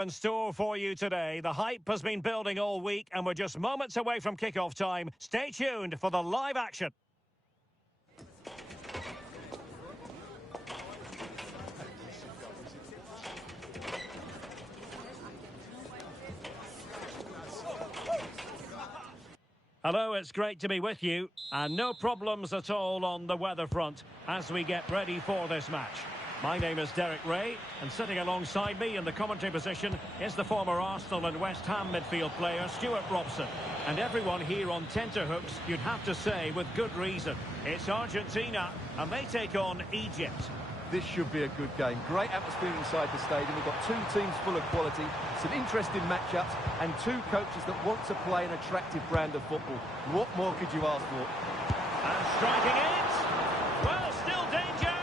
In store for you today. The hype has been building all week and we're just moments away from kick-off time. Stay tuned for the live action. Hello, it's great to be with you, and no problems at all on the weather front as we get ready for this match. My name is Derek Ray, and sitting alongside me in the commentary position is the former Arsenal and West Ham midfield player Stuart Robson. And everyone here on tenterhooks, you'd have to say with good reason. It's Argentina, and they take on Egypt. This should be a good game. Great atmosphere inside the stadium. We've got two teams full of quality, some interesting matchups, and two coaches that want to play an attractive brand of football. What more could you ask for? And striking it! Well, still danger!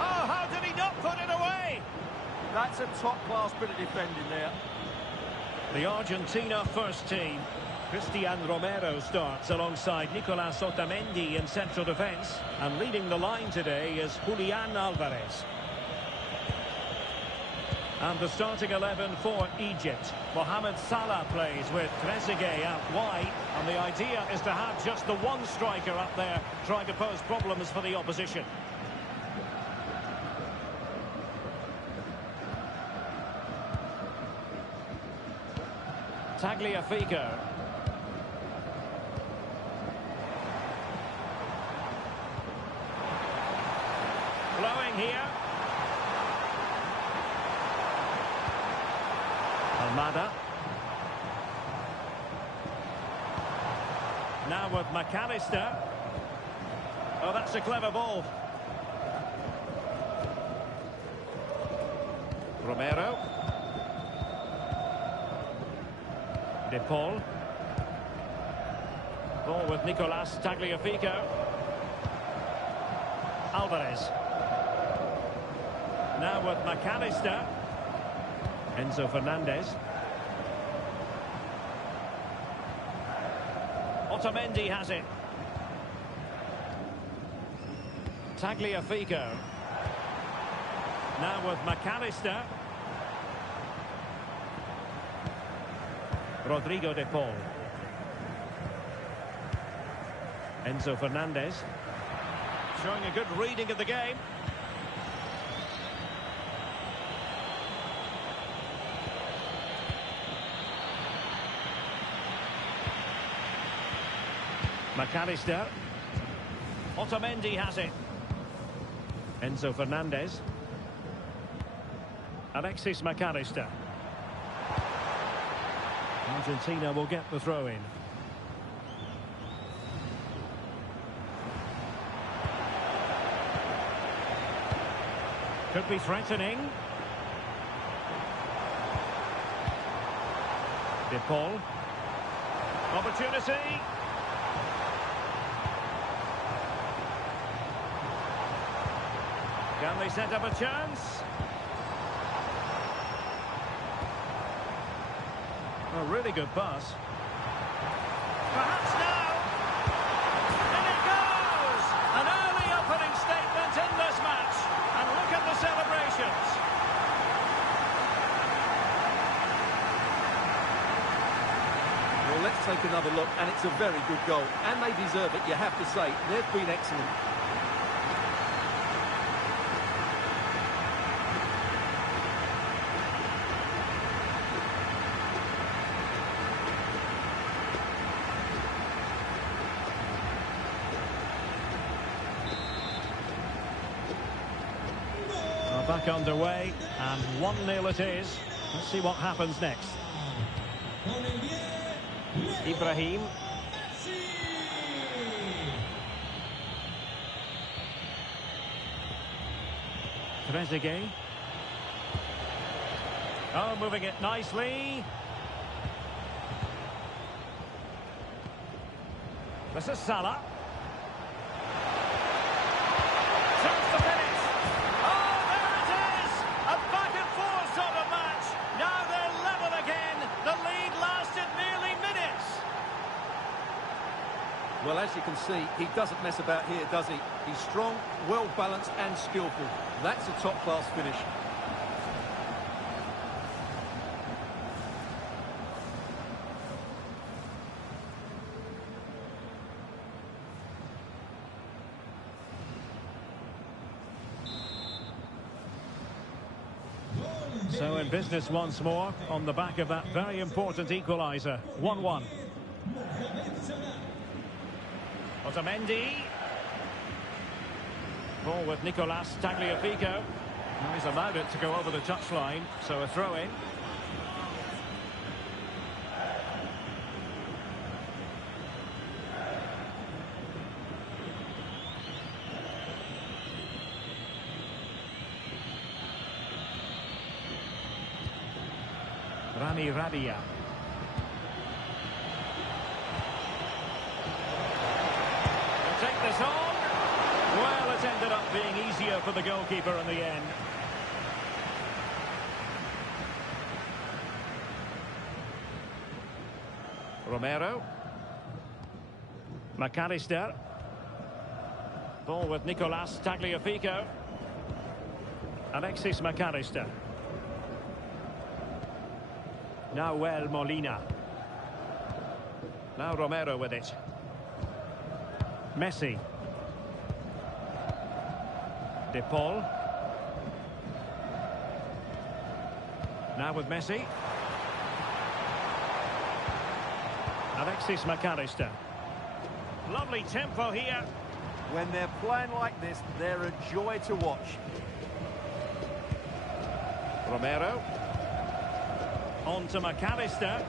Oh, how did he not put it away? That's a top-class bit of defending there. The Argentina first team. Cristian Romero starts alongside Nicolas Otamendi in central defence. And leading the line today is Julian Alvarez. And the starting 11 for Egypt. Mohamed Salah plays with Trezeguet out wide. And the idea is to have just the one striker up there trying to pose problems for the opposition. Tagliafico. Flowing here. Almada. Now with McAllister. Oh, that's a clever ball. Romero. De Paul. Ball with Nicolas Tagliafico. Alvarez. Now with McAllister. Enzo Fernandez. Otamendi has it. Tagliafico. Now with McAllister. Rodrigo de Paul. Enzo Fernandez. Showing a good reading of the game. McAllister. Otamendi has it. Enzo Fernandez. Alexis McAllister. Argentina will get the throw in. Could be threatening. De Paul. Opportunity. Can they set up a chance? A really good pass. Perhaps now. And it goes! An early opening statement in this match. And look at the celebrations. Well, let's take another look, and it's a very good goal. And they deserve it, you have to say. They've been excellent. Back underway, and 1-0 it is. Let's see what happens next. Ibrahim. Trezeguet. Oh, moving it nicely. This is Salah. Well, as you can see, he doesn't mess about here, does he? He's strong, well-balanced and skillful. That's a top-class finish. So in business once more on the back of that very important equaliser. 1-1. Otamendi. Ball with Nicolas Tagliafico. Now he's allowed it to go over the touchline, so a throw-in. Rami Rabia. He'll take this on. Well, it ended up being easier for the goalkeeper in the end. Romero. McAllister. Ball with Nicolas Tagliafico. Alexis McAllister. Now Molina. Now Romero with it. Messi. De Paul. Now with Messi. Alexis McAllister. Lovely tempo here. When they're playing like this, they're a joy to watch. Romero. On to McAllister.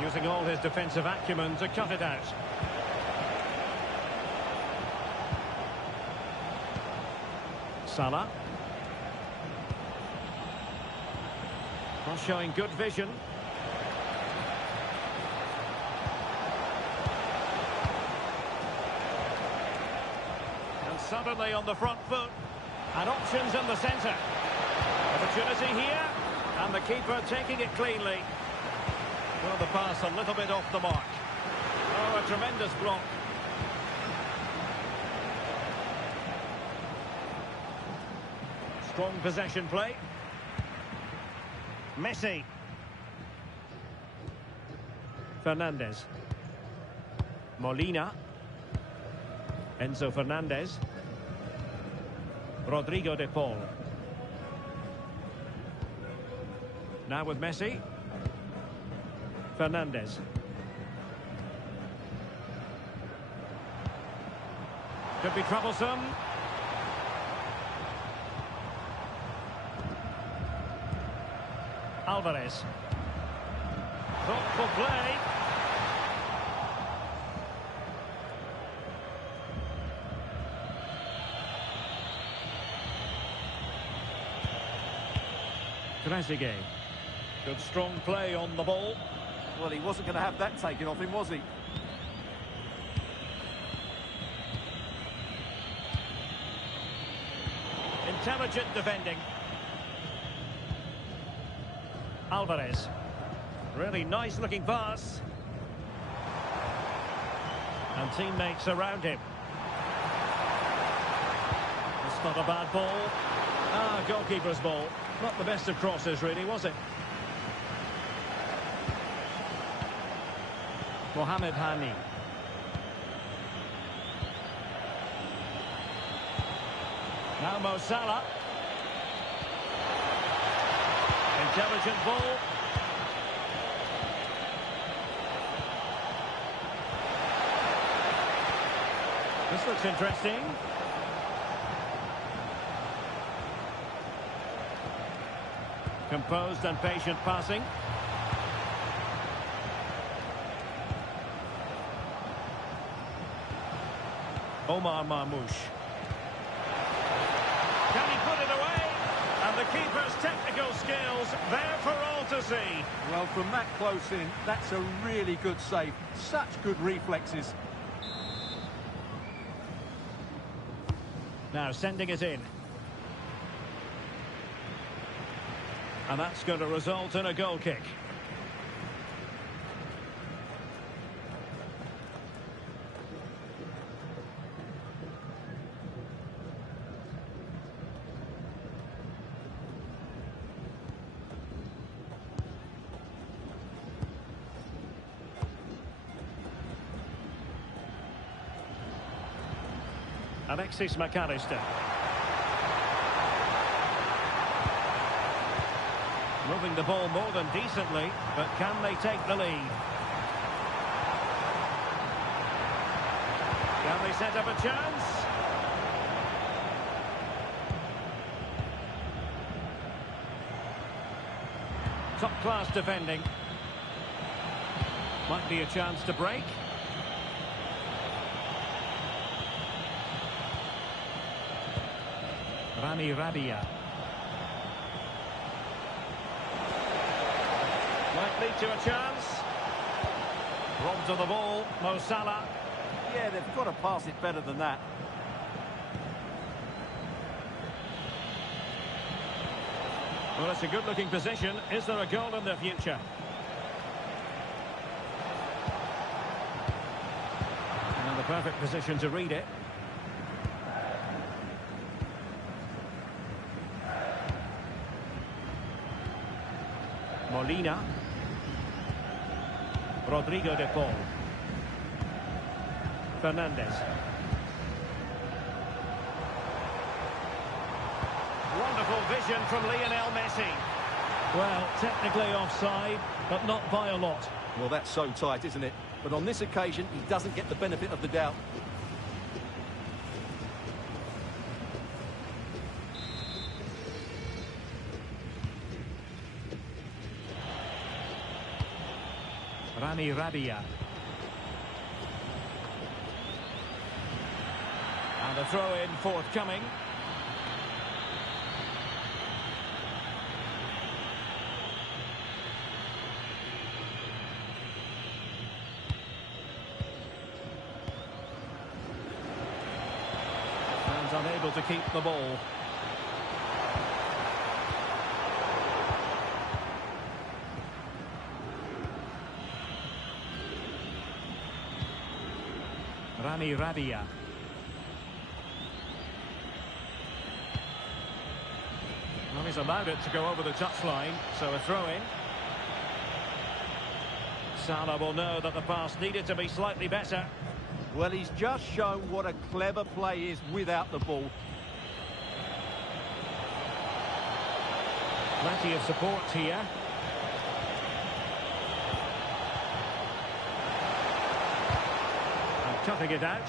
Using all his defensive acumen to cut it out. Salah. Not showing good vision. And suddenly on the front foot. And options in the centre. Opportunity here. And the keeper taking it cleanly. Well, the pass a little bit off the mark. Oh, a tremendous block. Strong possession play. Messi. Fernandez. Molina. Enzo Fernandez. Rodrigo de Paul. Now with Messi. Fernandez. Could be troublesome. Alvarez. Thoughtful play. Trezeguet. Good strong play on the ball. Well, he wasn't going to have that taken off him, was he? Intelligent defending. Alvarez. Really nice looking pass. And teammates around him. It's not a bad ball. Goalkeeper's ball. Not the best of crosses, really, was it? Mohamed Hani. Now Mo Salah. Intelligent ball. This looks interesting. Composed and patient passing. Omar Marmoush. Can he put it away? And the keeper's technical skills there for all to see. Well, from that close in, that's a really good save. Such good reflexes. Now sending it in. And that's going to result in a goal kick. Alexis McAllister. Moving the ball more than decently, but can they take the lead? Can they set up a chance? Top-class defending. Might be a chance to break. Rami Rabia. Might lead to a chance. Robbed of the ball, Mo Salah. Yeah, they've got to pass it better than that. Well, it's a good-looking position. Is there a goal in the future? And the perfect position to read it. Molina. Rodrigo de Paul. Fernandez. Wonderful vision from Lionel Messi. Well, technically offside, but not by a lot. Well, that's so tight, isn't it? But on this occasion, he doesn't get the benefit of the doubt. Rami Rabia. And a throw-in forthcoming. And unable to keep the ball. Rami Rabia. Well, he's allowed it to go over the touchline, so a throw-in. Salah will know that the pass needed to be slightly better. Well, he's just shown what a clever play is without the ball. Plenty of support here. Cutting it out.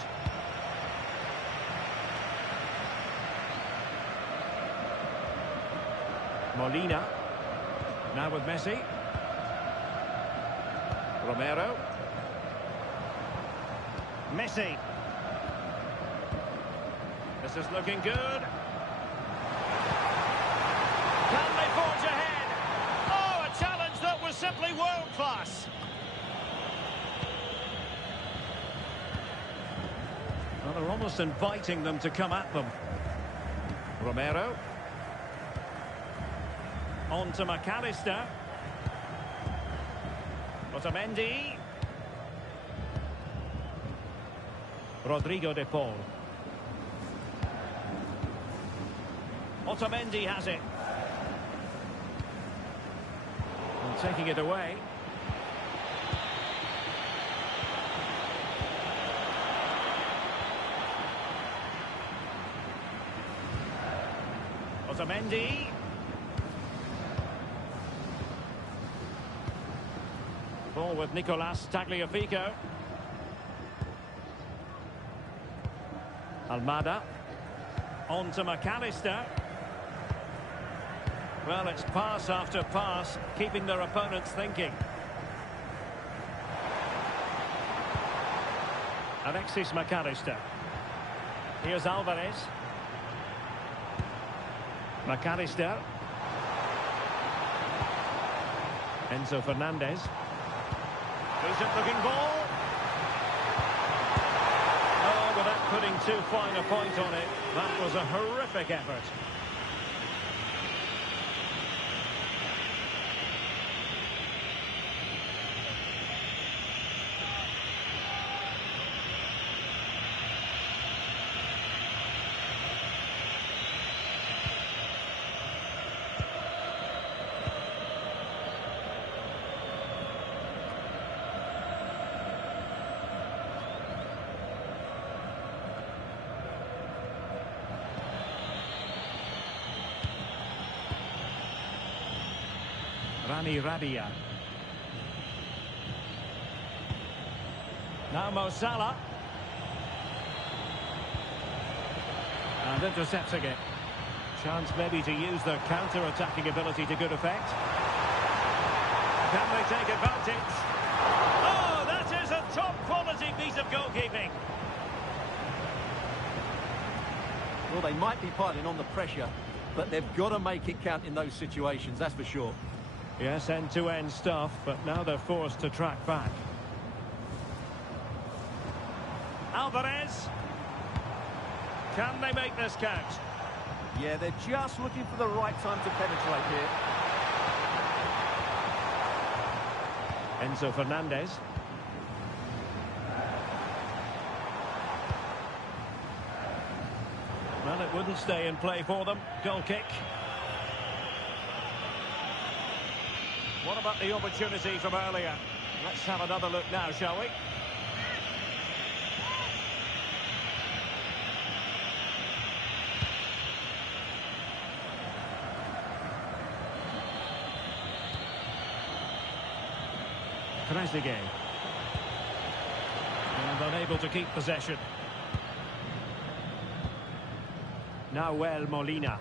Molina. Now with Messi. Romero. Messi. This is looking good. Can they forge ahead? Oh, a challenge that was simply world-class. Well, they're almost inviting them to come at them. Romero. On to McAllister. Otamendi. Rodrigo de Paul. Otamendi has it. And taking it away. Otamendi. Ball with Nicolas Tagliafico. Almada. On to McAllister. Well, it's pass after pass, keeping their opponents thinking. Alexis McAllister. Here's Alvarez. McAllister. Enzo Fernandez. Decent looking ball. Oh, without putting too fine a point on it, that was a horrific effort. Rani Radia. Now Mo Salah. And intercepting it. Chance maybe to use their counter-attacking ability to good effect. Can they take advantage? Oh, that is a top-quality piece of goalkeeping. Well, they might be piling on the pressure, but they've got to make it count in those situations, that's for sure. Yes, end-to-end stuff, but now they're forced to track back. Alvarez. Can they make this count? Yeah, they're just looking for the right time to penetrate here. Enzo Fernandez. Well, it wouldn't stay in play for them. Goal kick. What about the opportunity from earlier? Let's have another look now, shall we? Trezeguet. And unable to keep possession. Nahuel Molina.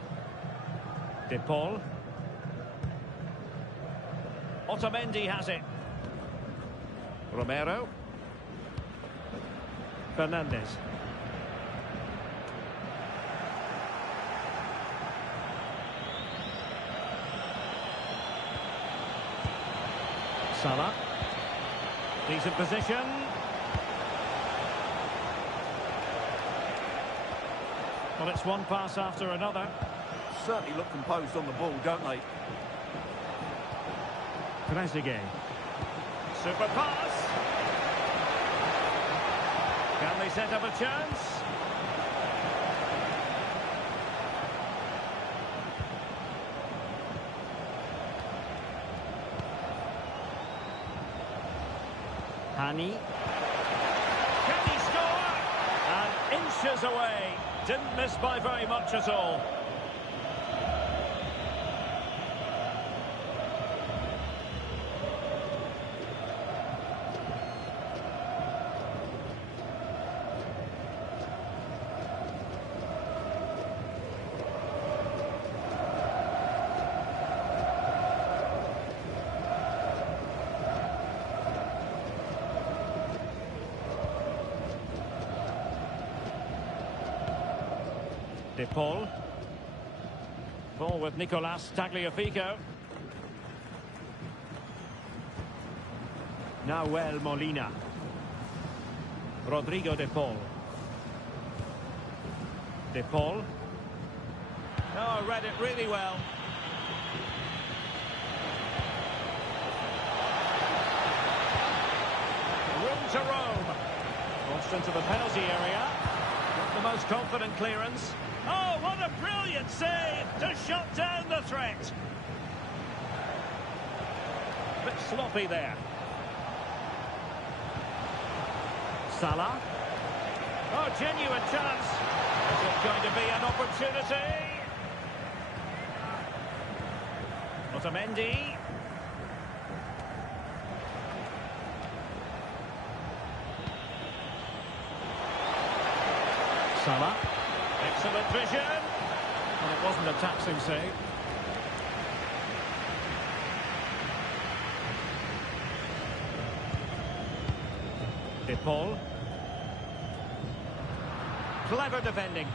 De Paul. Otamendi has it. Romero. Fernandez. Salah. Decent position. Well, it's one pass after another. Certainly look composed on the ball, don't they? Trezeguet. Super pass. Can they set up a chance? Hani. Can he score? And inches away. Didn't miss by very much at all. De Paul. Ball with Nicolas Tagliafico. Nahuel Molina. Rodrigo De Paul. De Paul. Oh, read it really well. Room to roam. Crossed into the penalty area. Not the most confident clearance. Oh, what a brilliant save to shut down the threat. Bit sloppy there. Salah. Oh, genuine chance. Is it going to be an opportunity? Otamendi. Salah. Excellent vision. And it wasn't a taxing save. De Paul. Clever defending.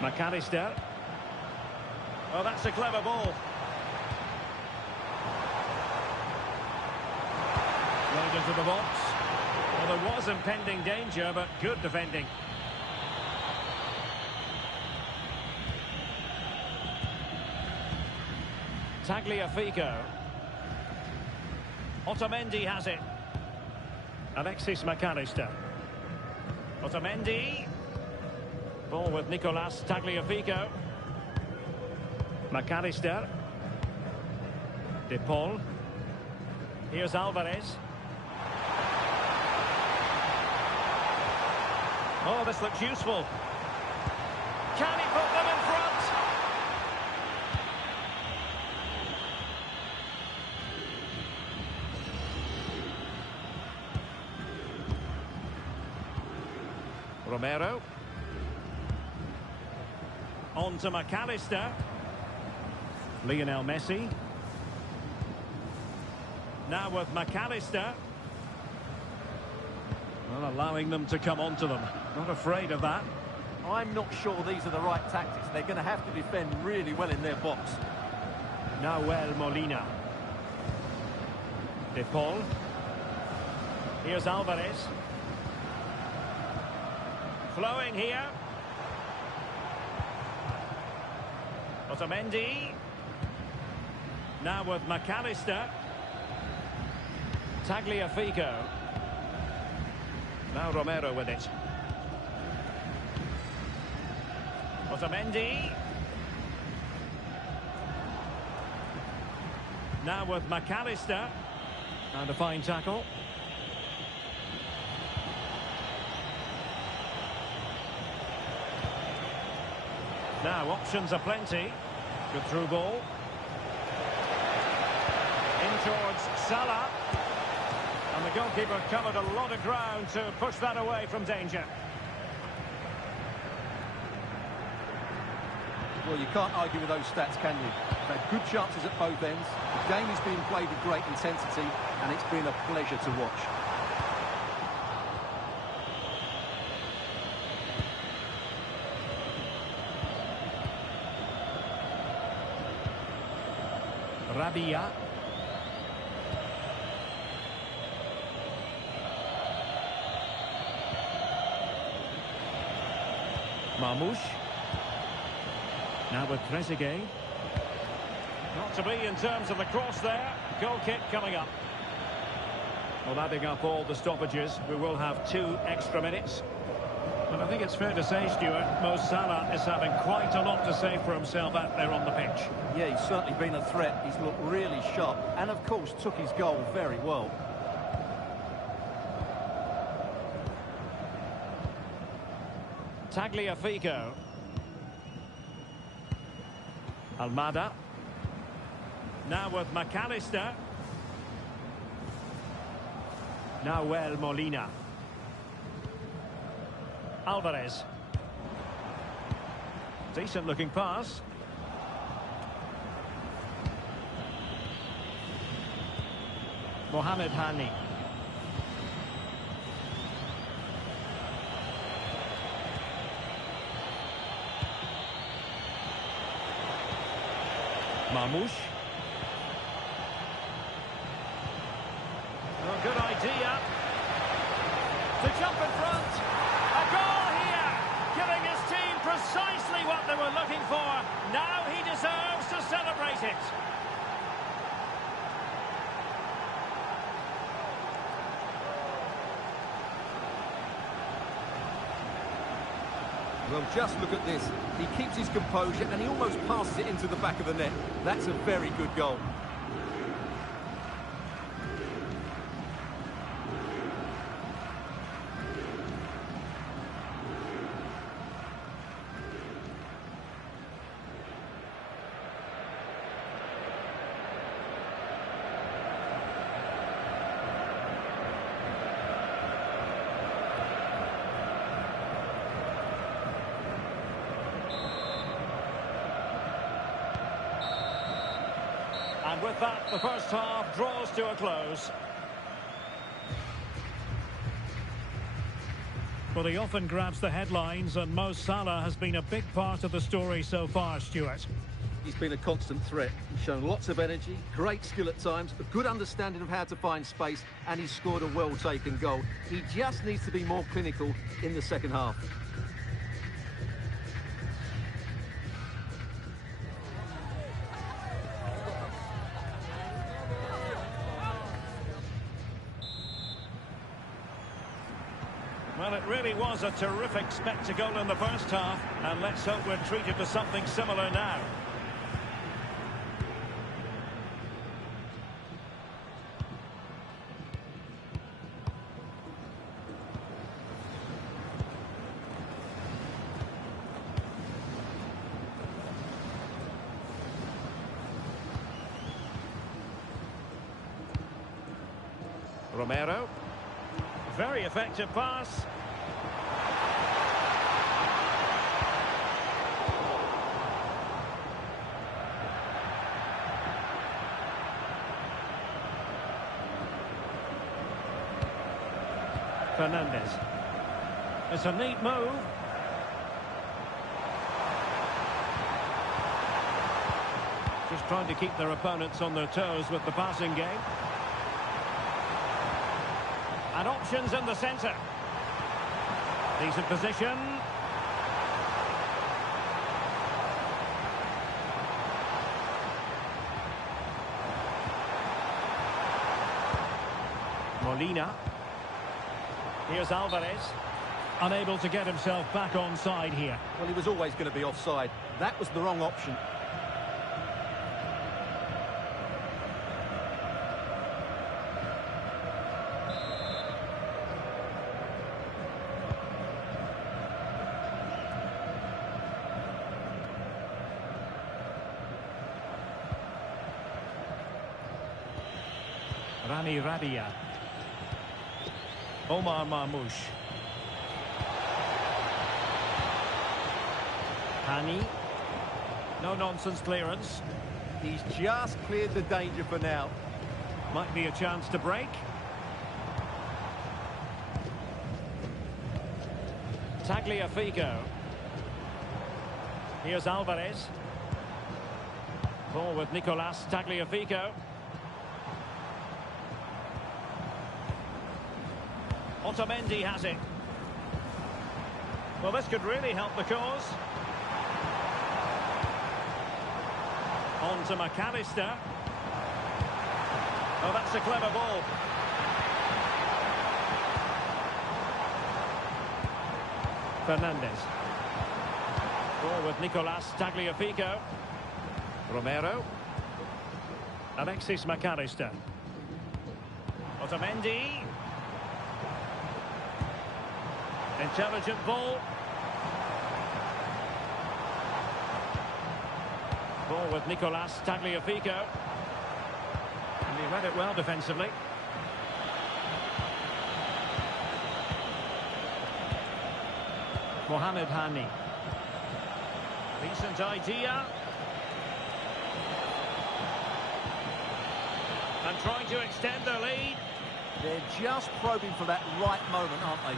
McAllister. Oh, that's a clever ball. Right into the box. Well, there was impending danger, but good defending. Tagliafico. Otamendi has it. Alexis McAllister. Otamendi. Ball with Nicolas Tagliafico. McAllister. De Paul. Here's Alvarez. Oh, this looks useful. Can Romero. On to McAllister. Lionel Messi. Now with McAllister. Well, allowing them to come onto them. Not afraid of that. I'm not sure these are the right tactics. They're going to have to defend really well in their box. Nahuel Molina. De Paul. Here's Alvarez. Flowing here. Otamendi. Now with McAllister. Tagliafico. Now Romero with it. Otamendi. Now with McAllister. And a fine tackle. Now options are plenty. Good through ball. In towards Salah. And the goalkeeper covered a lot of ground to push that away from danger. Well, you can't argue with those stats, can you? They've had good chances at both ends. The game is being played with great intensity, and it's been a pleasure to watch. Rabia. Marmoush. Now with Trezeguet. Not to be in terms of the cross there. Goal kick coming up. Well, adding up all the stoppages, we will have 2 extra minutes. But I think it's fair to say, Stuart, Mo Salah is having quite a lot to say for himself out there on the pitch. Yeah, he's certainly been a threat. He's looked really sharp and, of course, took his goal very well. Tagliafico. Almada. Now with McAllister. Nahuel Molina. Alvarez. Decent looking pass. Mohamed Hani. Marmoush. Oh, good idea. To jump in front. A goal here. Giving his team precisely what they were looking for. Now he deserves to celebrate it. Well, just look at this. He keeps his composure and he almost passes it into the back of the net. That's a very good goal. And with that, the first half draws to a close. Well, he often grabs the headlines, and Mo Salah has been a big part of the story so far, Stuart. He's been a constant threat. He's shown lots of energy, great skill at times, a good understanding of how to find space, and he's scored a well-taken goal. He just needs to be more clinical in the second half. Well, it really was a terrific spectacle in the first half, and let's hope we're treated to something similar now. Romero. Very effective pass. Fernandez. It's a neat move. Just trying to keep their opponents on their toes with the passing game. And options in the centre. Decent position. Molina. Here's Alvarez. Unable to get himself back onside here. Well, he was always going to be offside. That was the wrong option. Rami Rabia. Omar Marmoush. Hani. No-nonsense clearance. He's just cleared the danger for now. Might be a chance to break. Tagliafico. Here's Alvarez. Ball with Nicolas Tagliafico. Otamendi has it. Well, this could really help the cause. On to McAllister. Oh, that's a clever ball. Fernandez. Ball with Nicolas Tagliafico. Romero. Alexis McAllister. Otamendi. Intelligent ball. Ball with Nicolas Tagliafico. And he read it well defensively. Mohamed Hani. Decent idea. And trying to extend their lead. They're just probing for that right moment, aren't they?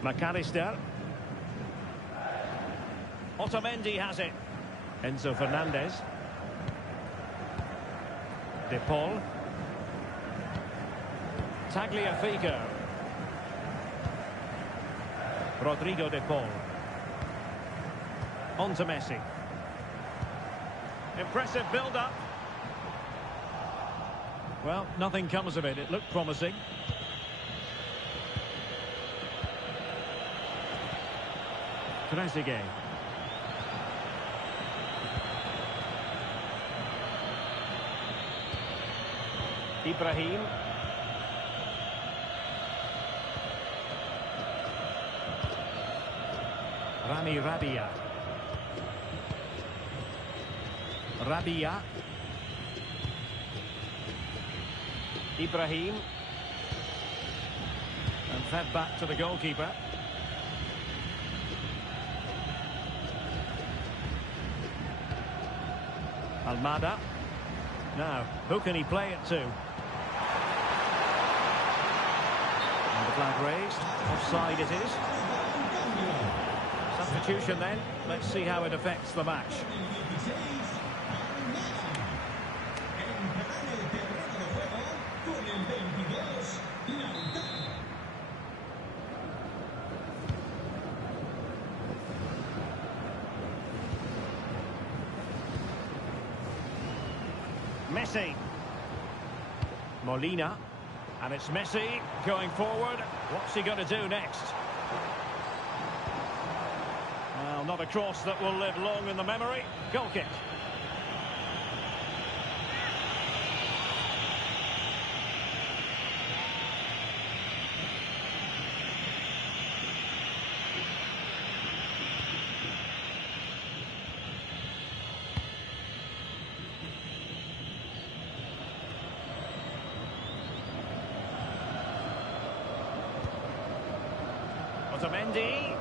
McAllister. Otamendi has it. Enzo Fernandez. De Paul. Tagliafico. Rodrigo De Paul. On to Messi. Impressive build-up. Well, nothing comes of it. It looked promising. Trezeguet. Ibrahim. Rami Rabia. Rabia. Ibrahim. And fed back to the goalkeeper. Almada. Now, who can he play it to? And the flag raised. Offside it is. Substitution then. Let's see how it affects the match. Messi. Molina. And it's Messi going forward. What's he going to do next? Well, not a cross that will live long in the memory. Goal kick. Otamendi.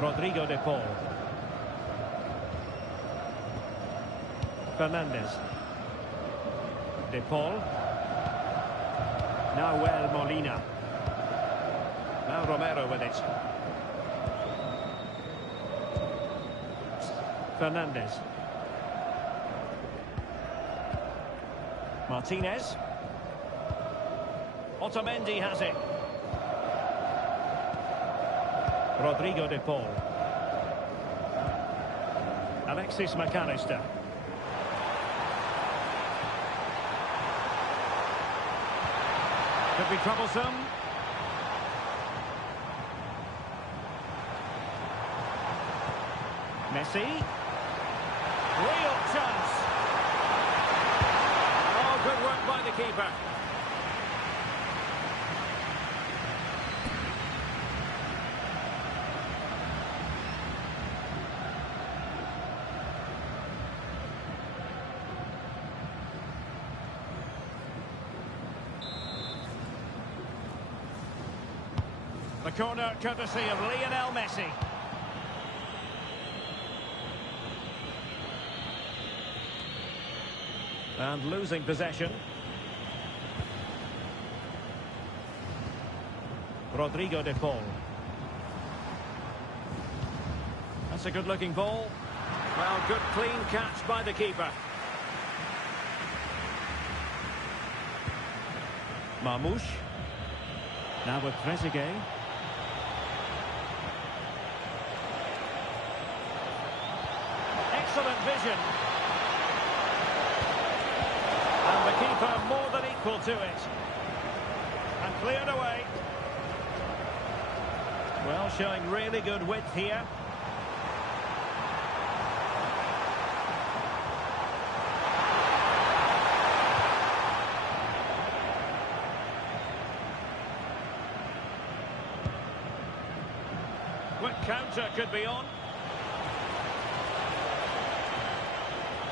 Rodrigo De Paul. Fernandez. De Paul. Nahuel Molina. Now Romero with it. Fernandez. Martinez. Otamendi has it. Rodrigo De Paul. Alexis McAllister. Could be troublesome. Messi. Real chance. Oh, good work by the keeper. The corner courtesy of Lionel Messi. And losing possession. Rodrigo De Paul. That's a good-looking ball. Well, good clean catch by the keeper. Marmoush. Now with Trezeguet. Excellent vision. And the keeper more than equal to it. And cleared away. Well, showing really good width here. Quick counter could be on.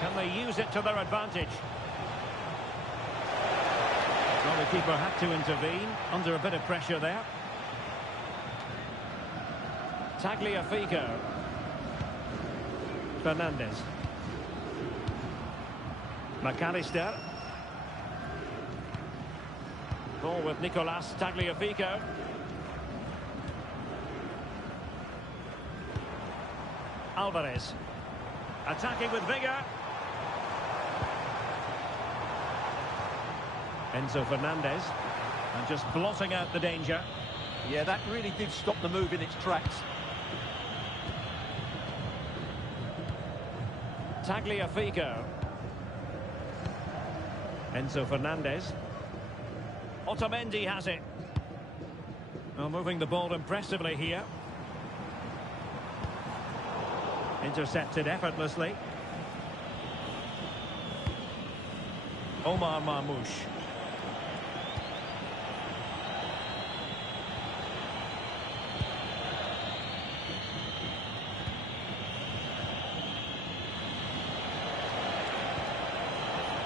Can they use it to their advantage? Well, the keeper had to intervene under a bit of pressure there. Tagliafico. Fernandez. McAllister. Ball with Nicolas Tagliafico. Alvarez. Attacking with vigour. Enzo Fernandez. And just blotting out the danger. Yeah, that really did stop the move in its tracks. Tagliafico. Enzo Fernandez. Otamendi has it. Well, moving the ball impressively here. Intercepted effortlessly. Omar Marmoush.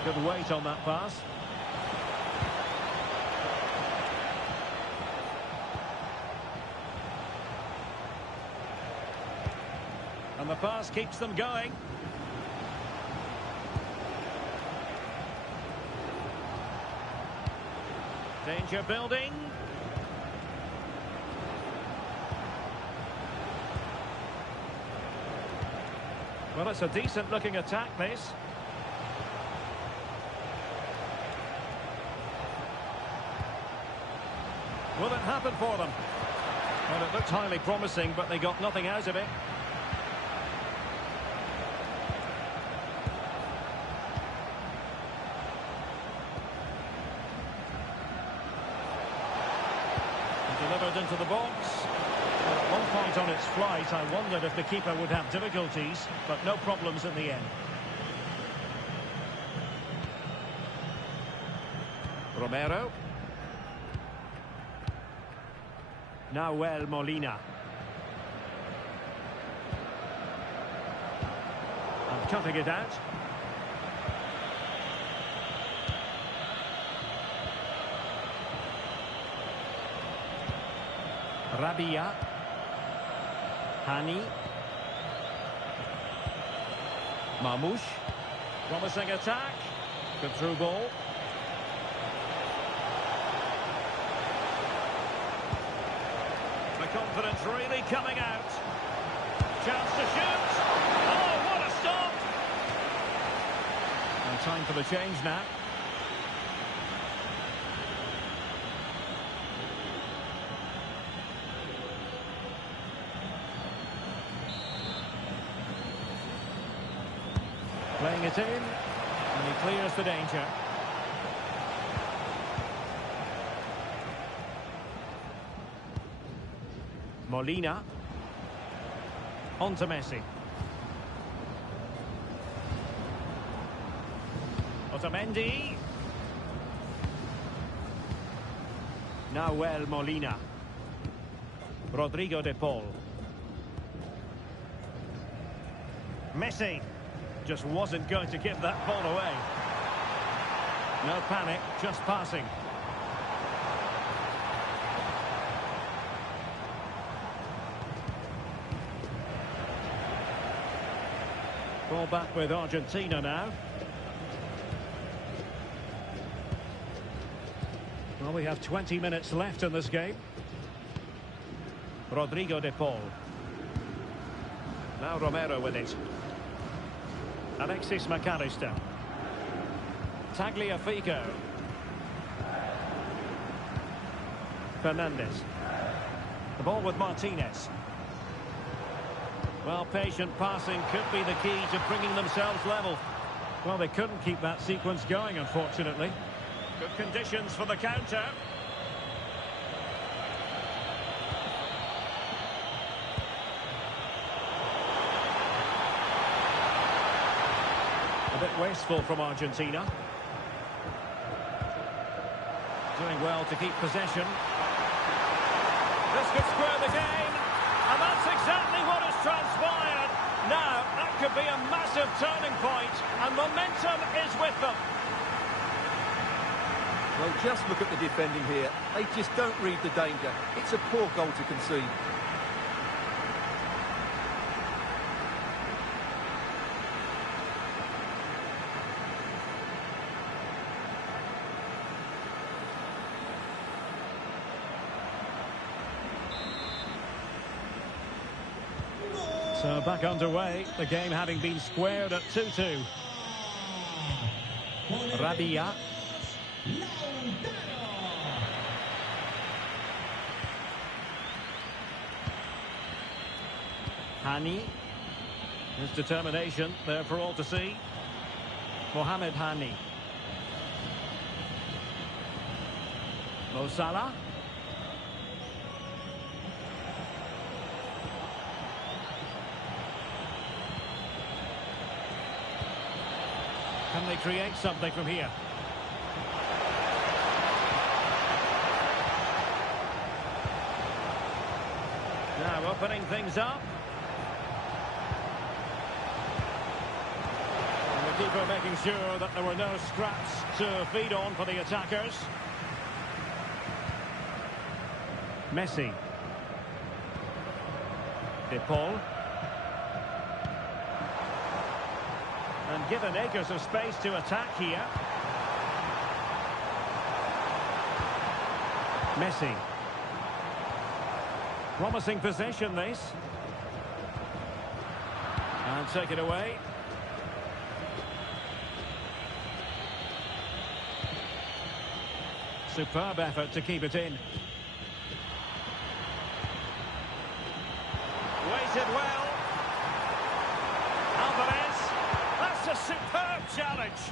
Good weight on that pass. And the pass keeps them going. Danger building. Well, it's a decent looking attack, this. Will it happen for them? Well, it looked highly promising, but they got nothing out of it. Delivered into the box. Well, at one point on its flight, I wondered if the keeper would have difficulties, but no problems in the end. Romero. Nahuel Molina. And cutting it out. Rabia. Hani. Marmoush. Promising attack. Good through ball. confidence really coming out. Chance to shoot. Oh, what a stop! And time for the change now. Playing it in, and he clears the danger. Molina. On to Messi. Otamendi. Nahuel Molina. Rodrigo de Paul. Messi. Just wasn't going to give that ball away. No panic, just passing. Ball back with Argentina now. Well, we have 20 minutes left in this game. Rodrigo de Paul. Now Romero with it. Alexis McAllister. Tagliafico. Fernandez. The ball with Martinez. Well, patient passing could be the key to bringing themselves level. Well, they couldn't keep that sequence going, unfortunately. Good conditions for the counter. A bit wasteful from Argentina. Doing well to keep possession. This could square the game. And that's exactly what has transpired. Now, that could be a massive turning point, and momentum is with them. Well, just look at the defending here. They just don't read the danger. It's a poor goal to concede. So back underway, the game having been squared at 2-2. Rabia. Hani. His determination there for all to see. Mohamed Hani. Mo Salah. Can they create something from here? Now opening things up. And the keeper making sure that there were no scraps to feed on for the attackers. Messi. De Paul. And given acres of space to attack here. Messi. Promising possession, this. And take it away. Superb effort to keep it in. Waited well. Alvarez. That's a superb challenge.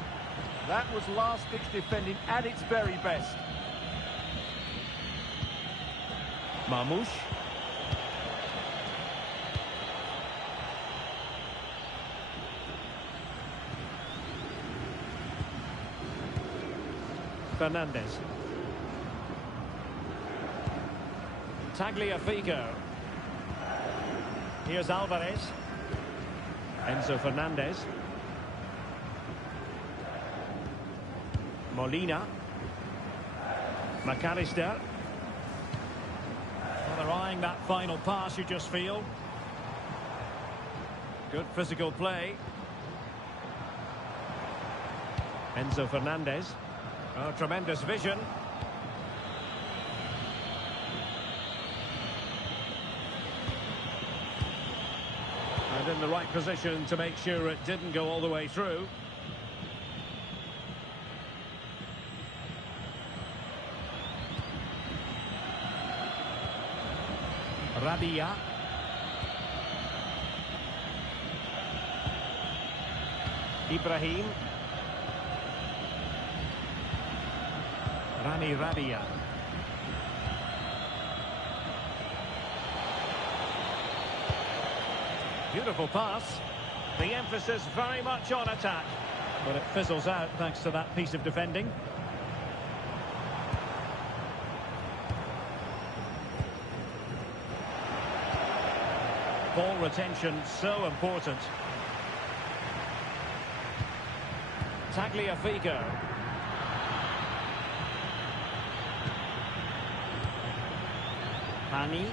That was last-ditch defending at its very best. Marmoush. Fernandez. Tagliafico. Here's Alvarez. Enzo Fernandez. Molina. McAllister. Well, they're eyeing that final pass, you just feel. Good physical play. Enzo Fernandez. Oh, tremendous vision. But in the right position to make sure it didn't go all the way through. Rabia. Ibrahim. Rami Rabia. Beautiful pass. The emphasis very much on attack. But it fizzles out thanks to that piece of defending. Ball retention so important. Tagliafico. Hani.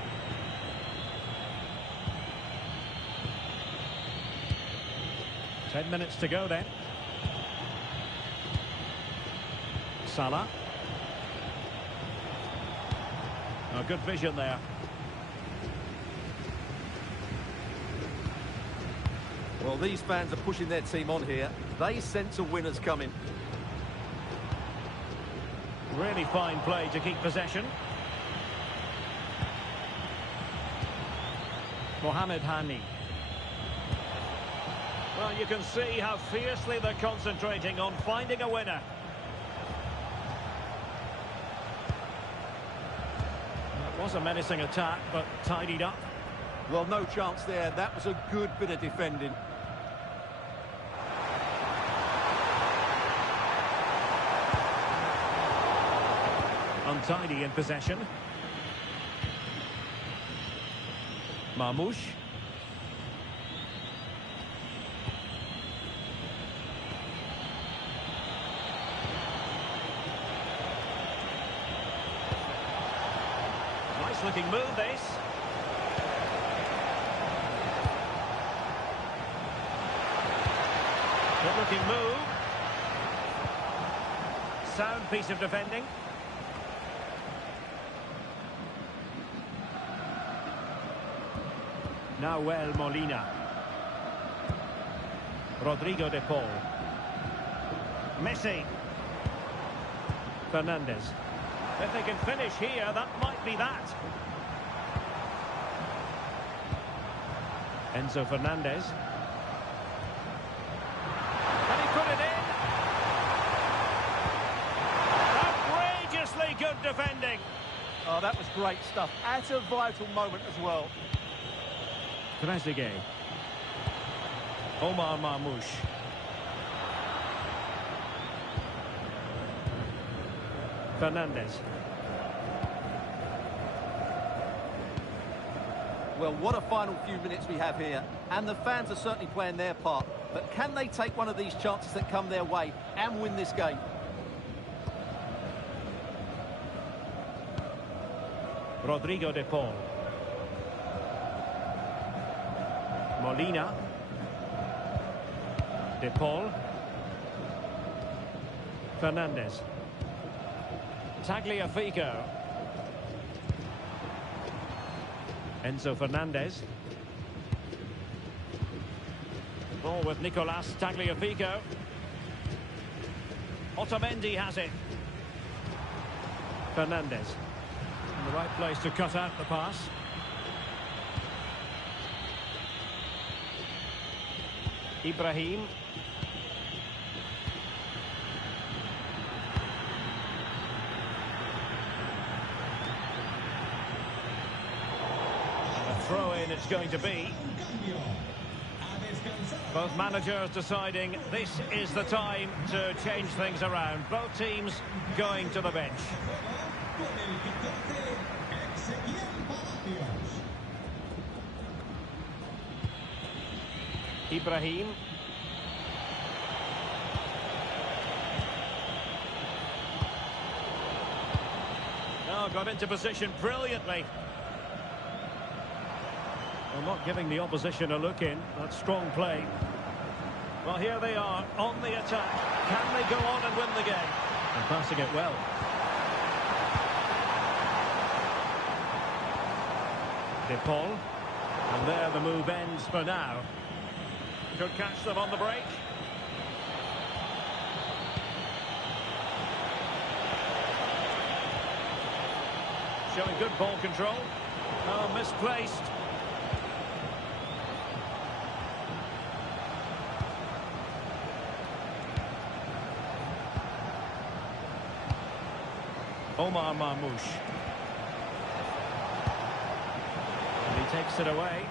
10 minutes to go then. Salah. Oh, good vision there. Well, these fans are pushing their team on here. They sense a winner's coming. Really fine play to keep possession. Mohamed Hani. Well, you can see how fiercely they're concentrating on finding a winner. It was a menacing attack, but tidied up. Well, no chance there. That was a good bit of defending. Untidy in possession. Marmoush. Nice looking move, this. Good looking move. Sound piece of defending. Nahuel Molina. Rodrigo de Paul. Messi. Fernandez. If they can finish here, that might be that. Enzo Fernandez. And he put it in. Outrageously good defending. Oh, that was great stuff. At a vital moment as well. Trezeguet. Omar Marmoush. Fernandez. Well, what a final few minutes we have here. And the fans are certainly playing their part. But can they take one of these chances that come their way and win this game? Rodrigo de Paul. Molina. De Paul. Fernandez. Tagliafico. Enzo Fernandez. Ball with Nicolas Tagliafico. Otamendi has it. Fernandez. In the right place to cut out the pass. Ibrahim. A throw-in it's going to be. Both managers deciding this is the time to change things around. Both teams going to the bench. Ibrahim. Oh, got into position brilliantly. Well, not giving the opposition a look in. That's strong play. Well, here they are on the attack. Can they go on and win the game? And passing it well. De Paul. And there the move ends for now. Could catch them on the break. Showing good ball control. Oh, misplaced. Omar Marmoush. And he takes it away.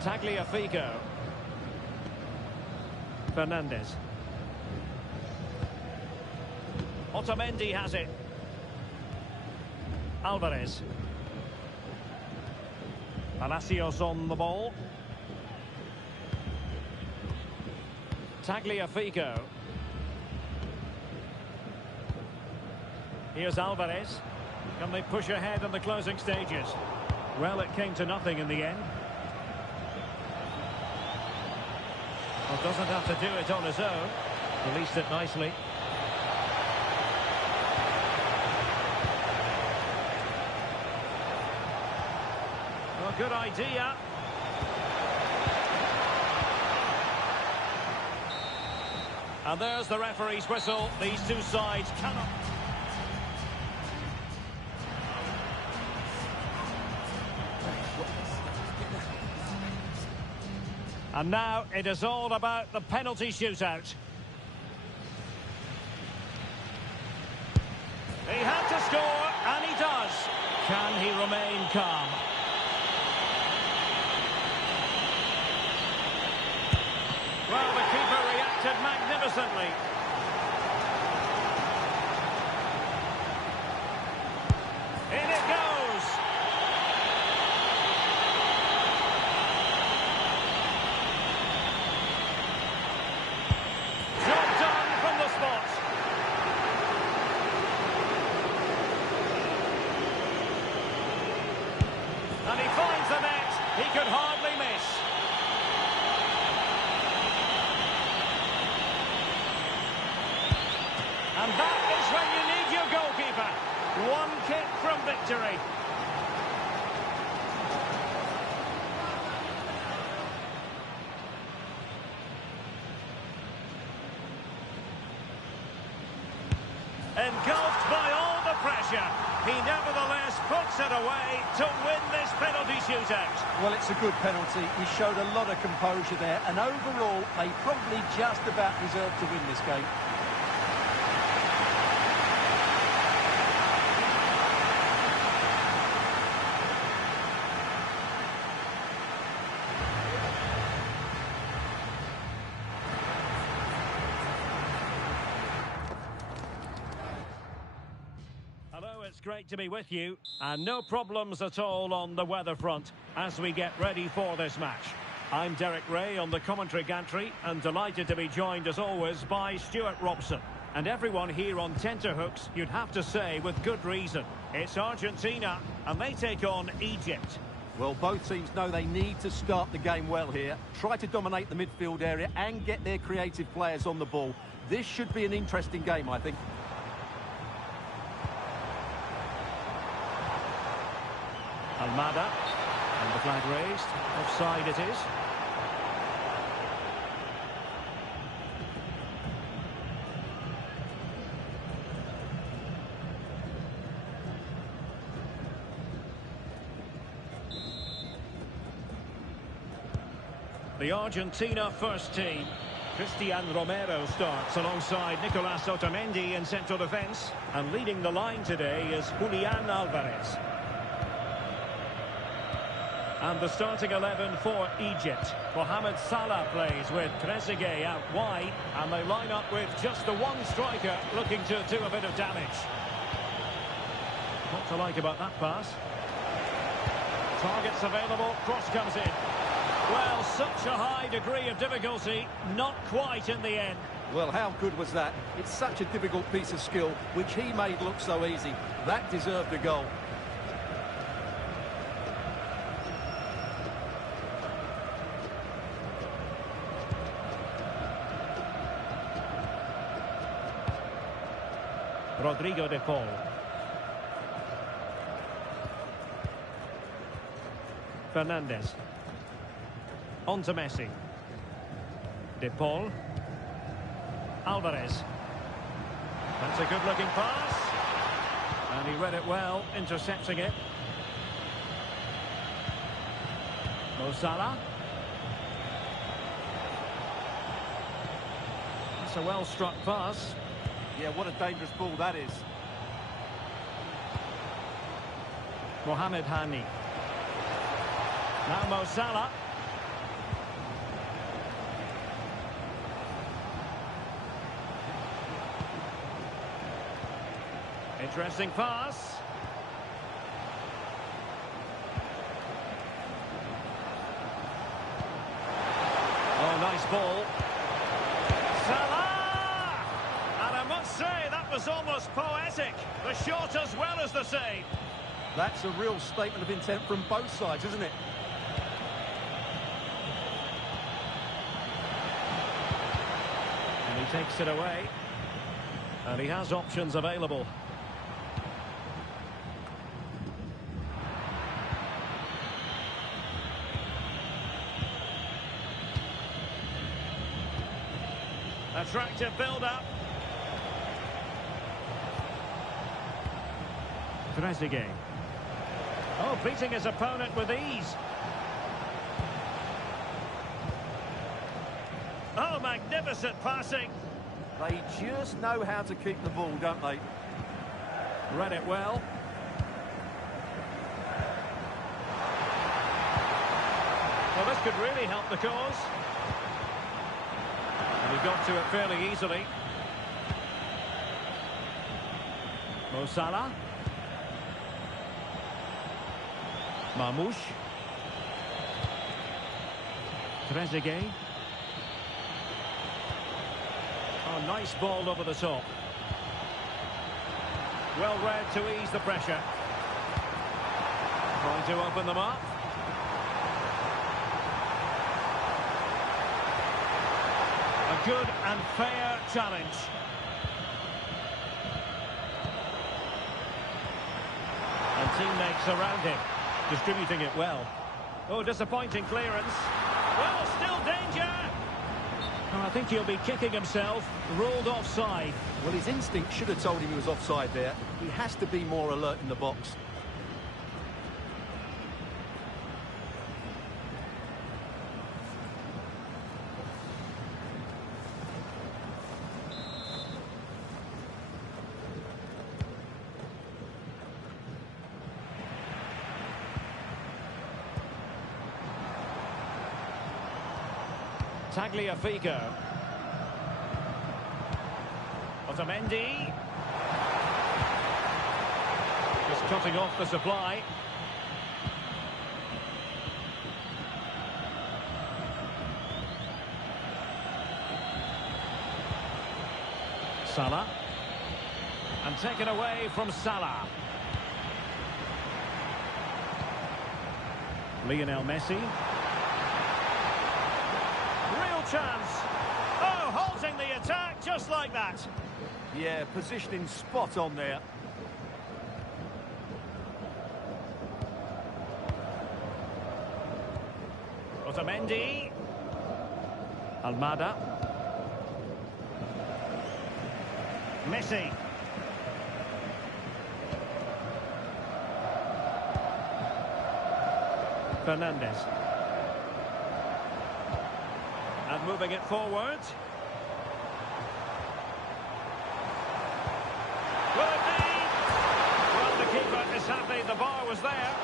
Tagliafico. Fernandez. Otamendi has it. Alvarez. Palacios on the ball. Tagliafico. Here's Alvarez. Can they push ahead in the closing stages? Well, it came to nothing in the end. Well, doesn't have to do it on his own. Released it nicely. Well, good idea. And there's the referee's whistle. These two sides cannot... And now it is all about the penalty shootout. He had to score, and he does. Can he remain calm? Well, the keeper reacted magnificently. In it goes. Job done from the spot. And he finds the net. He could hardly miss. And that is when you need your goalkeeper. One kick from victory. Engulfed by all the pressure, he nevertheless puts it away to win this penalty shootout. Well, it's a good penalty. He showed a lot of composure there, and overall, they probably just about deserved to win this game. Hello, it's great to be with you, and no problems at all on the weather front as we get ready for this match. I'm Derek Ray on the commentary gantry, and delighted to be joined as always by Stuart Robson. And everyone here on tenterhooks, you'd have to say with good reason. It's Argentina, and they take on Egypt. Well, both teams know they need to start the game well here. Try to dominate the midfield area and get their creative players on the ball. This should be an interesting game, I think. Almada, and the flag raised. Offside it is. The Argentina first team. Cristian Romero starts alongside Nicolas Otamendi in central defence. And leading the line today is Julian Alvarez. And the starting 11 for Egypt. Mohamed Salah plays with Trezeguet out wide. And they line up with just the one striker looking to do a bit of damage. What to like about that pass? Targets available, cross comes in. Well, such a high degree of difficulty, not quite in the end. Well, how good was that? It's such a difficult piece of skill, which he made look so easy. That deserved a goal. Rodrigo de Paul. Fernandez. On to Messi. De Paul. Alvarez. That's a good-looking pass. And he read it well, intercepting it. Mo Salah. That's a well-struck pass. Yeah, what a dangerous ball that is. Mohamed Hani. Now Mo Salah. Interesting pass. Oh, nice ball. Salah! And I must say, that was almost poetic. The shot as well as the save. That's a real statement of intent from both sides, isn't it? And he takes it away. And he has options available. Attractive build-up. Trezeguet. Oh, beating his opponent with ease. Oh, magnificent passing. They just know how to keep the ball, don't they? Read it well. Well, this could really help the cause. And he got to it fairly easily. Mo Salah. Marmoush. Trezeguet. Oh, nice ball over the top. Well read to ease the pressure. Trying to open them up. A good and fair challenge. And teammates around him, distributing it well. Oh, disappointing clearance. Well, still danger. Oh, I think he'll be kicking himself. Ruled offside. Well, his instinct should have told him he was offside there. He has to be more alert in the box. Tagliafico. Otamendi. Just cutting off the supply. Salah. And taken away from Salah. Lionel Messi. Chance. Oh, halting the attack just like that. Yeah, positioning spot on there. Otamendi. Almada. Messi. Fernandez. And moving it forward. Will it be? Well, the keeper is happy the bar was there.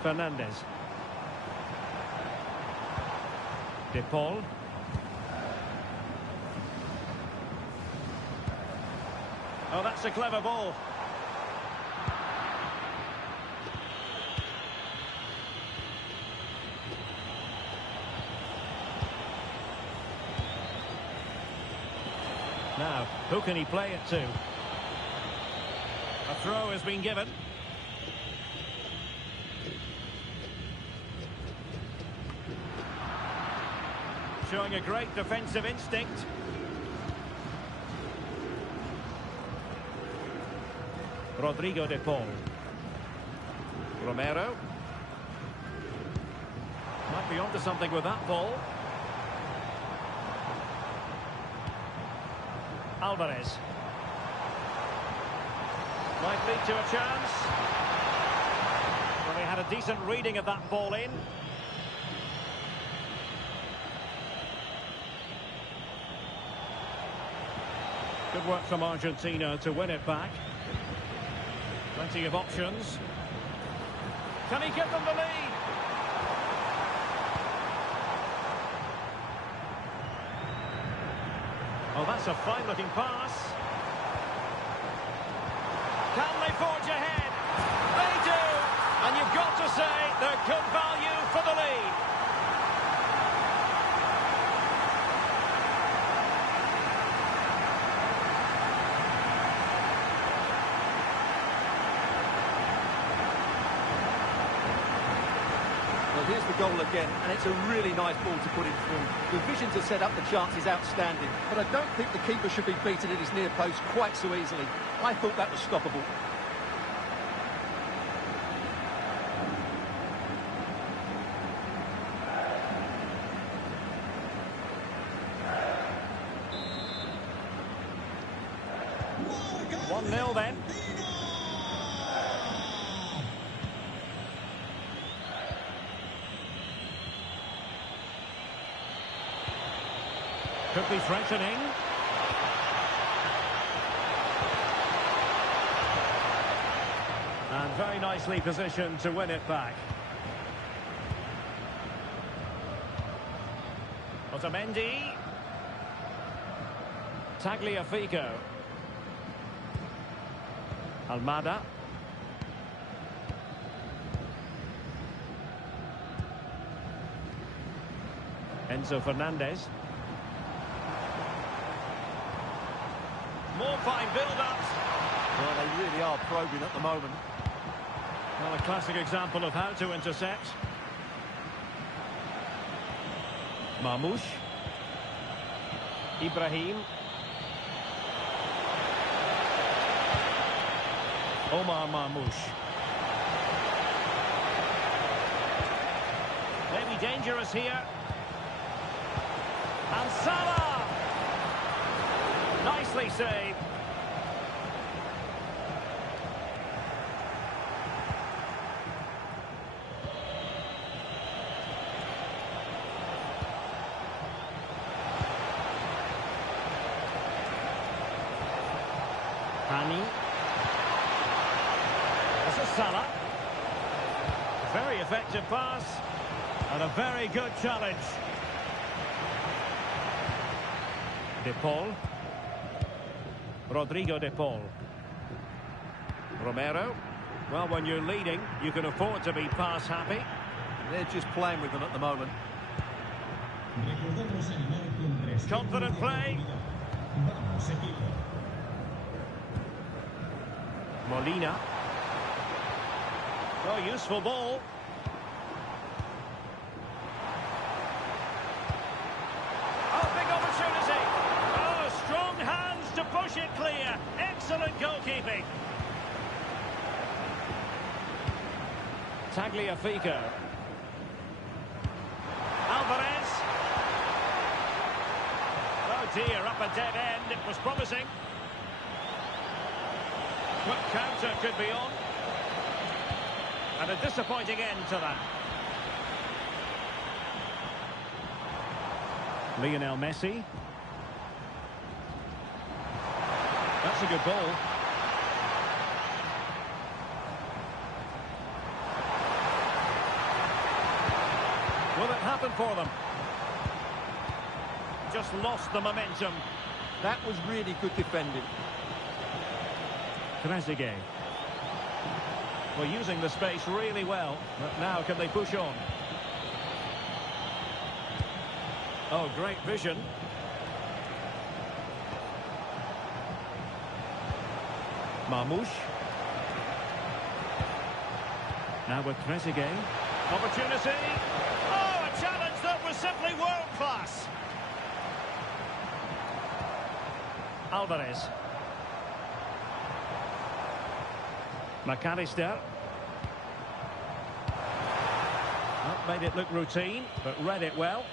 Fernandez. De Paul. Oh, that's a clever ball. Now, who can he play it to? A throw has been given. Showing a great defensive instinct. Rodrigo de Paul. Romero. Might be onto something with that ball. Alvarez. Might lead to a chance. Well, they had a decent reading of that ball in. Good work from Argentina to win it back. Plenty of options. Can he give them the lead? Oh, that's a fine-looking pass. Can they forge ahead? They do! And you've got to say they're good value for the lead. Well, here's the goal again, and it's a really nice ball to put it through. The vision to set up the chance is outstanding, but I don't think the keeper should be beaten at his near post quite so easily. I thought that was stoppable. One 0 then. Could be threatening. And very nicely positioned to win it back. Otamendi. Tagliafico. Almada. Enzo Fernandez. More fine build-ups. Well, they really are probing at the moment. Well, a classic example of how to intercept. Marmoush. Ibrahim. Omar Marmoush. Maybe dangerous here. And Salah! Nicely saved. Hani. This is Salah. Very effective pass. And a very good challenge. De Paul. Rodrigo de Paul. Romero. Well, when you're leading, you can afford to be pass happy. They're just playing with them at the moment. Confident play. Molina. Oh, useful ball. Oh, big opportunity. Oh, strong hands to push it clear. Excellent goalkeeping. Tagliafico. Alvarez. Oh dear, up a dead end. It was promising. Quick counter could be on. And a disappointing end to that. Lionel Messi. That's a good ball. Will it happen for them? Just lost the momentum. That was really good defending. Trezeguet. Well, using the space really well. But now can they push on? Oh, great vision. Marmoush. Now with Trezeguet. Opportunity. Oh, a challenge that was simply world-class. Alvarez. McAllister. Not made it look routine, but read it well.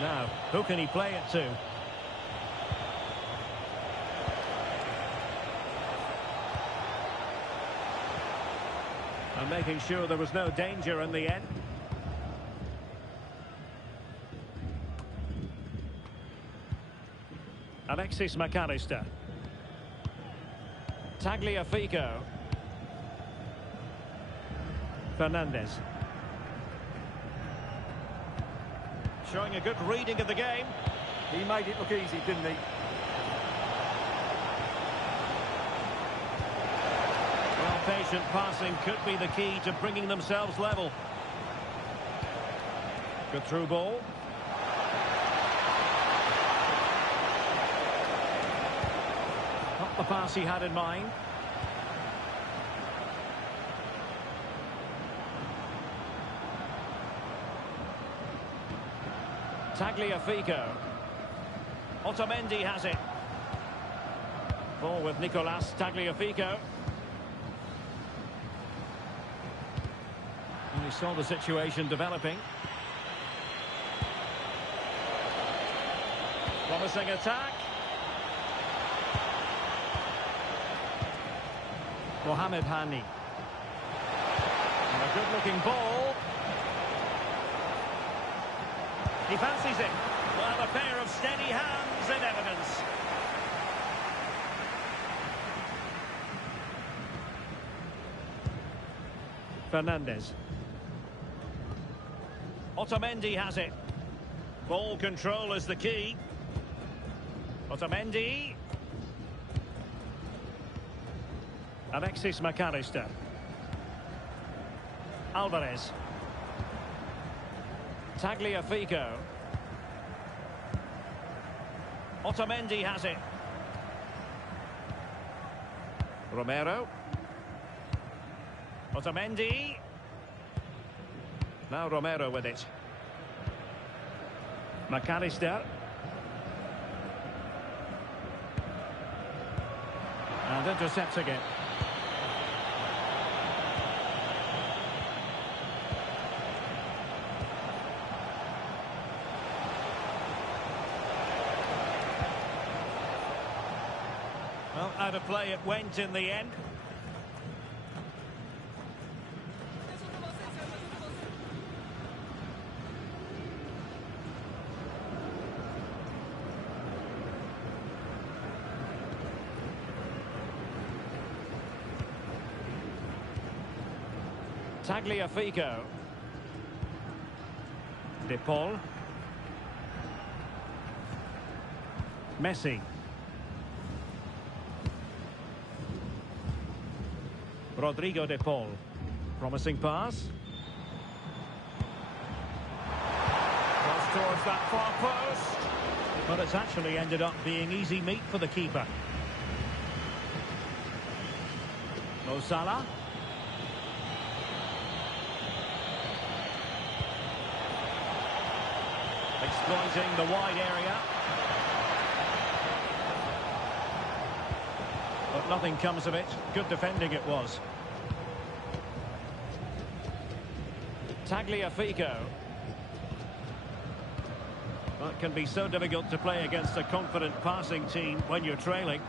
Now, who can he play it to? And making sure there was no danger in the end. Alexis McAllister. Tagliafico. Fernandez. Showing a good reading of the game. He made it look easy, didn't he? Well, patient passing could be the key to bringing themselves level. Good through ball. Not the pass he had in mind. Tagliafico. Otamendi has it. Ball with Nicolas Tagliafico. And he saw the situation developing. Promising attack. Mohamed Hani. And a good-looking ball. He fancies it. Well, a pair of steady hands in evidence. Fernandez. Otamendi has it. Ball control is the key. Otamendi. Alexis McAllister. Alvarez. Tagliafico. Otamendi has it. Romero. Otamendi. Now Romero with it. McAllister. And intercepts again. Well, out of play it went in the end. Tagliafico. De Paul. Messi. Rodrigo De Paul. Promising pass. Cross towards that far post. But it's actually ended up being easy meat for the keeper. Mo Salah. Exploiting the wide area. But nothing comes of it. Good defending it was. Tagliafico. Well, it can be so difficult to play against a confident passing team when you're trailing.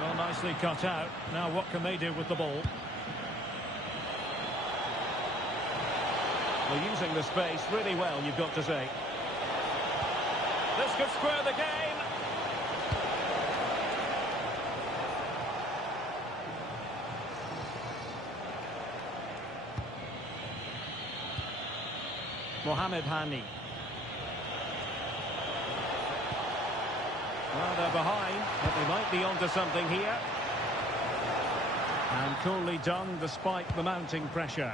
Well, nicely cut out. Now what can they do with the ball? They're using the space really well, you've got to say. This could square the game. Mohamed Hani. Well, they're behind, but they might be onto something here. And coolly done despite the mounting pressure.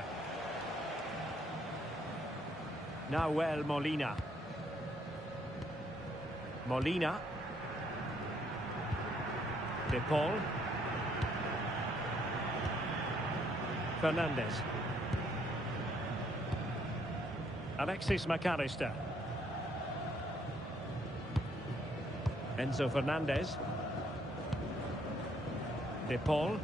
Nahuel Molina. Molina. De Paul. Fernandez. Alexis McAllister. Enzo Fernandez. De Paul.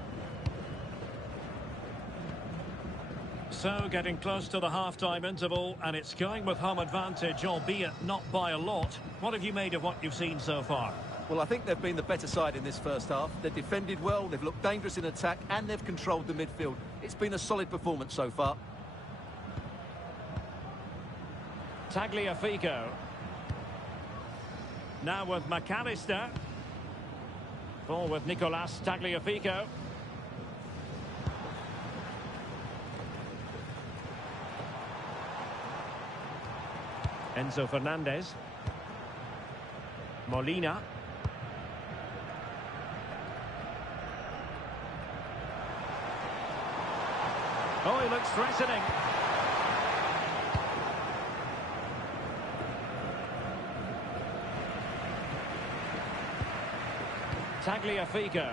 So, getting close to the half-time interval, and it's going with home advantage, albeit not by a lot. What have you made of what you've seen so far? Well, I think they've been the better side in this first half. They've defended well, they've looked dangerous in attack, and they've controlled the midfield. It's been a solid performance so far. Tagliafico. Now with McAllister. Ball with Nicolas Tagliafico. Enzo Fernandez. Molina. Oh, he looks threatening. Tagliafico.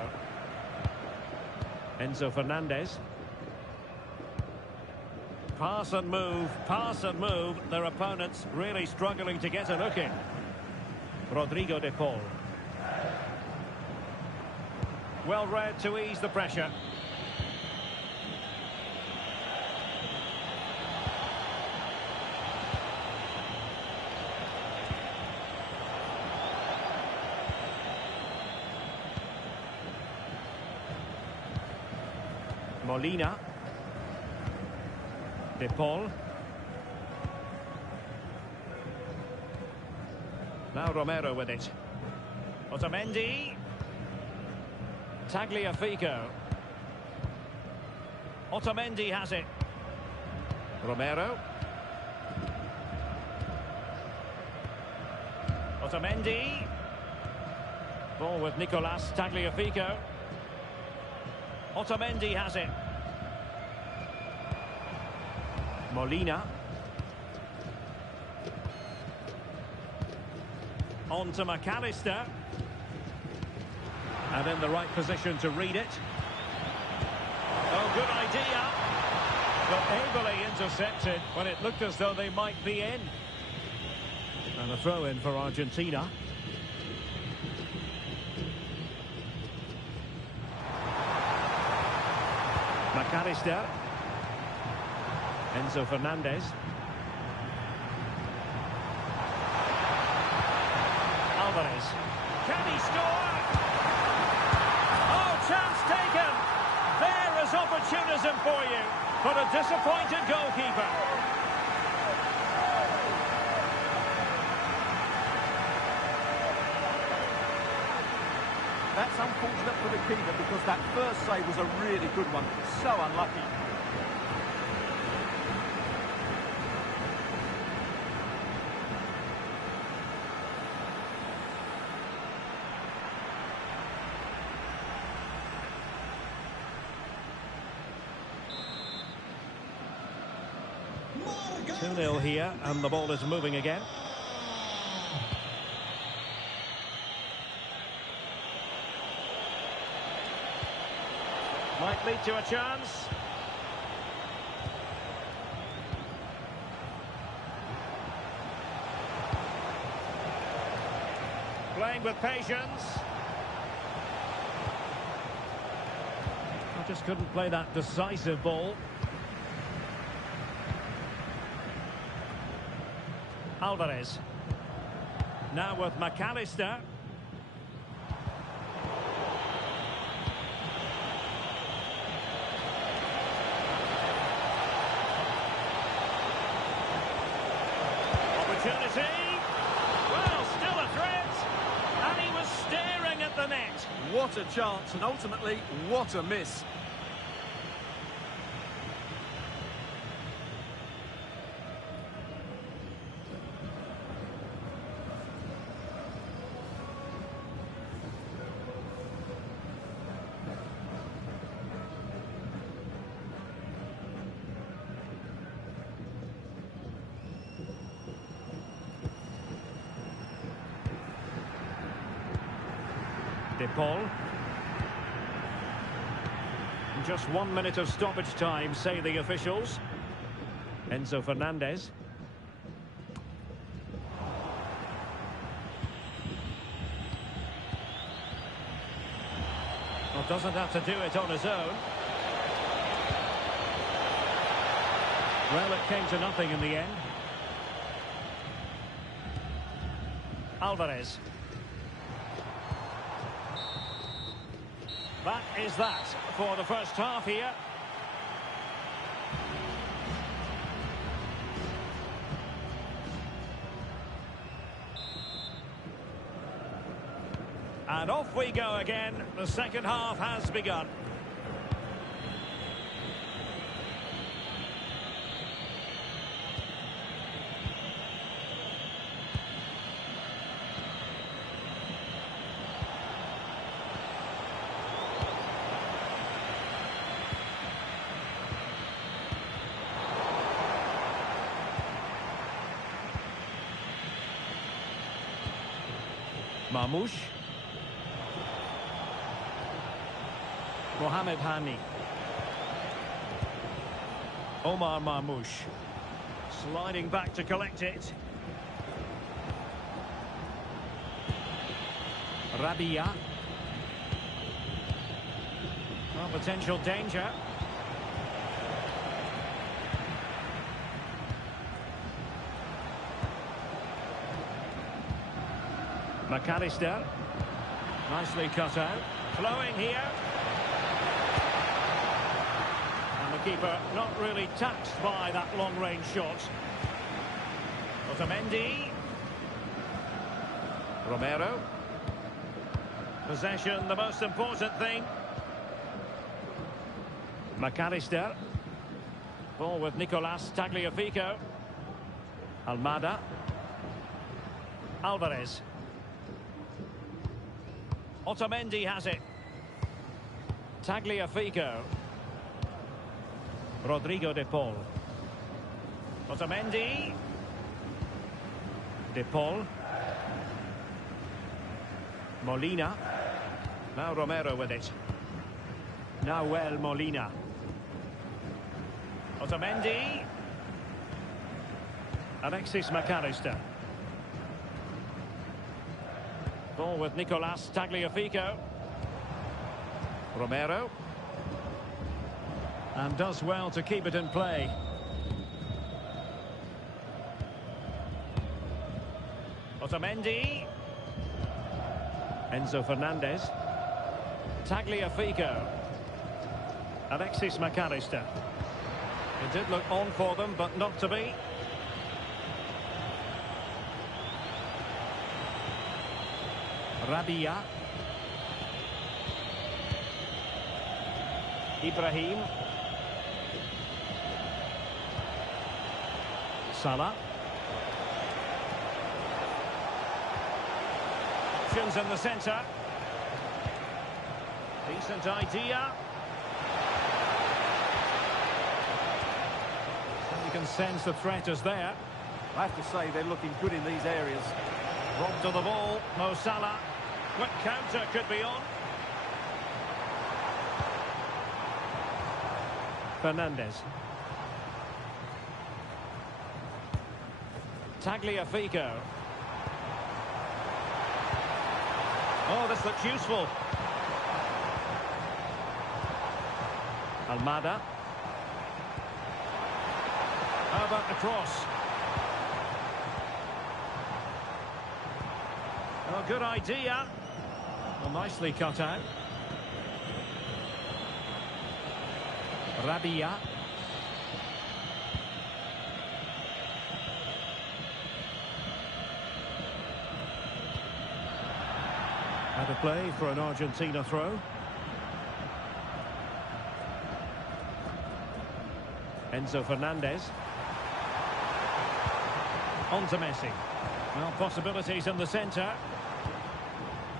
Enzo Fernandez. Pass and move, pass and move. Their opponents really struggling to get a look in. Rodrigo de Paul. Well read to ease the pressure. Molina. De Paul. Now Romero with it. Otamendi. Tagliafico. Otamendi has it. Romero. Otamendi. Ball with Nicolas Tagliafico. Otamendi has it. Molina. On to McAllister. And in the right position to read it. Oh, good idea. But ably intercepted when it looked as though they might be in. And a throw-in for Argentina. McAllister. Enzo Fernandez. Alvarez. Can he score? Oh, chance taken. There is opportunism for you, but a disappointed goalkeeper. That's unfortunate for the keeper because that first save was a really good one. So unlucky. Two 2-0 here, and the ball is moving again. Might lead to a chance. Playing with patience. I just couldn't play that decisive ball. Alvarez. Now with McAllister. Opportunity. Well, still a threat. And he was staring at the net. What a chance, and ultimately, what a miss. De Paul. Just 1 minute of stoppage time, say the officials. Enzo Fernandez. Well, doesn't have to do it on his own. Well, it came to nothing in the end. Alvarez. That is that for the first half here. And off we go again. The second half has begun. Marmoush. Mohamed Hani. Omar Marmoush. Sliding back to collect it. Rabia. Oh, potential danger. McAllister. Nicely cut out. Flowing here. And the keeper not really touched by that long-range shot. Otamendi. Romero. Possession, the most important thing. McAllister. Ball with Nicolas Tagliafico. Almada. Alvarez. Otamendi has it. Tagliafico. Rodrigo de Paul. Otamendi. De Paul. Molina. Now Romero with it. Nahuel Molina. Otamendi. Alexis McAllister. Ball with Nicolas Tagliafico. Romero. And does well to keep it in play. Otamendi. Enzo Fernandez. Tagliafico. Alexis McAllister. It did look on for them, but not to be. Rabia. Ibrahim. Salah. Options in the centre. Decent idea. And you can sense the threat is there. I have to say they're looking good in these areas. Robbed to the ball, Mo Salah. Quick counter could be on. Fernandez. Tagliafico. Oh, this looks useful. Almada. How about the cross? Oh, good idea. Well, nicely cut out. Rabia. Had a play for an Argentina throw. Enzo Fernandez. On to Messi. Well, possibilities in the centre.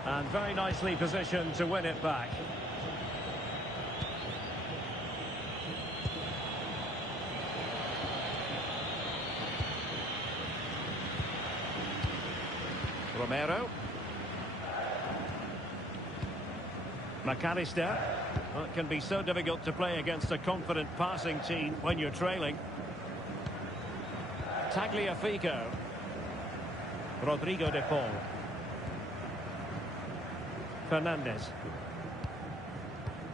And very nicely positioned to win it back. Romero. McAllister. Well, it can be so difficult to play against a confident passing team when you're trailing. Tagliafico. Rodrigo de Paul. Fernandez.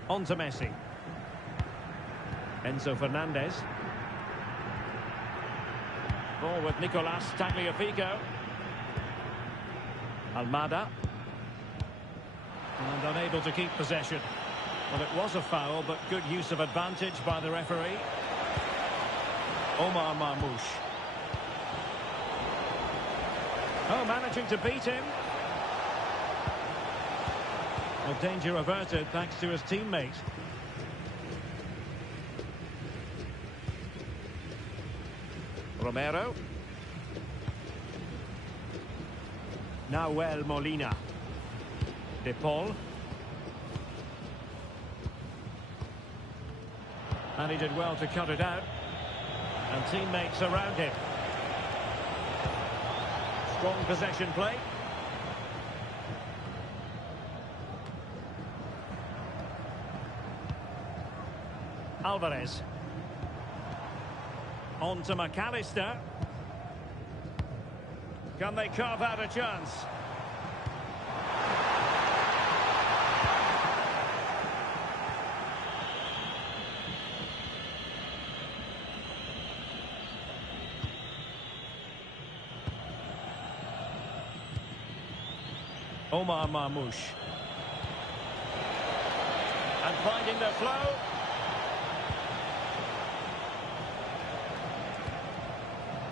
On to Messi. Enzo Fernandez. Ball with Nicolas Tagliafico. Almada. And unable to keep possession. Well, it was a foul, but good use of advantage by the referee. Omar Marmoush. Oh, managing to beat him. Well, danger averted thanks to his teammate. Romero. Nahuel Molina. De Paul. And he did well to cut it out. And teammates around him. Strong possession play. Alvarez. On to McAllister. Can they carve out a chance? Omar Marmoush. And finding the flow.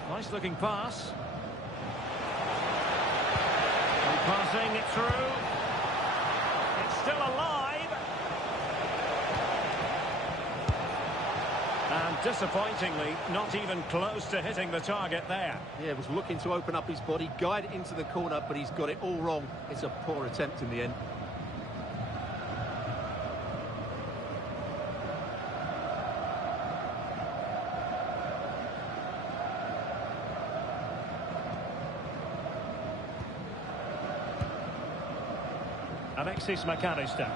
Nice looking pass. And passing it through. It's still alive. And disappointingly, not even close to hitting the target there. Yeah, was looking to open up his body, guide it into the corner, but he's got it all wrong. It's a poor attempt in the end. Alexis McAllister.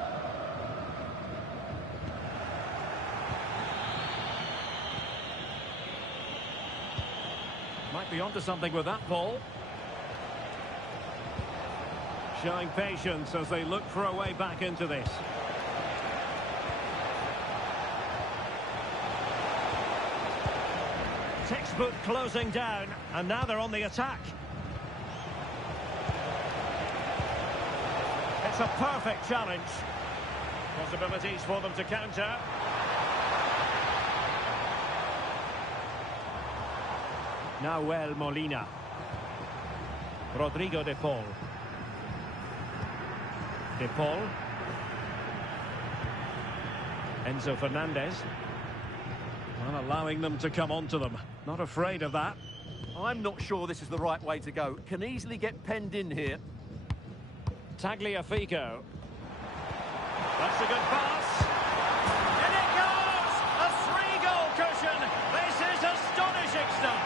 Might be onto something with that ball. Showing patience as they look for a way back into this. Textbook closing down, and now they're on the attack. It's a perfect challenge. Possibilities for them to counter. Nahuel Molina. Rodrigo de Paul. De Paul. Enzo Fernandez. Well, allowing them to come onto them. Not afraid of that. I'm not sure this is the right way to go. Can easily get penned in here. Tagliafico. That's a good pass. And it goes! A 3-goal cushion. This is astonishing stuff.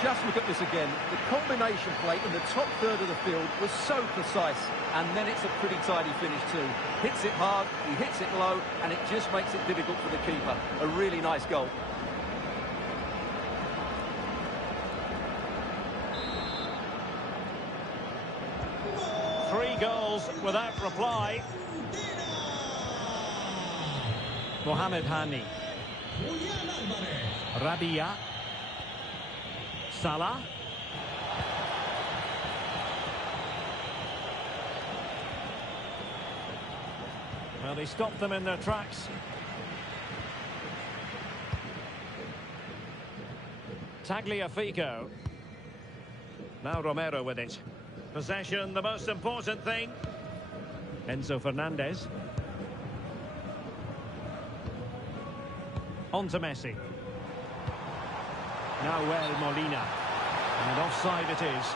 Just look at this again. The combination play in the top third of the field was so precise. And then it's a pretty tidy finish too. Hits it hard, he hits it low, and it just makes it difficult for the keeper. A really nice goal. Three goals without reply. Mohamed Hani. Rabia. Salah. Well, they stopped them in their tracks. Tagliafico. Now Romero with it. Possession, the most important thing. Enzo Fernandez. On to Messi. Nahuel Molina. And offside it is.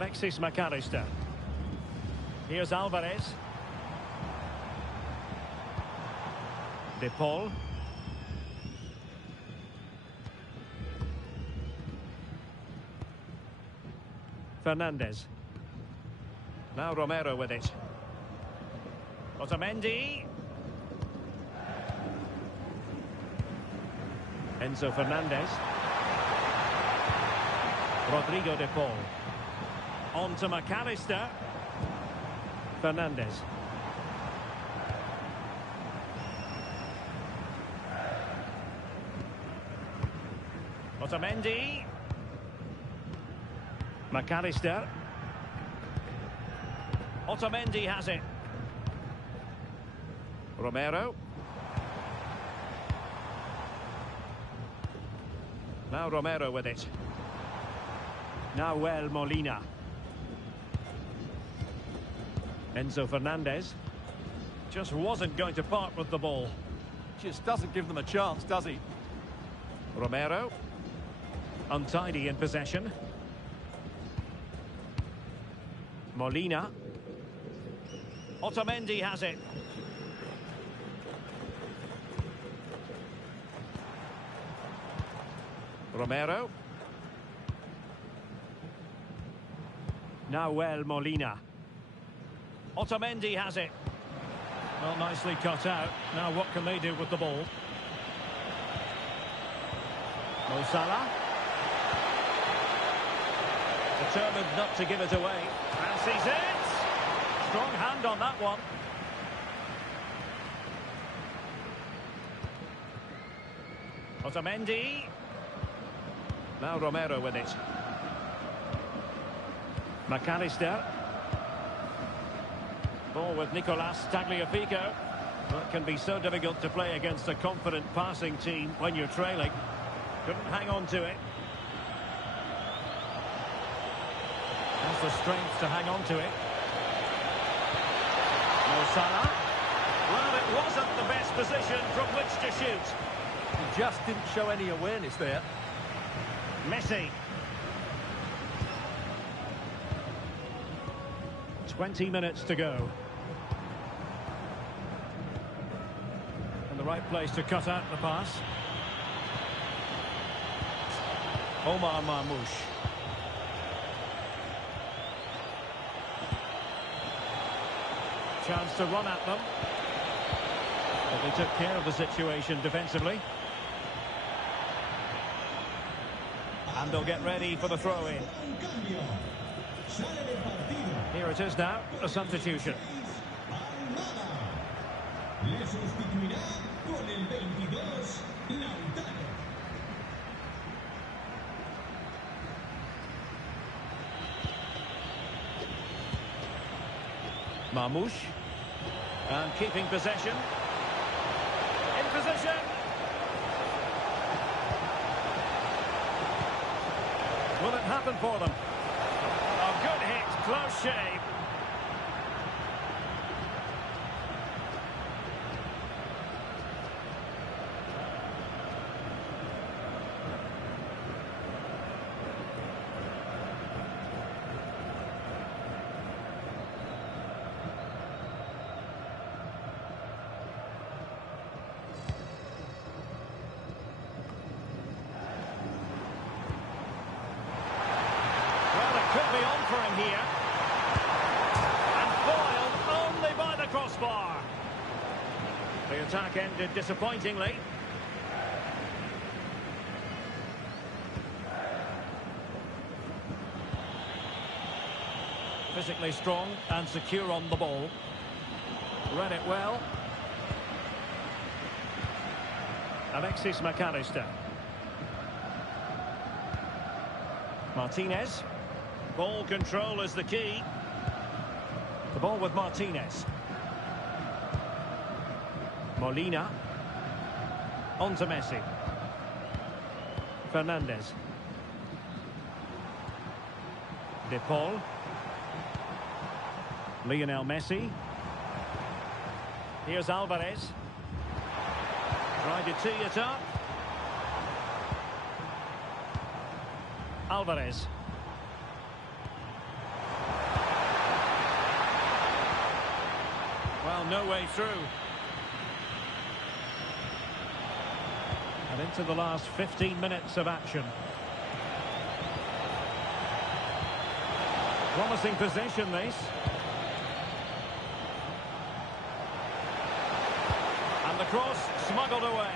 Alexis McAllister. Here's Alvarez. De Paul. Fernandez. Now Romero with it. Otamendi. Enzo Fernandez. Rodrigo de Paul. On to McAllister. Fernandez. Otamendi. McAllister. Otamendi has it. Romero. Now Romero with it. Now Molina. Enzo Fernandez. Just wasn't going to part with the ball. Just doesn't give them a chance, does he? Romero. Untidy in possession. Molina. Otamendi has it. Romero. Now Molina. Otamendi has it. Well, nicely cut out. Now what can they do with the ball? Mo Salah. Determined not to give it away. Fancies it. Strong hand on that one. Otamendi. Now Romero with it. McAllister. Ball with Nicolas Tagliafico. Well, it can be so difficult to play against a confident passing team when you're trailing. Couldn't hang on to it. Has the strength to hang on to it. Mo Salah. Well, it wasn't the best position from which to shoot. He just didn't show any awareness there. Messi. 20 minutes to go. And the right place to cut out the pass. Omar Marmoush. Chance to run at them. But they took care of the situation defensively. And they'll get ready for the throw-in. Here it is now, a substitution. Marmoush. And keeping possession. In position. Will it happen for them? A good hit, close shave. Could be on for him here. And foiled only by the crossbar. The attack ended disappointingly. Physically strong and secure on the ball. Read it well. Alexis McAllister. Martinez. Ball control is the key. The ball with Martinez. Molina. On to Messi. Fernandez. De Paul. Lionel Messi. Here's Alvarez. Tried to tee it up. Alvarez. Well, no way through. And into the last 15 minutes of action. Promising position, this. And the cross smuggled away.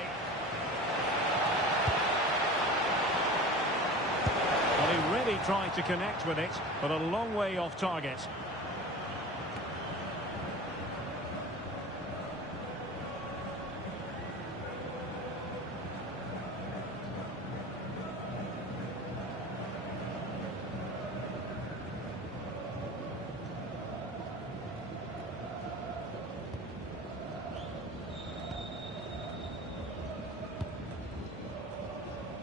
Well, he really tried to connect with it, but a long way off target.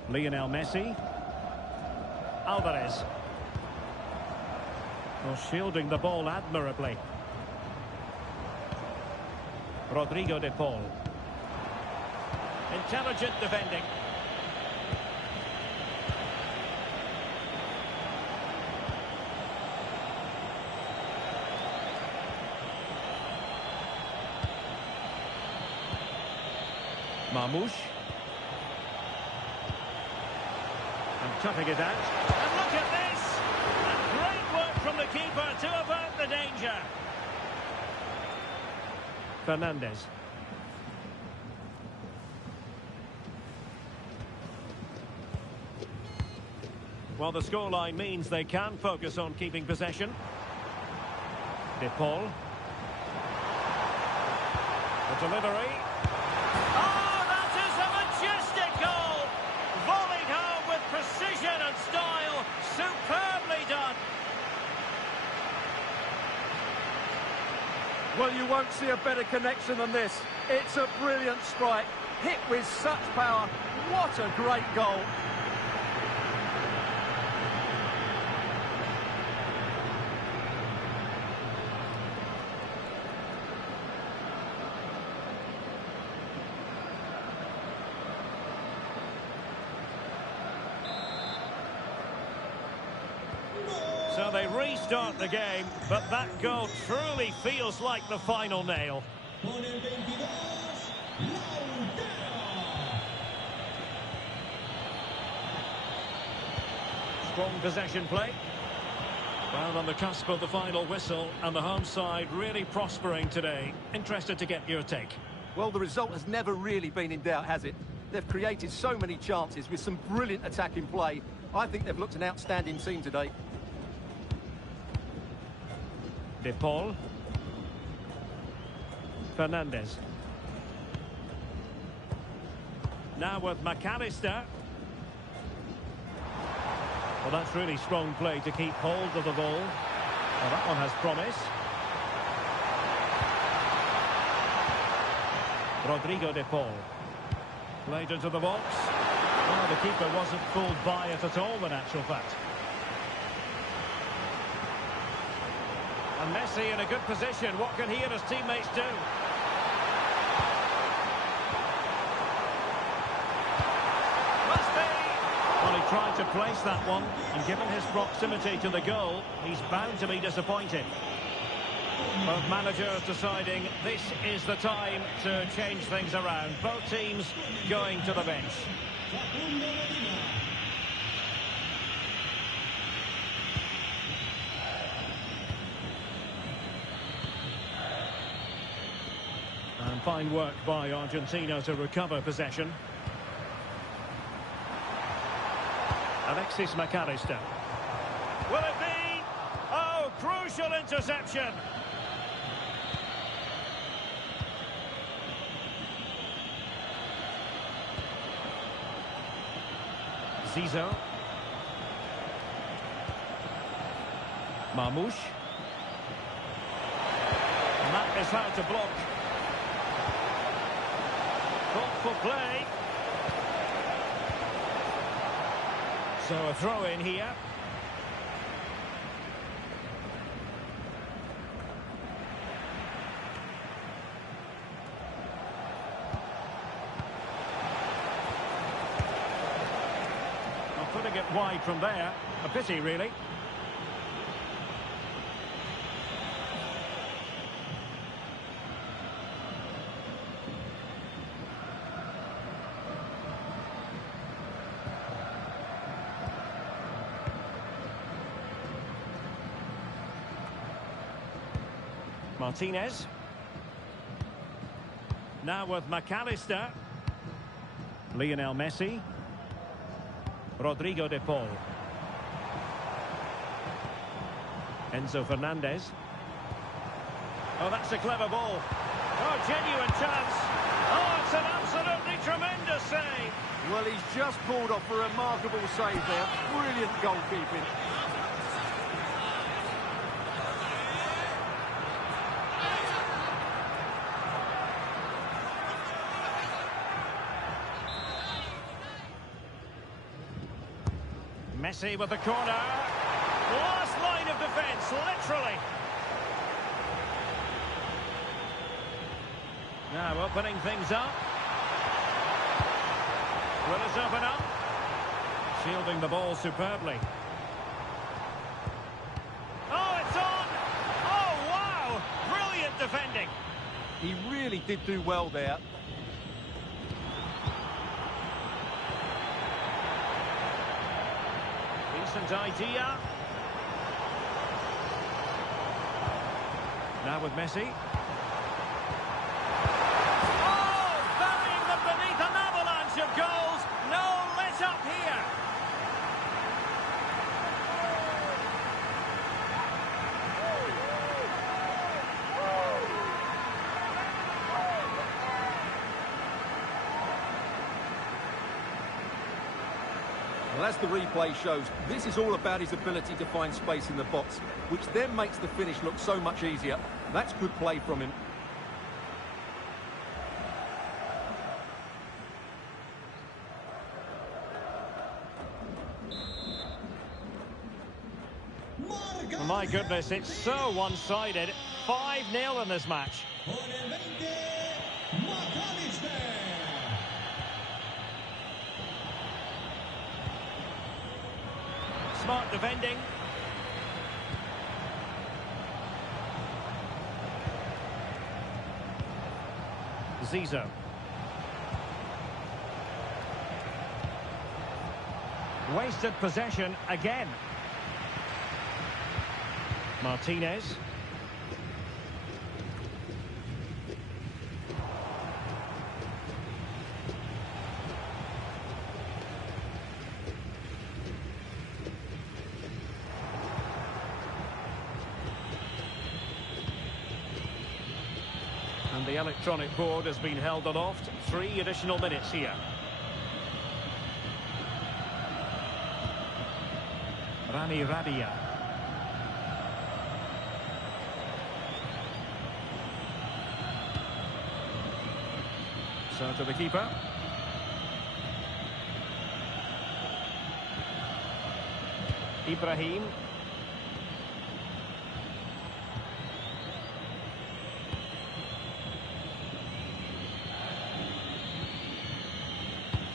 Lionel Messi. Alvarez. Well, shielding the ball admirably. Rodrigo de Paul. Intelligent defending. Marmoush. And cutting it out. And look at this! And great work from the keeper to avert the danger. Fernandez. Well, the scoreline means they can focus on keeping possession. De Paul. The delivery. Oh, that is a majestic goal! Volleyed home with precision and style. Superbly done. Well, you won't see a better connection than this. It's a brilliant strike, hit with such power. What a great goal. So they restart the game, but that goal truly feels like the final nail. Strong possession play. Well, on the cusp of the final whistle, and the home side really prospering today. Interested to get your take. Well, the result has never really been in doubt, has it? They've created so many chances with some brilliant attacking play. I think they've looked an outstanding team today. De Paul. Fernandez. Now with McAllister. Well, that's really strong play to keep hold of the ball. Well, that one has promise. Rodrigo de Paul. Played into the box. Well, the keeper wasn't fooled by it at all, in actual fact. And Messi in a good position. What can he and his teammates do? Must be! Well, he tried to place that one, and given his proximity to the goal, he's bound to be disappointed. Both managers deciding this is the time to change things around. Both teams going to the bench. And fine work by Argentina to recover possession. Alexis McAllister. Will it be? Oh, crucial interception. Zizou. Marmoush. And that is how to block. Thoughtful play. So a throw in here. Well, putting it wide from there. A pity, really. Martinez. Now with McAllister. Lionel Messi. Rodrigo de Paul. Enzo Fernandez. Oh, that's a clever ball. Oh, genuine chance. Oh, it's an absolutely tremendous save. Well, he's just pulled off a remarkable save there. Brilliant goalkeeping. Messi with the corner. Last line of defence, literally. Now opening things up. Will it open up? Shielding the ball superbly. Oh, it's on! Oh, wow! Brilliant defending. He really did do well there. Decent idea. Now with Messi. Oh, burying them beneath an avalanche of goals. No let up here. Well, as the replay shows, this is all about his ability to find space in the box, which then makes the finish look so much easier. That's good play from him. Oh my goodness, it's so one-sided. 5-0 in this match. Smart defending. Zizou. Wasted possession again. Martinez. And the electronic board has been held aloft. 3 additional minutes here. Rami Rabia. So to the keeper. Ibrahim.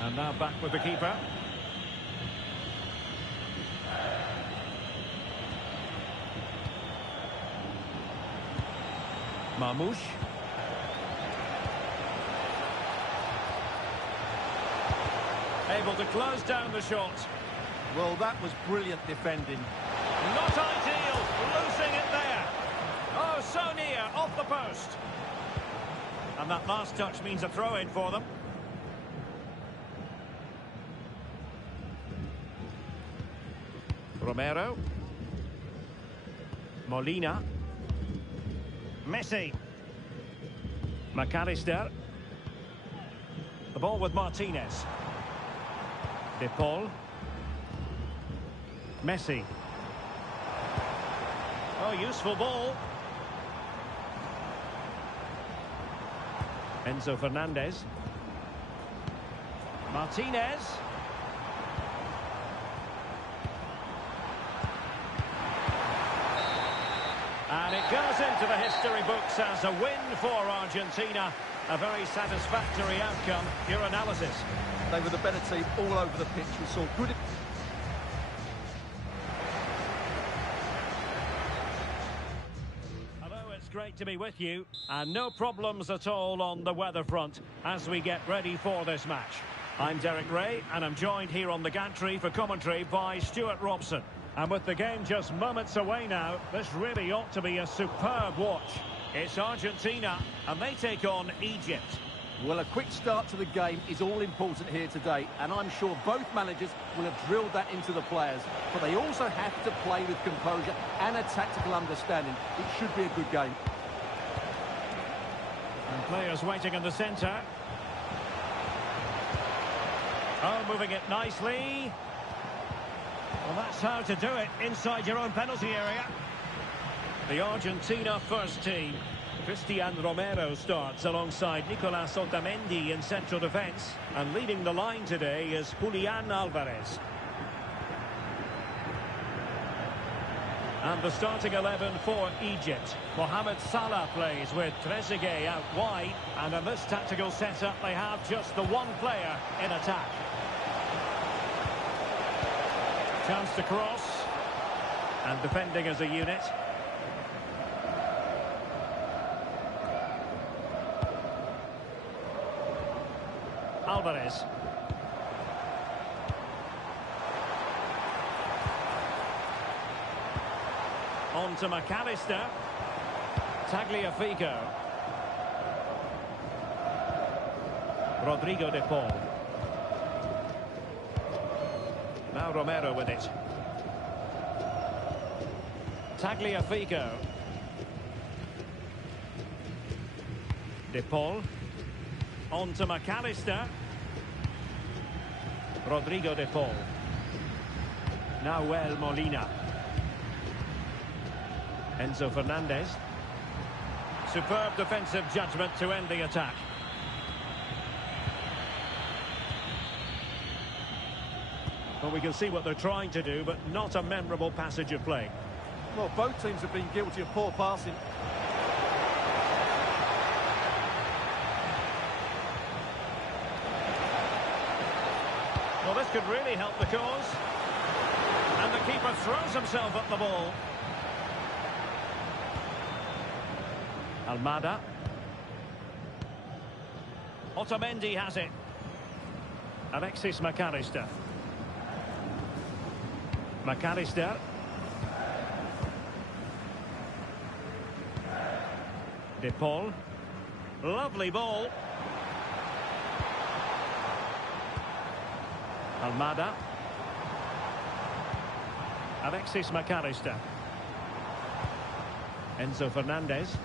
And now back with the keeper. Marmoush. Able to close down the shot. Well, that was brilliant defending. Not ideal, losing it there. Oh, so near, off the post. And that last touch means a throw-in for them. Romero. Molina. Messi. McAllister. The ball with Martinez. De Paul. Messi. Oh, useful ball. Enzo Fernandez. Martinez. And it goes into the history books as a win for Argentina. A very satisfactory outcome. Your analysis. They were the better team all over the pitch. We saw good... Hello, it's great to be with you. And no problems at all on the weather front as we get ready for this match. I'm Derek Ray, and I'm joined here on the gantry for commentary by Stuart Robson. And with the game just moments away now, this really ought to be a superb watch. It's Argentina, and they take on Egypt. Well, a quick start to the game is all important here today, and I'm sure both managers will have drilled that into the players. But they also have to play with composure and a tactical understanding. It should be a good game. And players waiting in the centre. Oh, moving it nicely. Well, that's how to do it inside your own penalty area. The Argentina first team. Cristian Romero starts alongside Nicolas Otamendi in central defence. And leading the line today is Julian Alvarez. And the starting 11 for Egypt. Mohamed Salah plays with Trezeguet out wide. And in this tactical setup, they have just the one player in attack. Chance to cross. And defending as a unit. Alvarez. On to McAllister. Tagliafico. Rodrigo de Paul. Now Romero with it. Tagliafico. De Paul. On to McAllister. Rodrigo de Paul. Nahuel Molina. Enzo Fernandez. Superb defensive judgment to end the attack. Well, we can see what they're trying to do, but not a memorable passage of play. Well, both teams have been guilty of poor passing. Well, this could really help the cause. And the keeper throws himself at the ball. Almada. Otamendi has it. Alexis McAllister. McAllister. De Paul. Lovely ball. Almada. Alexis McAllister. Enzo Fernandez.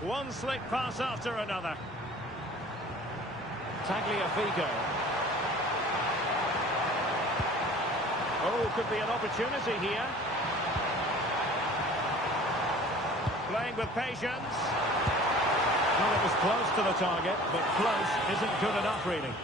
One slick pass after another. Tagliafico. Oh, could be an opportunity here. Playing with patience. Well, it was close to the target, but close isn't good enough, really.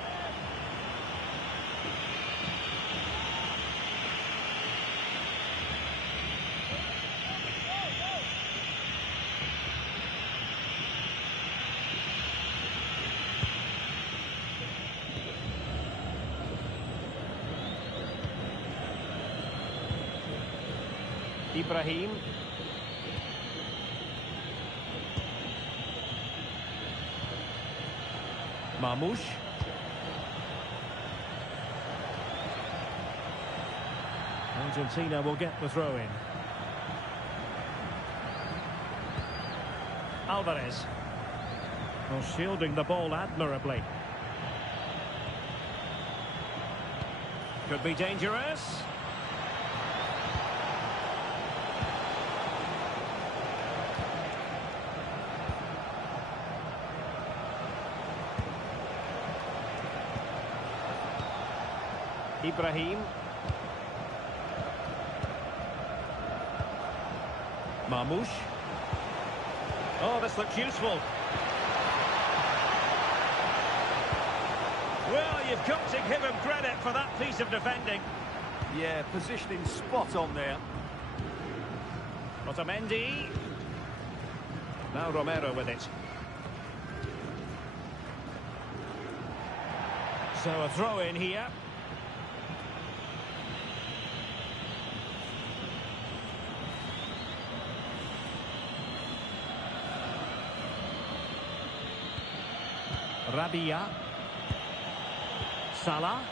Ibrahim. Marmoush. Argentina will get the throw in. Alvarez. Well, shielding the ball admirably. Could be dangerous. Ibrahim. Marmoush. Oh, this looks useful. Well, you've got to give him credit for that piece of defending. Yeah, positioning spot on there. Otamendi. Now Romero with it. So a throw in here. Rabia. Salah.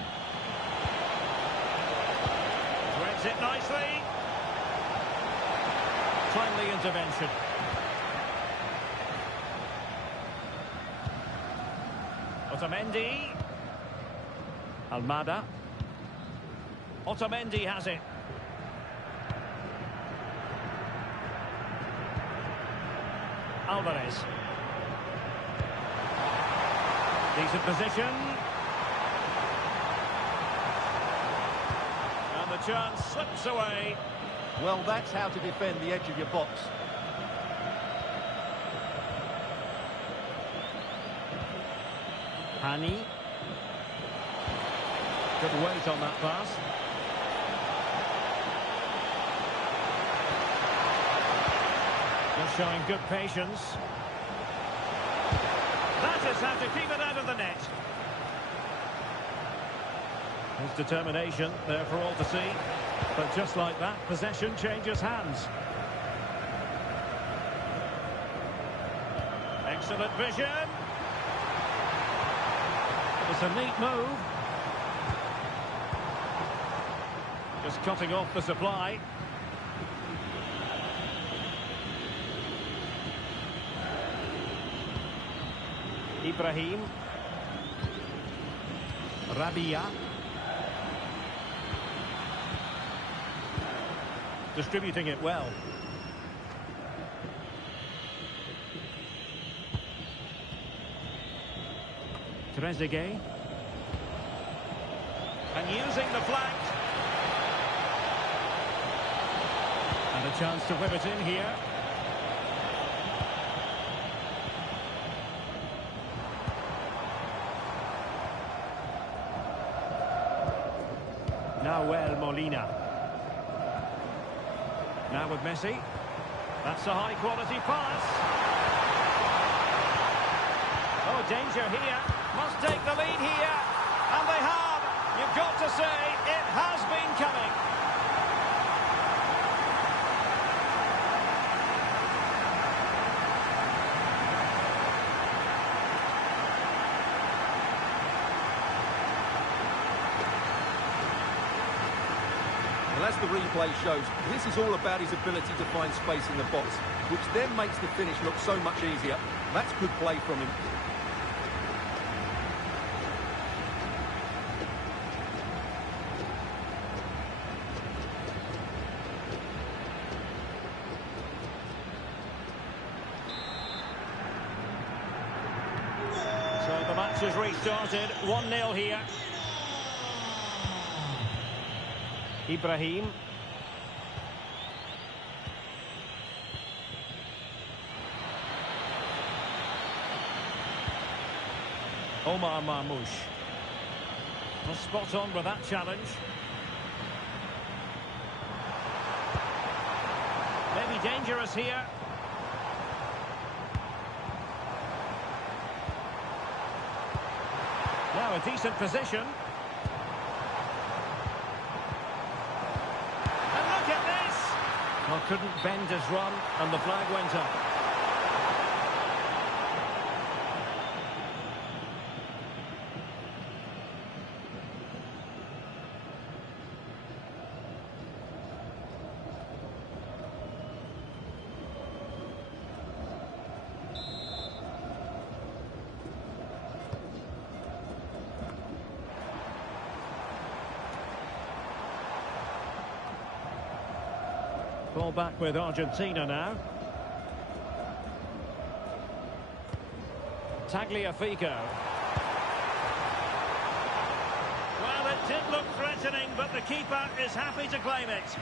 Threads it nicely. Timely intervention. Otamendi. Almada. Otamendi has it. Alvarez. Decent position. And the chance slips away. Well, that's how to defend the edge of your box. Hani. Good weight on that pass. Just showing good patience. That is how to keep it out of the net. His determination there for all to see. But just like that, possession changes hands. Excellent vision. It's a neat move. Just cutting off the supply. Ibrahim. Rabia. Distributing it well. Trezeguet. And using the flank. And a chance to whip it in here. Nahuel Molina. Now with Messi. That's a high-quality pass. Oh, danger here. Must take the lead here. And they have. You've got to say, it has been coming. Well, as the replay shows, this is all about his ability to find space in the box, which then makes the finish look so much easier. That's good play from him. So the match has restarted. 1-0 here. Ibrahim. Omar Marmoush. Well, spot on with that challenge. Maybe dangerous here. Now a decent position. Well, couldn't bend his run, and the flag went up. Ball back with Argentina now. Tagliafico. Well, it did look threatening, but the keeper is happy to claim it.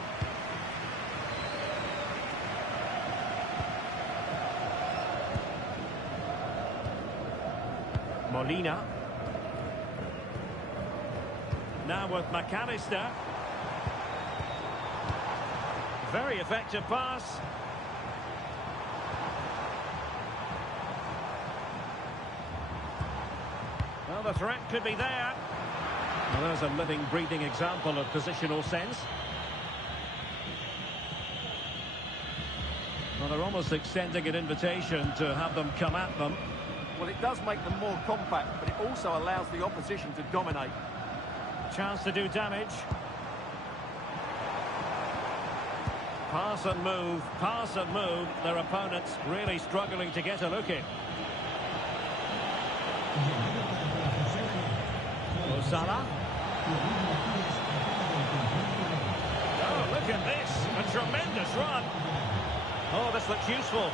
Molina. Now with McAllister. Very effective pass. Well, the threat could be there. Well, there's a living, breathing example of positional sense. Well, they're almost extending an invitation to have them come at them. Well, it does make them more compact, but it also allows the opposition to dominate. Chance to do damage. Pass and move, pass and move. Their opponents really struggling to get a look in. Salah. Oh, look at this. A tremendous run. Oh, this looks useful.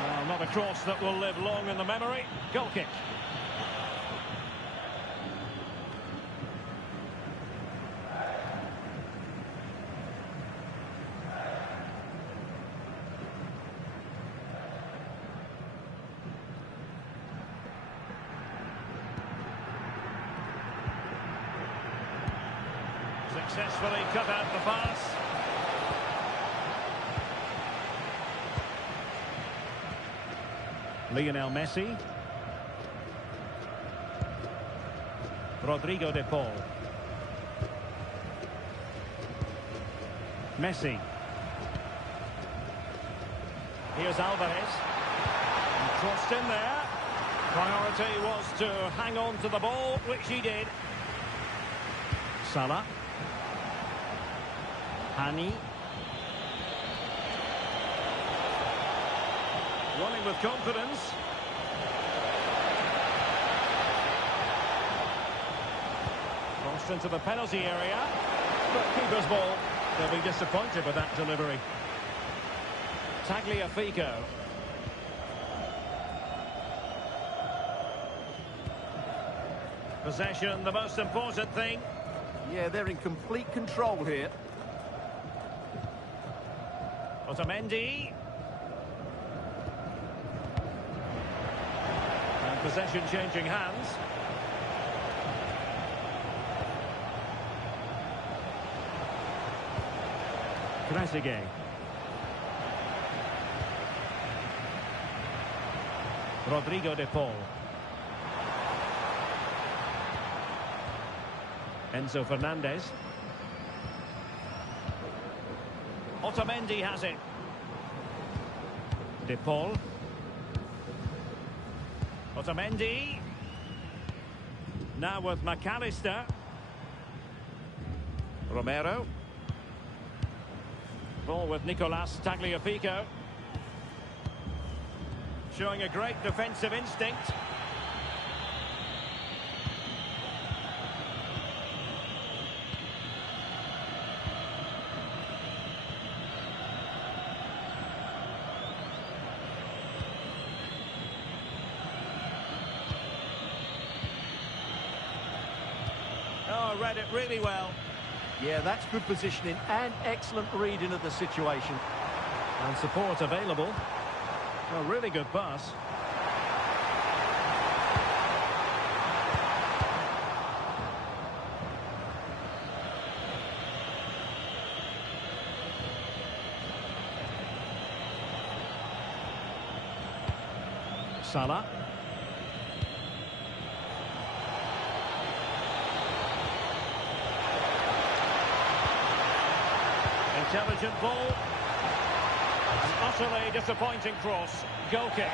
Well, not a cross that will live long in the memory. Goal kick. Successfully cut out the pass. Lionel Messi. Rodrigo de Paul. Messi. Here's Alvarez. And crossed in there. Priority was to hang on to the ball, which he did. Salah. Hani. Running with confidence. Crossed into the penalty area. But keeper's ball. They'll be disappointed with that delivery. Tagliafico. Possession, the most important thing. Yeah, they're in complete control here. Otamendi. And possession changing hands. Trezeguet. Rodrigo de Paul. Enzo Fernandez. Otamendi has it. De Paul. Otamendi. Now with McAllister. Romero. Ball with Nicolas Tagliafico. Showing a great defensive instinct. Oh, read it really well. Yeah, that's good positioning and excellent reading of the situation. And support available. A really good pass. Salah. Intelligent ball. An utterly disappointing cross. Goal kick.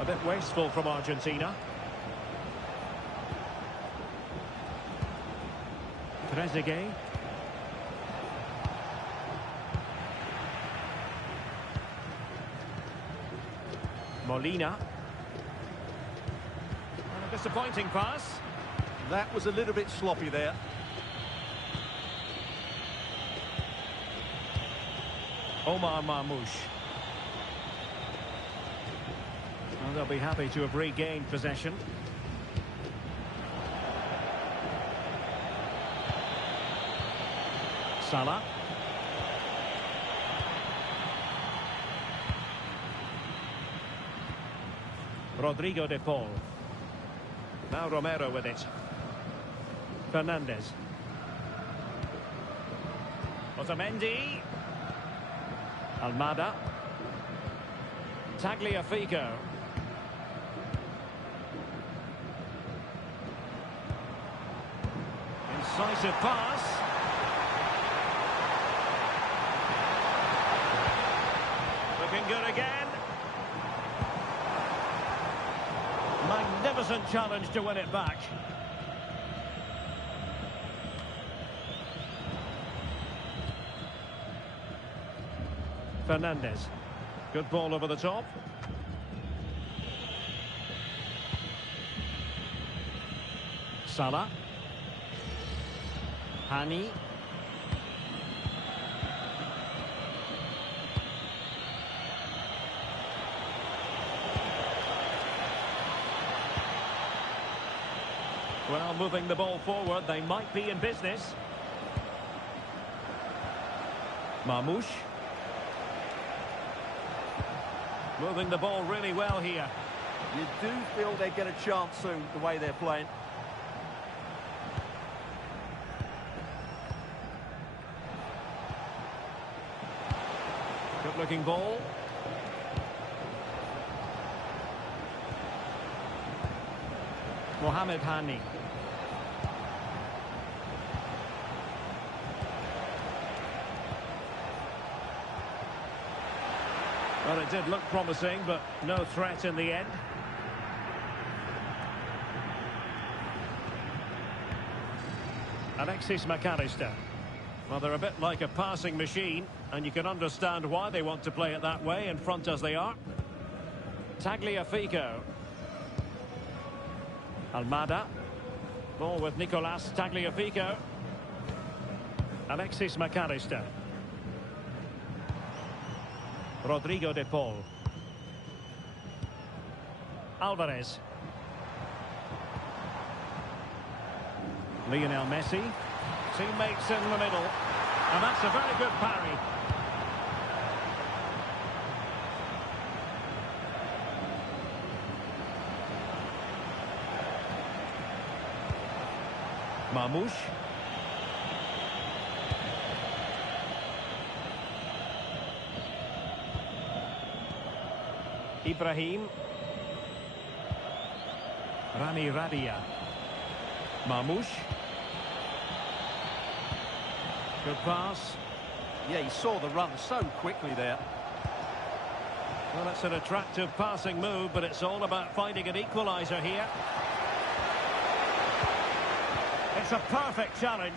A bit wasteful from Argentina. Trezeguet. Molina. And a disappointing pass. That was a little bit sloppy there. Omar Marmoush. Well, they'll be happy to have regained possession. Salah. Rodrigo de Paul. Now Romero with it. Fernandez. Otamendi. Almada. Tagliafico. Incisive pass. Looking good again. magnificent challenge to win it back. Fernandez. Good ball over the top. Salah. Hani. Well, moving the ball forward, they might be in business. Marmoush. Moving the ball really well here. You do feel they get a chance soon, the way they're playing. Good-looking ball. Mohamed Hani. Well, it did look promising, but no threat in the end. Alexis McAllister. Well, they're a bit like a passing machine, and you can understand why they want to play it that way, in front as they are. Tagliafico. Almada. Ball with Nicolas Tagliafico. Alexis McAllister. Rodrigo de Paul. Alvarez. Lionel Messi. Teammates in the middle. And that's a very good parry. Marmoush. Ibrahim. Rami Radia. Marmoush. Good pass. Yeah, he saw the run so quickly there. Well, it's an attractive passing move, but it's all about finding an equaliser here. It's a perfect challenge.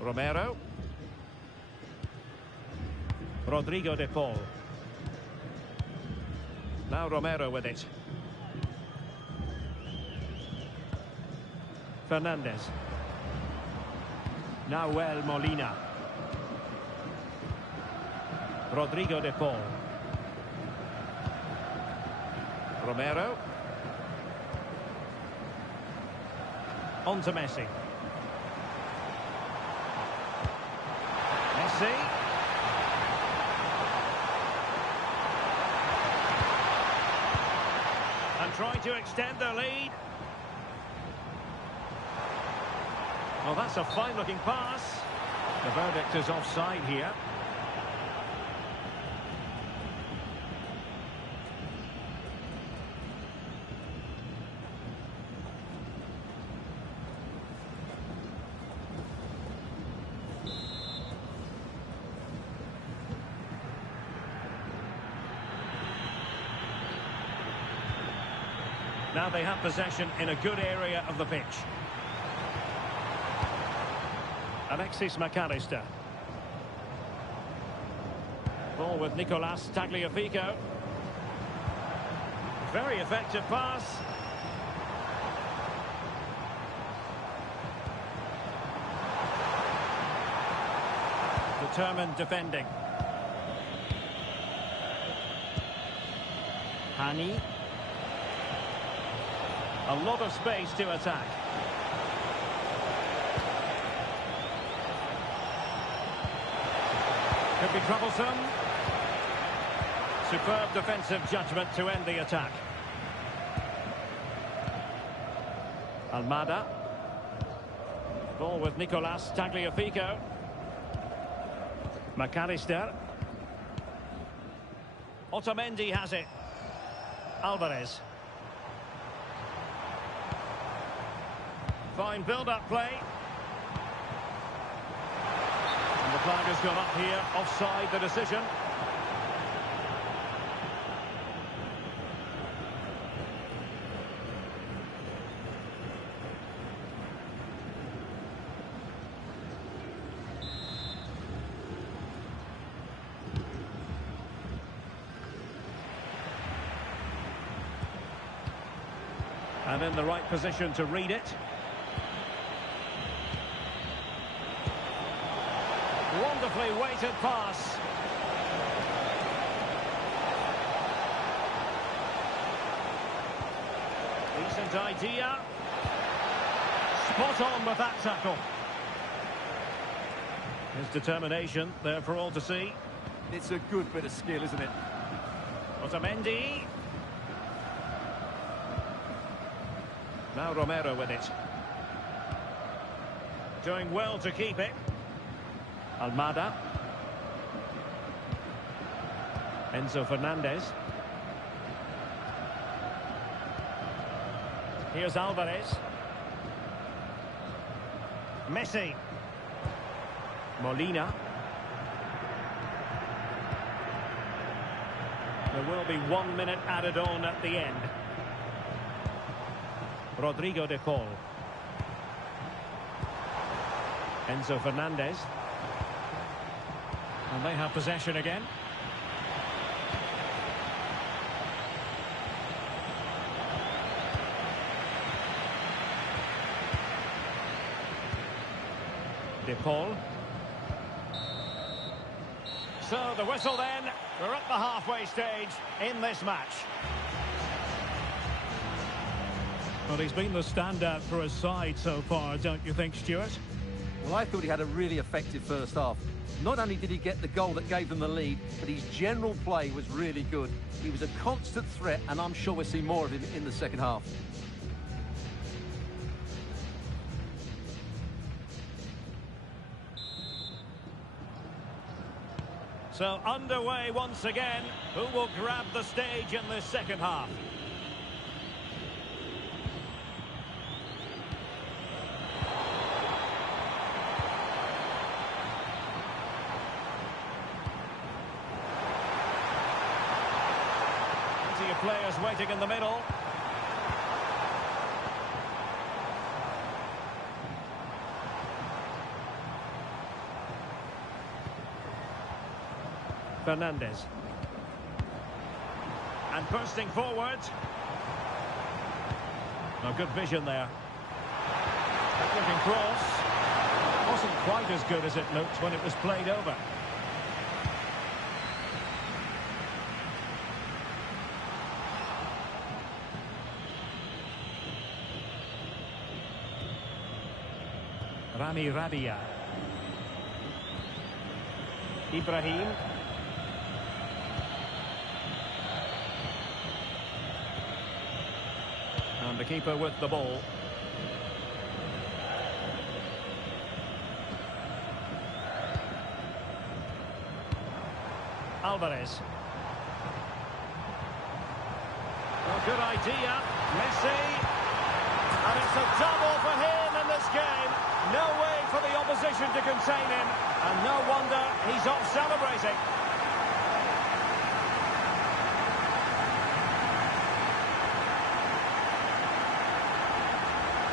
Romero. Rodrigo de Paul. Now Romero with it. Fernandez. Nahuel Molina. Rodrigo de Paul. Romero. On to Messi. Messi. And trying to extend their lead. Well, that's a fine-looking pass. The verdict is offside here. Now they have possession in a good area of the pitch. Alexis McAllister. Ball with Nicolas Tagliafico. Very effective pass. Determined defending. Hani. A lot of space to attack. Could be troublesome. Superb defensive judgment to end the attack. Almada. Ball with Nicolas Tagliafico. McAllister. Otamendi has it. Alvarez. Fine build-up play. And the flag has gone up here, offside the decision. And in the right position to read it. Wonderfully weighted pass. Decent idea. Spot on with that tackle. His determination there for all to see. It's a good bit of skill, isn't it? Otamendi. Now Romero with it. Doing well to keep it. Almada. Enzo Fernandez. Here's Alvarez. Messi. Molina. There will be 1 minute added on at the end. Rodrigo de Paul. Enzo Fernandez. And they have possession again. De Paul. So the whistle then. We're at the halfway stage in this match. Well, he's been the standout for his side so far, don't you think, Stuart? Well, I thought he had a really effective first half. Not only did he get the goal that gave them the lead, but his general play was really good. He was a constant threat, and I'm sure we'll see more of him in the second half. So underway once again. Who will grab the stage in this second half? Plenty of players waiting in the middle. Fernandez. And bursting forward. Oh, good vision there. Looking cross. Wasn't quite as good as it looked when it was played over. Rami Rabia. Ibrahim. And the keeper with the ball. Alvarez. Well, good idea. Messi. And it's a double for him in this game. No way for the opposition to contain him. And no wonder he's off celebrating.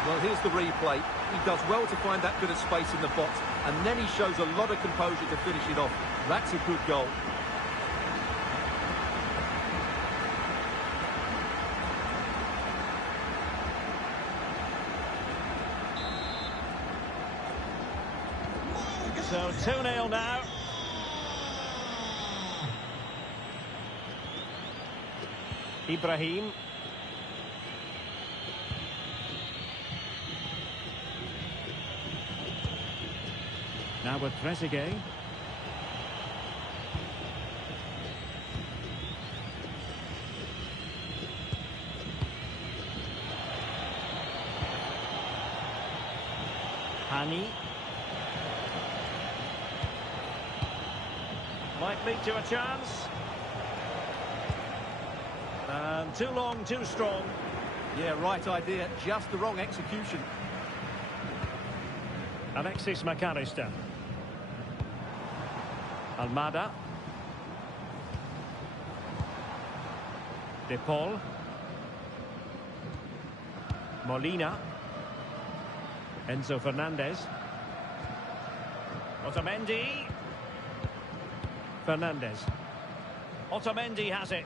Well, here's the replay. He does well to find that bit of space in the box, and then he shows a lot of composure to finish it off. That's a good goal. So 2-0 now. Ibrahim. Now with Trezeguet. Hani. Might lead to a chance. And too long, too strong. Yeah, right idea, just the wrong execution. Alexis McAllister. Almada. De Paul. Molina. Enzo Fernandez. Otamendi. Fernandez. Otamendi has it.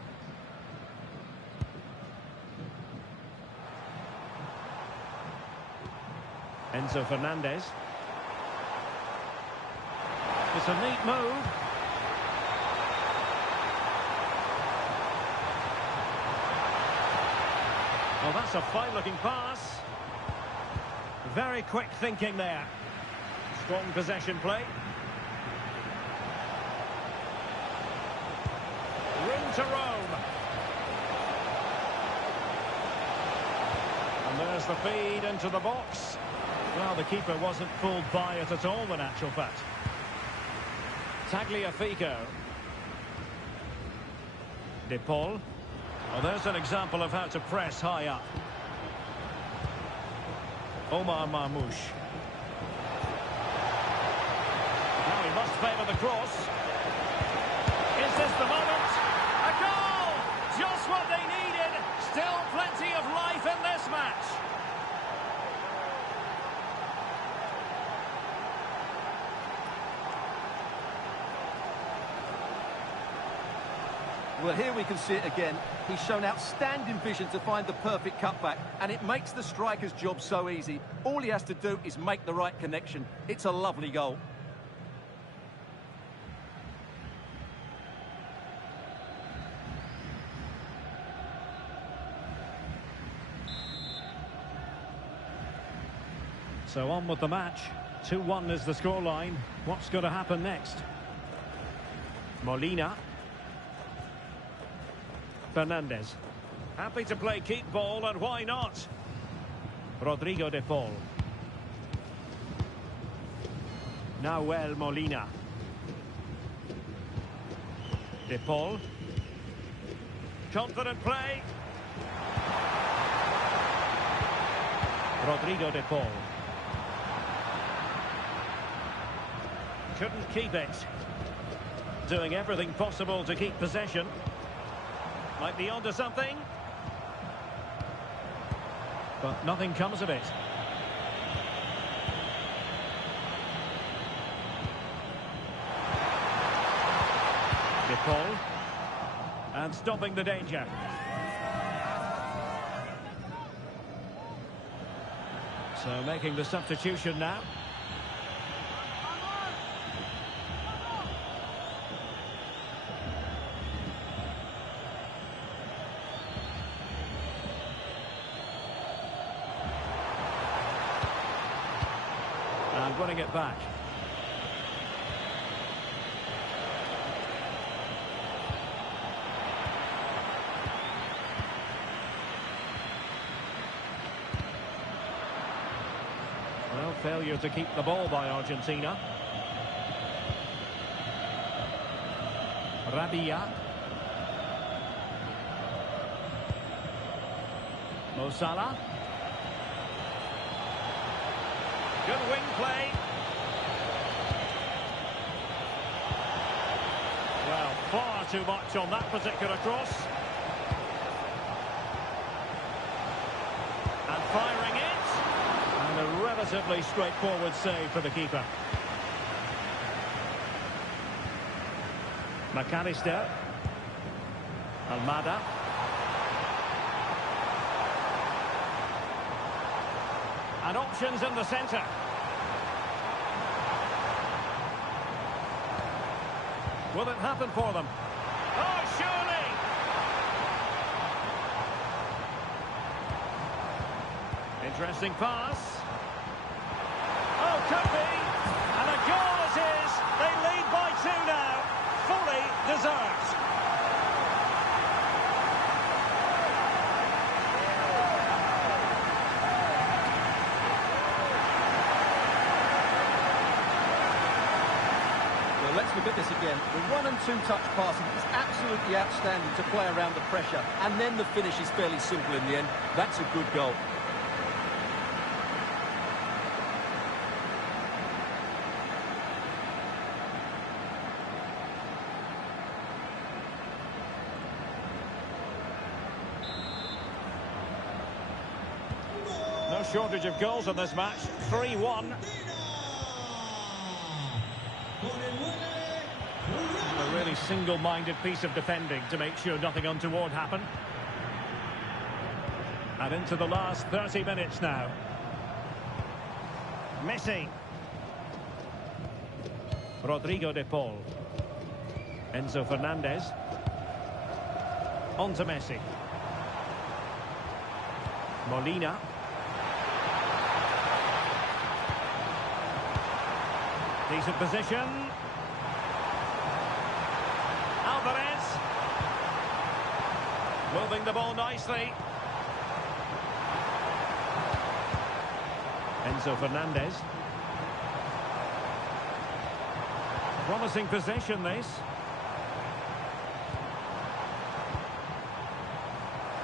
Enzo Fernandez. It's a neat move. Oh, that's a fine-looking pass. Very quick thinking there. Strong possession play. Room to roam. And there's the feed into the box. Well, the keeper wasn't fooled by it at all, in actual fact. Tagliafico. De Paul. Well, there's an example of how to press high up. Omar Marmoush. Now he must favour the cross. Is this the moment? A goal! Just what they needed. Still plenty of life in this match. Well, here we can see it again. He's shown outstanding vision to find the perfect cutback, and it makes the striker's job so easy. All he has to do is make the right connection. It's a lovely goal. So on with the match. 2-1 is the scoreline. What's going to happen next? Molina. Fernandez. Happy to play keep ball, and why not? Rodrigo de Paul. Nahuel Molina. De Paul. Confident play. Rodrigo de Paul. Couldn't keep it. Doing everything possible to keep possession. Might be onto something. But nothing comes of it. De Paul. And stopping the danger. So making the substitution now. And winning it back. Well, failure to keep the ball by Argentina. Rabia. Mo Salah. Good wing play. Well, far too much on that particular cross. And firing it. And a relatively straightforward save for the keeper. McAllister. Almada. And options in the centre. Will it happen for them? Oh, surely! Interesting pass. Oh, could be. And a goal it is. They lead by 2 now. Fully deserved. Let's look at this again. The 1- and 2-touch passing is absolutely outstanding to play around the pressure, and then the finish is fairly simple in the end. That's a good goal. No shortage of goals in this match. 3-1. A really single-minded piece of defending to make sure nothing untoward happened. And into the last 30 minutes now. Messi. Rodrigo de Paul. Enzo Fernandez. On to Messi. Molina. Decent position. Alvarez. Moving the ball nicely. Enzo Fernandez. Promising possession, this.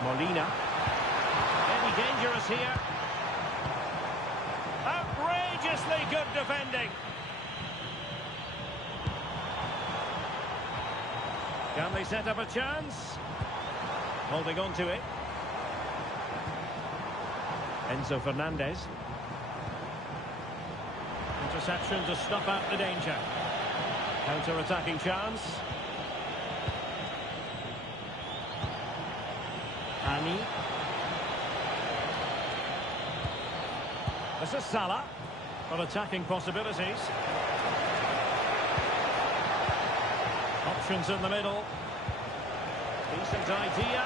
Molina. Maybe dangerous here. Outrageously good defending. Can they set up a chance? Holding on to it. Enzo Fernandez. Interception to snuff out the danger. Counter-attacking chance. Ani. This is Salah. For attacking possibilities. Options in the middle. Decent idea.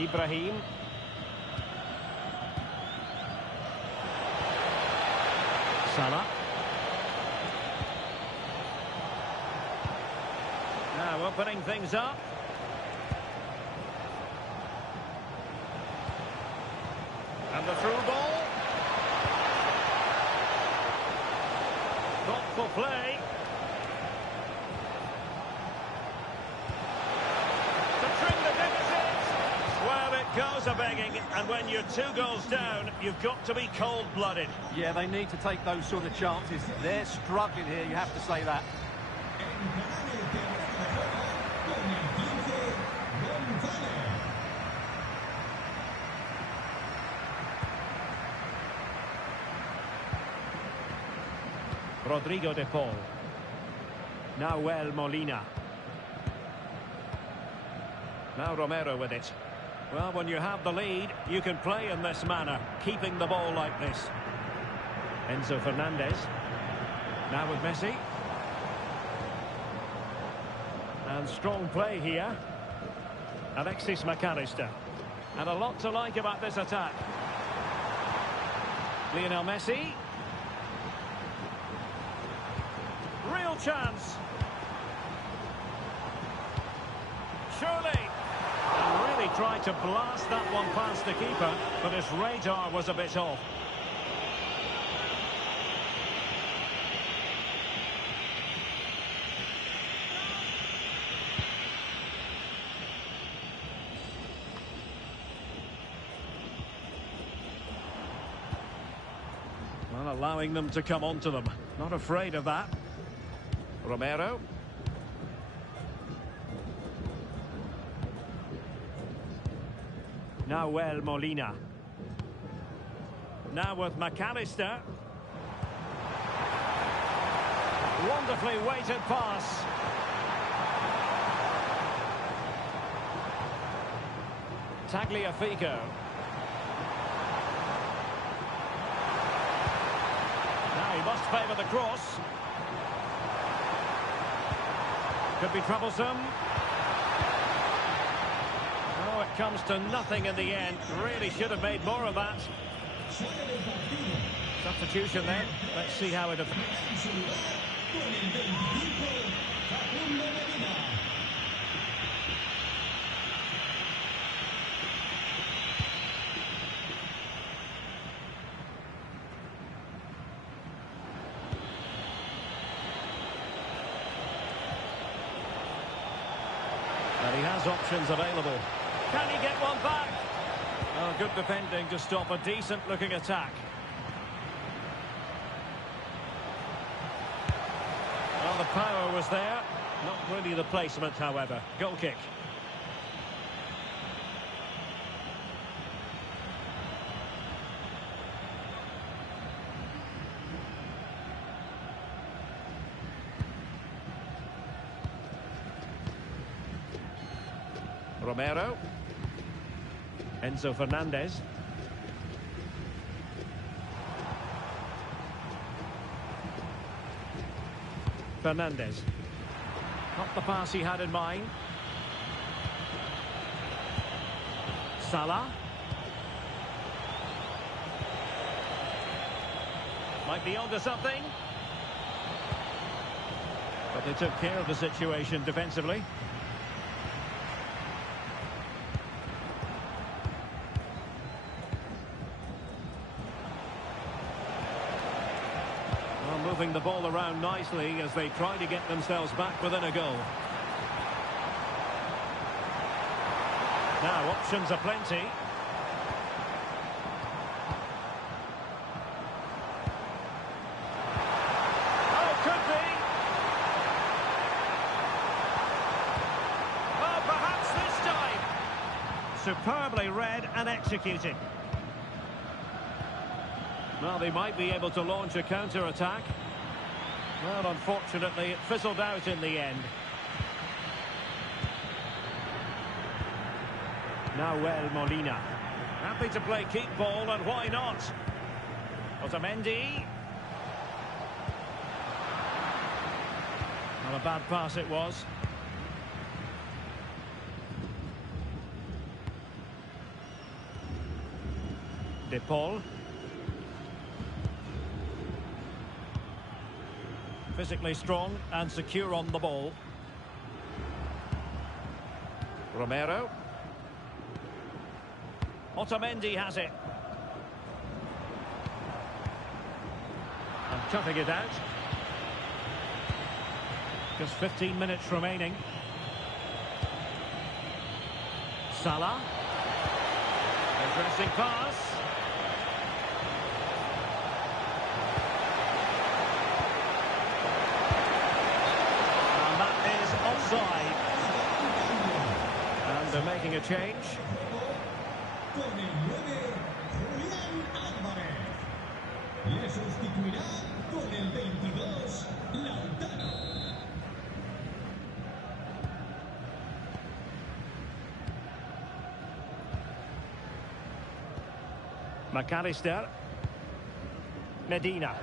Ibrahim. Salah. Now opening things up. And the through ball. Thoughtful play. To trim the deficit. Well, it goes a-begging, and when you're 2 goals down, you've got to be cold-blooded. Yeah, they need to take those sort of chances. They're struggling here, you have to say that. Rodrigo de Paul. Now Molina. Now Romero with it. Well, when you have the lead, you can play in this manner, keeping the ball like this. Enzo Fernandez. Now with Messi. And strong play here. Alexis McAllister. And a lot to like about this attack. Lionel Messi. Real chance. Surely. And really tried to blast that one past the keeper, but his radar was a bit off. Well, allowing them to come onto them. Not afraid of that. Romero. Now Molina. Now with McAllister. Wonderfully weighted pass. Tagliafico. Now he must favour the cross. Could be troublesome. Oh, it comes to nothing in the end. Really should have made more of that. Substitution then. Let's see how it affects. And he has options available. Can he get one back? Oh, good defending to stop a decent-looking attack. Well, the power was there. Not really the placement, however. Goal kick. Romero. Enzo Fernandez. Fernandez. Not the pass he had in mind. Salah. Might be onto something. But they took care of the situation defensively. Well, moving the ball around nicely as they try to get themselves back within a goal. Now, options are plenty. Oh, could be. Oh, perhaps this time. Superbly read and executed. Well, they might be able to launch a counter-attack. Well, unfortunately, it fizzled out in the end. Nahuel Molina. Happy to play keep ball, and why not? Otamendi. Not a bad pass it was. De Paul. Physically strong and secure on the ball. Romero. Otamendi has it. And toughing it out. Just 15 minutes remaining. Salah. Interesting pass. And that is offside. And they're making a change. Con el 9, Julián Álvarez. Le sustituirá con el 22, Lautaro. McAllister. Medina.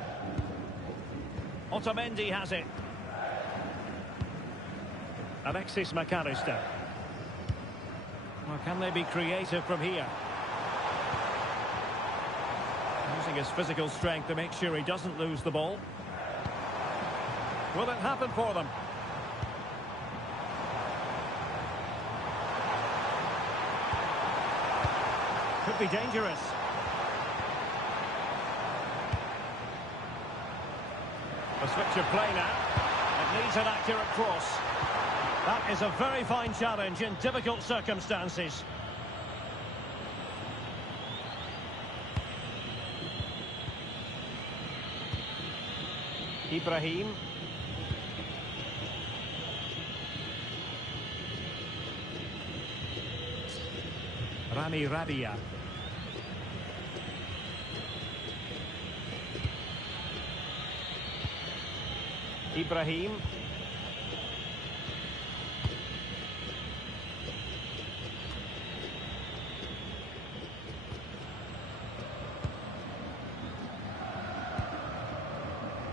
Otamendi has it. Alexis McAllister. Well, can they be creative from here? Using his physical strength to make sure he doesn't lose the ball. Will it happen for them? Could be dangerous. A switch of play now. It needs an accurate cross. That is a very fine challenge in difficult circumstances. Ibrahim. Rami Rabia. Ibrahim.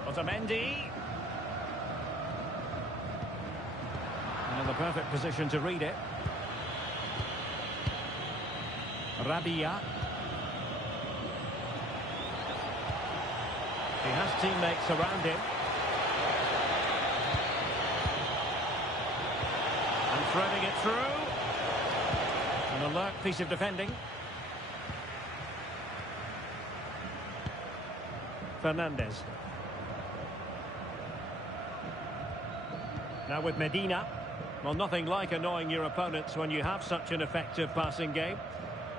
Otamendi. And in the perfect position to read it. Rabia. He has teammates around him. And threading it through. An alert piece of defending. Fernandez. Now with Medina. Well, nothing like annoying your opponents when you have such an effective passing game.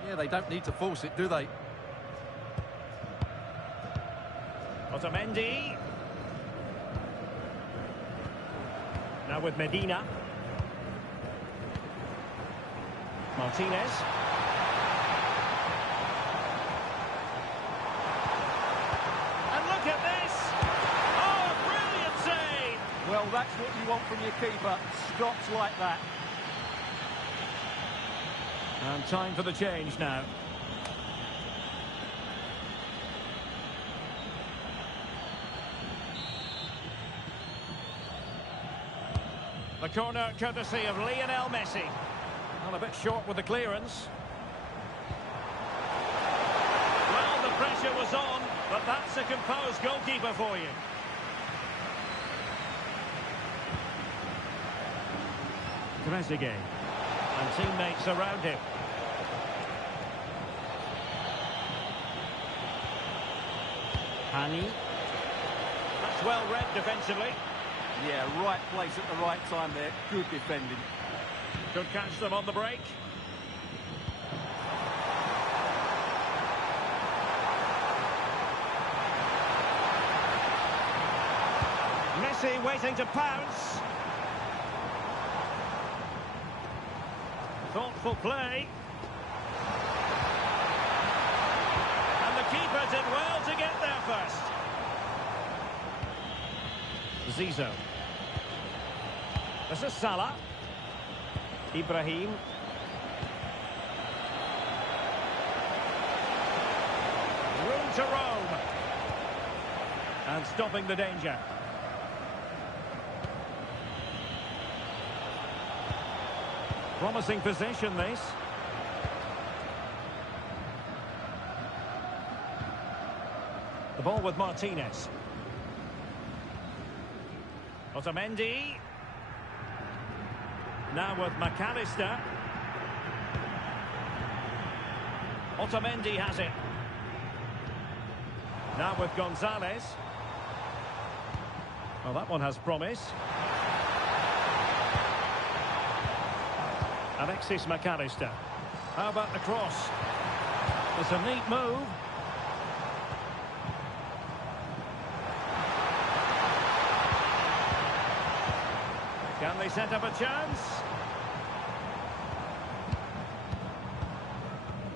Yeah, they don't need to force it, do they? Otamendi. Now with Medina. Martinez. And look at this! Oh, brilliant save! Well, that's what you want from your keeper. Stops like that. And time for the change now. The corner courtesy of Lionel Messi. Well, a bit short with the clearance. Well, the pressure was on, but that's a composed goalkeeper for you. Trezeguet. And teammates around him. Hani. That's well read defensively. Yeah, right place at the right time there. Good defending. Could catch them on the break. Messi waiting to pounce. Thoughtful play. And the keeper did well to get there first. Zizou. This is Salah. Ibrahim. Room to roam. And stopping the danger. Promising possession, this. The ball with Martinez. Otamendi. Now with McAllister. Otamendi has it. Now with Gonzalez. Well, that one has promise. Alexis McAllister. How about the cross? It's a neat move. Can they set up a chance?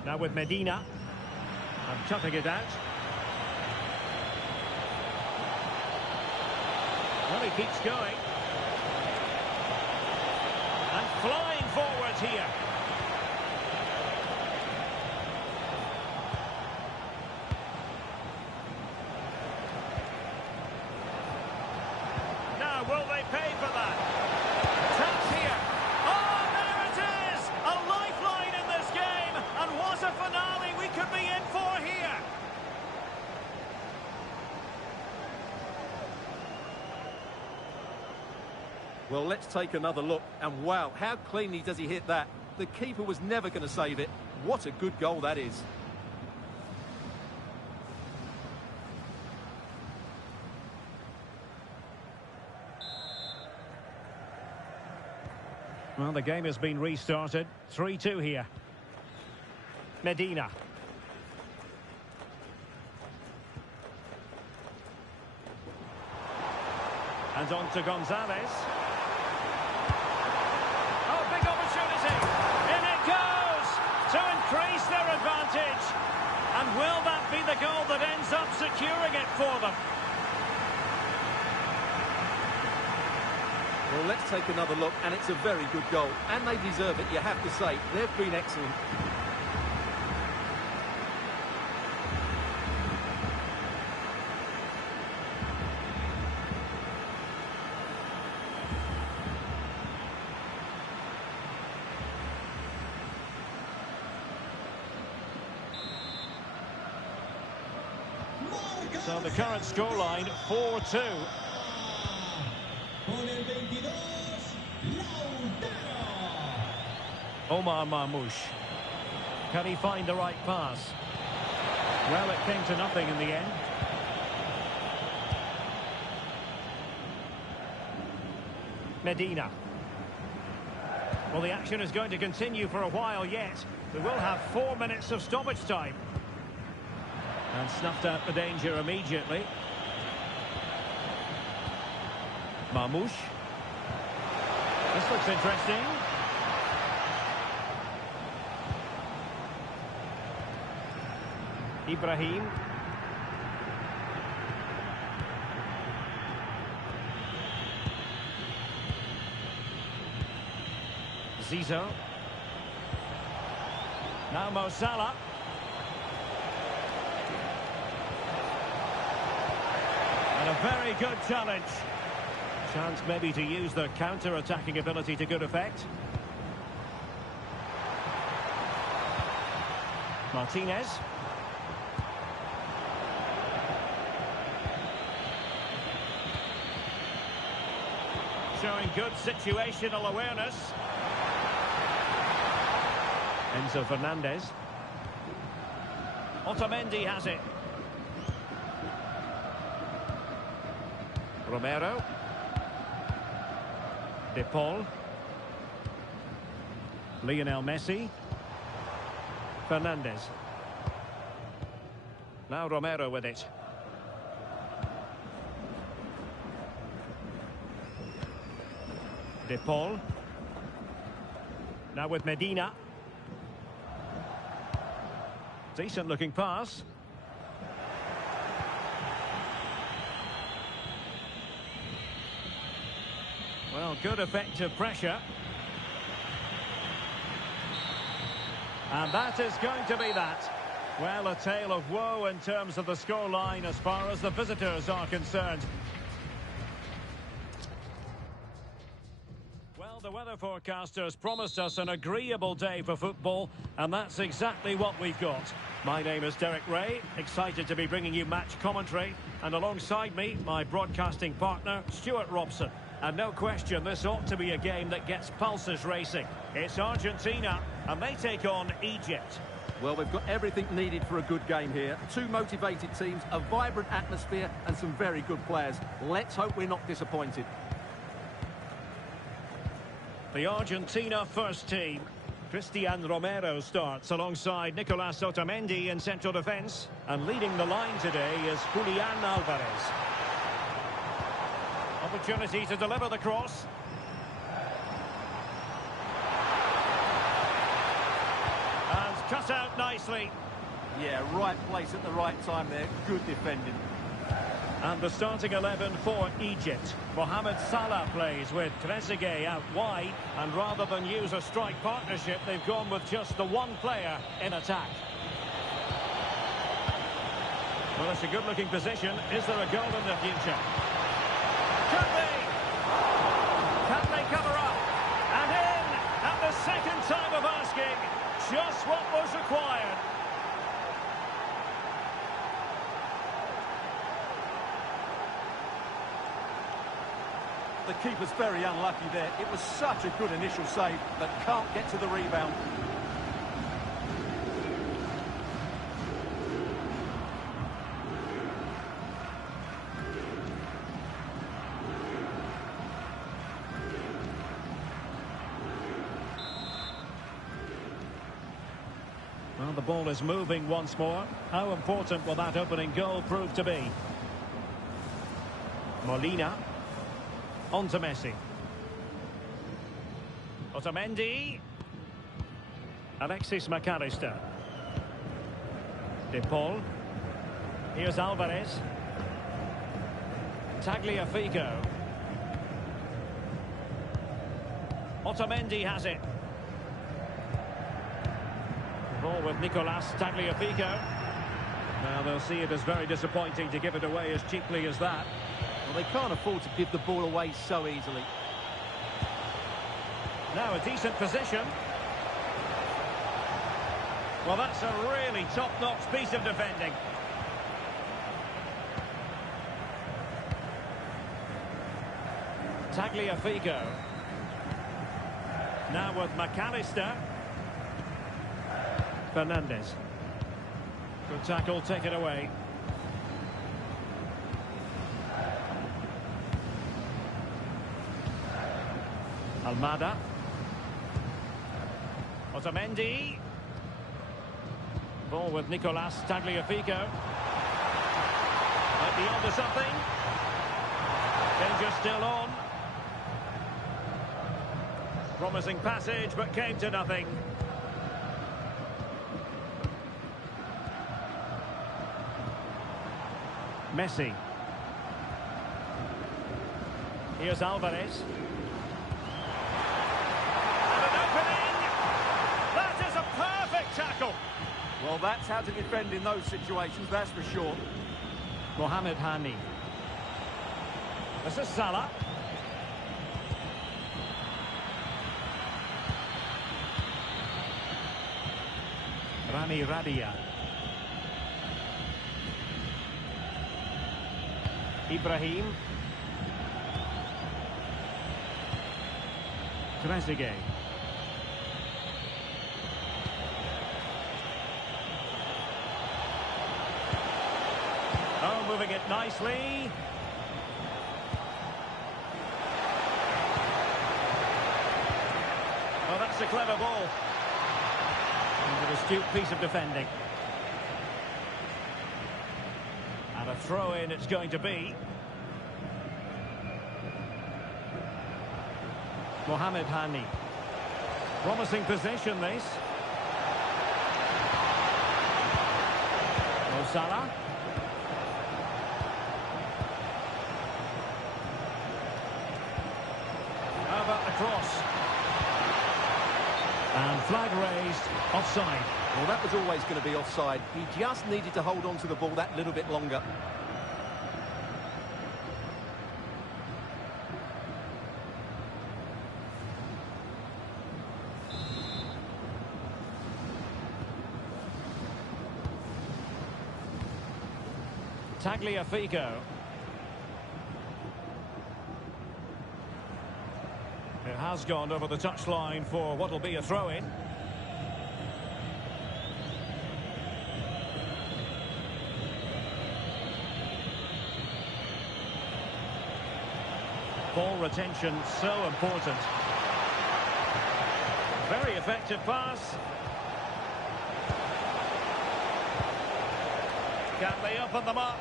Now with Medina. And cutting it out. Well, he keeps going. And flying forward here. Now, will they pay for that? Touch here. Oh, there it is! A lifeline in this game. And what a finale we could be in for here. Well, let's take another look. And wow, how cleanly does he hit that? The keeper was never going to save it. What a good goal that is. Well, the game has been restarted. 3-2 here. Medina. And on to Gonzalez. Oh, big opportunity. In it goes to increase their advantage. And will that be the goal that ends up securing it for them? Well, let's take another look, and it's a very good goal. And they deserve it, you have to say. They've been excellent. So the current scoreline, 4-2. Con el 22, Lautaro. Omar Marmoush. Can he find the right pass? Well, it came to nothing in the end. Medina. Well, the action is going to continue for a while yet. We will have 4 minutes of stoppage time. And snuffed out the danger immediately. Marmoush. This looks interesting. Ibrahim. Zizou. Now Mo Salah. And a very good challenge. Chance maybe to use their counter-attacking ability to good effect. Martinez. Showing good situational awareness. Enzo Fernandez. Otamendi has it. Romero. De Paul. Lionel Messi. Fernandez. Now Romero with it. De Paul. Now with Medina. Decent looking pass. Well, good effective pressure. And that is going to be that. Well, a tale of woe in terms of the scoreline as far as the visitors are concerned. Well, the weather forecasters promised us an agreeable day for football, and that's exactly what we've got. My name is Derek Ray, excited to be bringing you match commentary, and alongside me, my broadcasting partner, Stuart Robson. And no question, this ought to be a game that gets pulses racing. It's Argentina, and they take on Egypt. Well, we've got everything needed for a good game here. Two motivated teams, a vibrant atmosphere, and some very good players. Let's hope we're not disappointed. The Argentina first team. Cristian Romero starts alongside Nicolas Otamendi in central defence. And leading the line today is Julian Alvarez. Opportunity to deliver the cross. And cut out nicely. Yeah, right place at the right time there. Good defending. And the starting 11 for Egypt. Mohamed Salah plays with Trezeguet out wide. And rather than use a strike partnership, they've gone with just the one player in attack. Well, it's a good-looking position. Is there a goal in the future? Could be! Can they cover up? And in at the second time of asking. Just what was required. The keeper's very unlucky there. It was such a good initial save, but can't get to the rebound. Well, the ball is moving once more. How important will that opening goal prove to be? Molina. On to Messi. Otamendi. Alexis McAllister. De Paul. Here's Alvarez. Tagliafico. Otamendi has it. Ball with Nicolas Tagliafico. Now they'll see it as very disappointing to give it away as cheaply as that. Well, they can't afford to give the ball away so easily. Now a decent position. Well, that's a really top-notch piece of defending. Tagliafico. Now with McAllister. Fernandez. Good tackle, taken away. Almada. Otamendi. Ball with Nicolas Tagliafico. Might be onto something. Danger still on. Promising passage, but came to nothing. Messi. Here's Alvarez. And an opening! That is a perfect tackle. Well, that's how to defend in those situations, that's for sure. Mohamed Hani. This is Salah. Rami Rabia. Ibrahim. Trezeguet. Oh, moving it nicely. Oh, that's a clever ball. And an astute piece of defending. And a throw-in it's going to be. Mohamed Hani. Promising position, this. Mo Salah. How about the cross? And flag raised, offside. Well, that was always going to be offside. He just needed to hold on to the ball that little bit longer. Tagliafico. It has gone over the touchline for what will be a throw-in. Ball retention so important. Very effective pass. Can they open them up?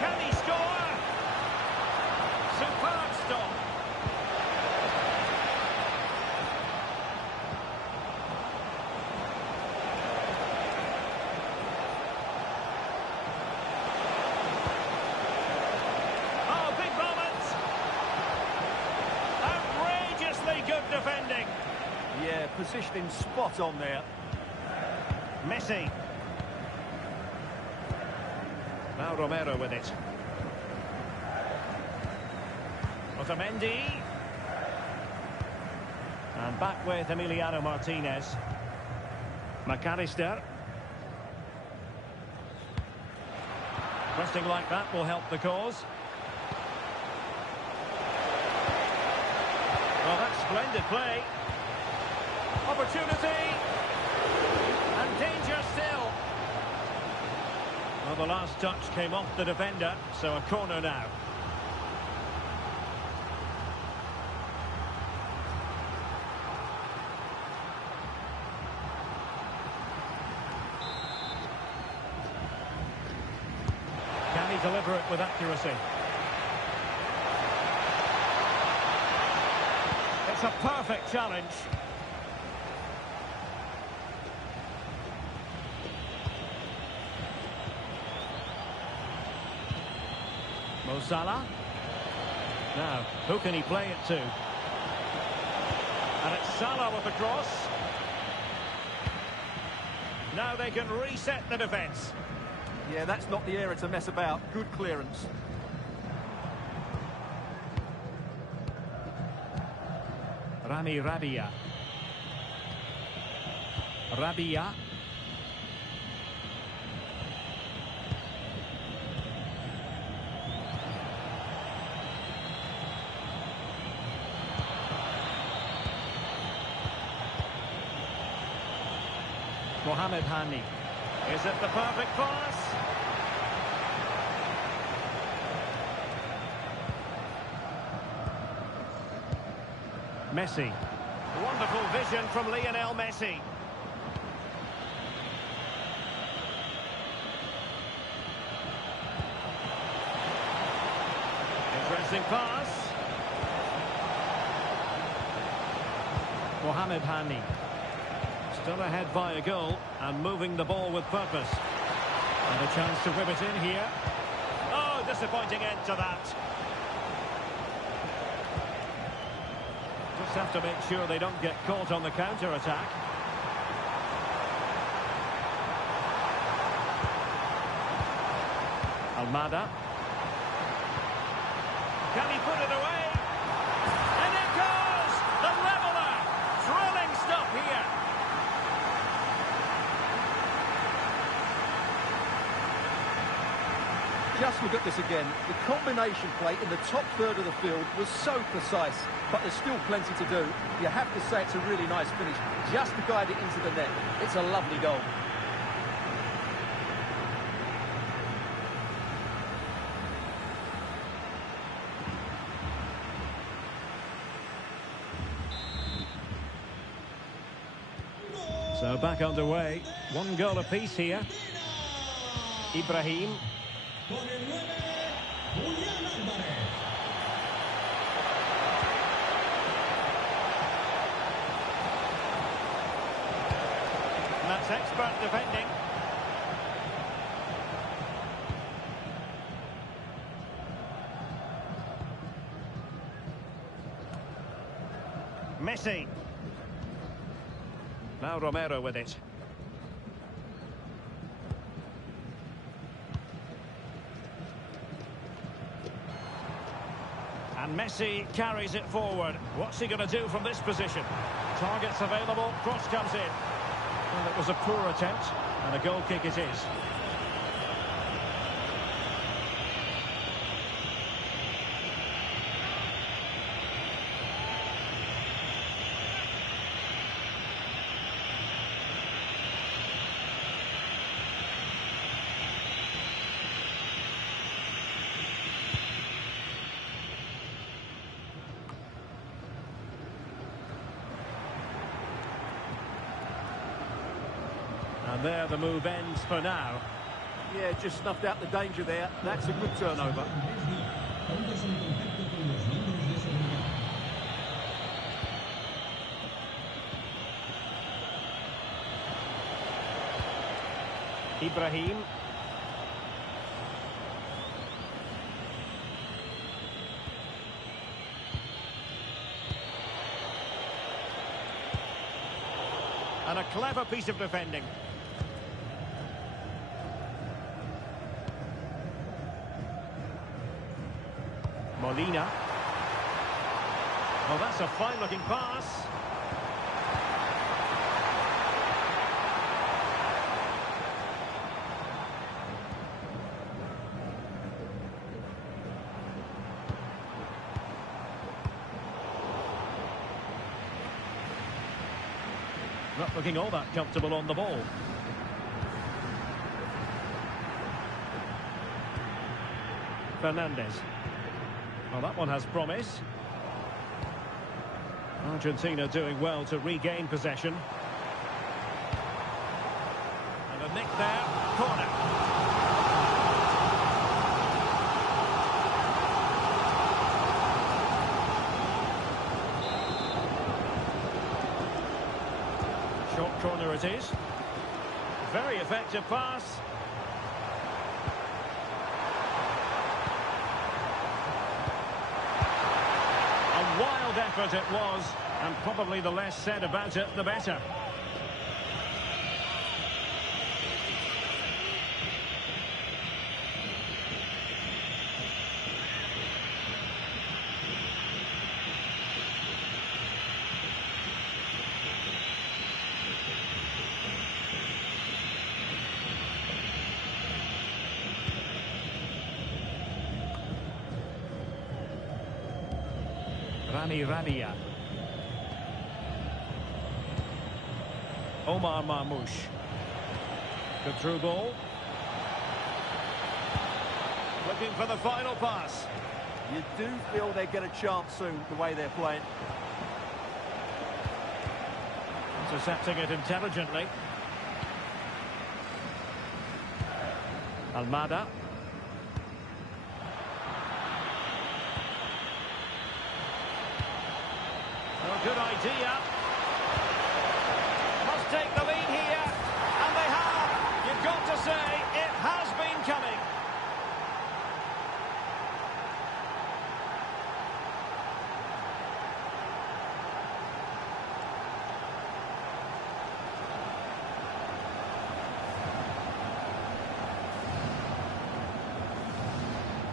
Can he score? Superb stop. Oh, big moment. Outrageously good defending. Yeah, positioning spot on there. Messi. Now Romero with it. Otamendi. And back with Emiliano Martinez. McAllister. Pressing like that will help the cause. Well, that's splendid play. Opportunity. And danger still. Well, the last touch came off the defender, so a corner now. Can he deliver it with accuracy? It's a perfect challenge. Mo Salah. Now, who can he play it to? And it's Salah with the cross. Now they can reset the defence. Yeah, that's not the area to mess about. Good clearance. Rami Rabia. Rabia. Mohamed Hani. Is it the perfect pass? Messi. Wonderful vision from Lionel Messi. Interesting pass. Mohamed Hani. Still ahead by a goal and moving the ball with purpose. And a chance to whip it in here. Oh, disappointing end to that. Just have to make sure they don't get caught on the counter-attack. Almada. Can he put it away? And it goes! The leveller! Thrilling stuff here. Just look at this again. The combination play in the top third of the field was so precise, but there's still plenty to do. You have to say it's a really nice finish, just to guide it into the net. It's a lovely goal. So back underway. One goal apiece here. Ibrahim. Con el 9, Julián Álvarez. And that's expert defending. Messi. Now Romero with it. And Messi carries it forward. What's he going to do from this position? Targets available, cross comes in. Well, it was a poor attempt, and a goal kick it is. And there the move ends for now. Yeah, just snuffed out the danger there. That's a good turnover. Ibrahim. And a clever piece of defending. Molina. Oh, that's a fine-looking pass. Not looking all that comfortable on the ball. Fernandez. Well, that one has promise. Argentina doing well to regain possession. And a nick there. Corner. Short corner it is. Very effective pass. A wild effort it was, and probably the less said about it, the better. Rami Rabia. Omar Marmoush. Good through ball. Looking for the final pass. You do feel they get a chance soon, the way they're playing. Intercepting it intelligently. Almada. Oh, good idea. Must take the lead here. And they have. You've got to say, it has been coming.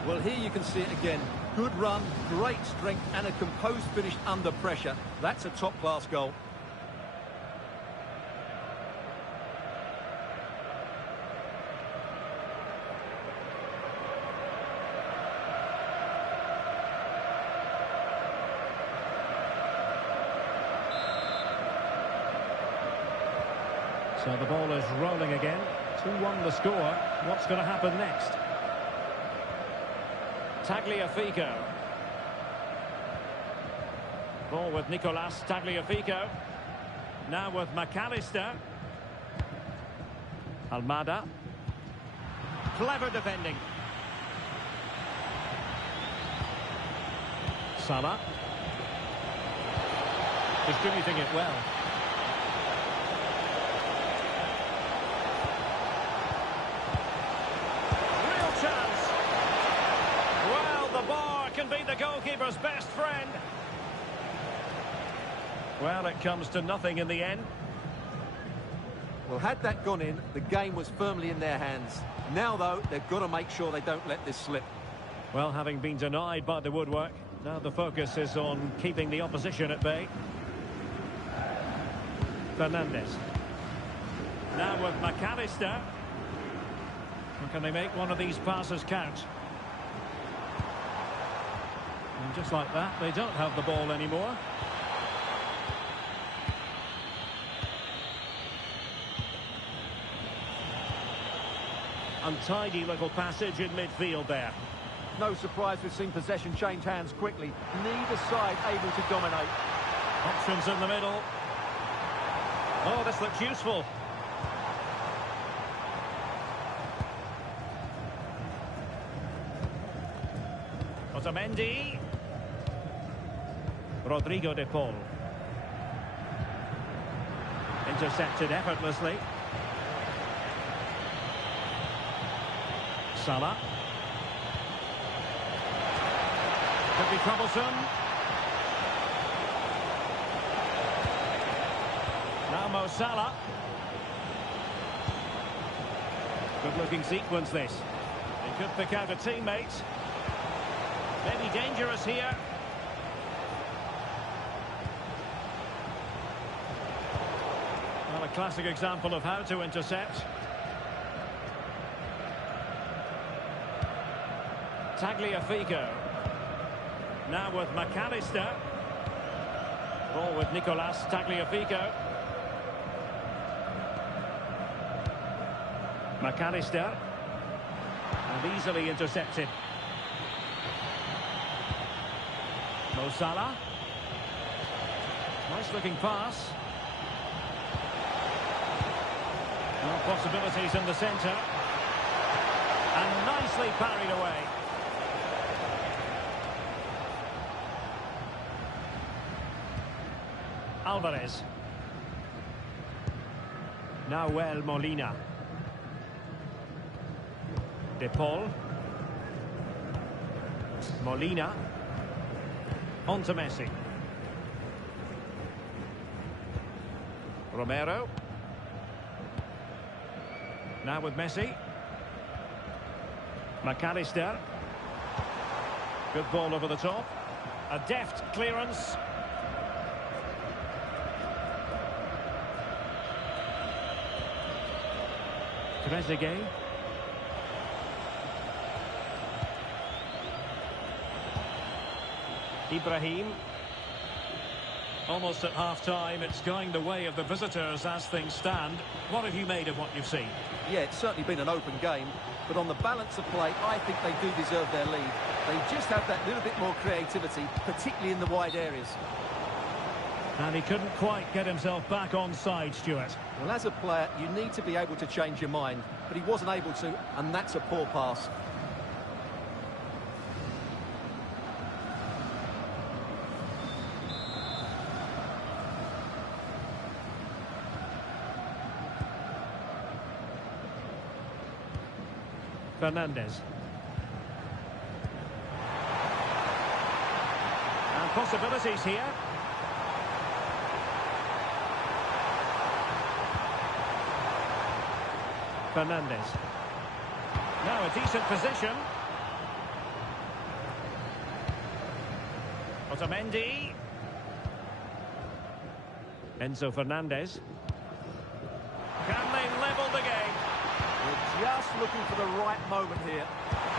Well, here you can see it again. Good run, great strength, and a composed finish under pressure. That's a top-class goal. So the ball is rolling again. 2-1 the score. What's going to happen next? Tagliafico. Ball with Nicolas Tagliafico. Now with McAllister. Almada. Clever defending. Salah. Distributing it well. Can be the goalkeeper's best friend. Well, it comes to nothing in the end. Well, had that gone in, the game was firmly in their hands. Now, though, they've got to make sure they don't let this slip. Well, having been denied by the woodwork, now the focus is on keeping the opposition at bay. Fernandes. Now with McAllister. How can they make one of these passes count? And just like that, they don't have the ball anymore. Untidy little passage in midfield there. No surprise we've seen possession change hands quickly. Neither side able to dominate. Options in the middle. Oh, this looks useful. Otamendi. Rodrigo de Paul. Intercepted effortlessly. Salah. Could be troublesome. Now Mo Salah. Good looking sequence this. He could pick out a teammate. Maybe dangerous here. Well, a classic example of how to intercept. Tagliafico. Now with McAllister. Ball with Nicolas Tagliafico. McAllister. And easily intercepted. Mo Salah. Nice looking pass. No possibilities in the centre. And nicely parried away. Alvarez. Nahuel Molina. De Paul. Molina. On to Messi. Romero. Now with Messi. McAllister. Good ball over the top. A deft clearance. Trezeguet. Ibrahim. Almost at half-time, it's going the way of the visitors as things stand. What have you made of what you've seen? Yeah, it's certainly been an open game, but on the balance of play, I think they do deserve their lead. They just have that little bit more creativity, particularly in the wide areas. And he couldn't quite get himself back on side, Stuart. Well, as a player, you need to be able to change your mind, but he wasn't able to, and that's a poor pass. Fernandes. And possibilities here. Fernandes. Now a decent position. Otamendi. Enzo Fernandez. Can they level the game? We're just looking for the right moment here.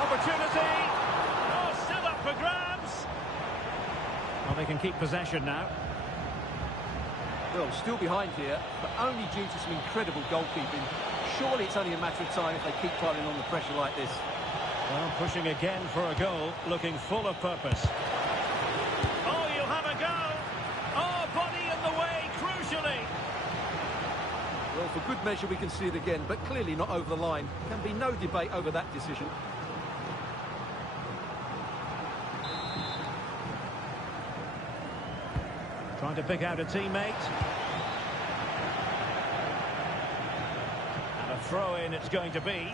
Opportunity. Oh, still up for grabs. Well, they can keep possession now. Well, still behind here, but only due to some incredible goalkeeping. Surely it's only a matter of time if they keep piling on the pressure like this. Well, pushing again for a goal, looking full of purpose. Oh, you'll have a go. Oh, body in the way, crucially. Well, for good measure, we can see it again, but clearly not over the line. Can be no debate over that decision. Trying to pick out a teammate. And a throw-in it's going to be.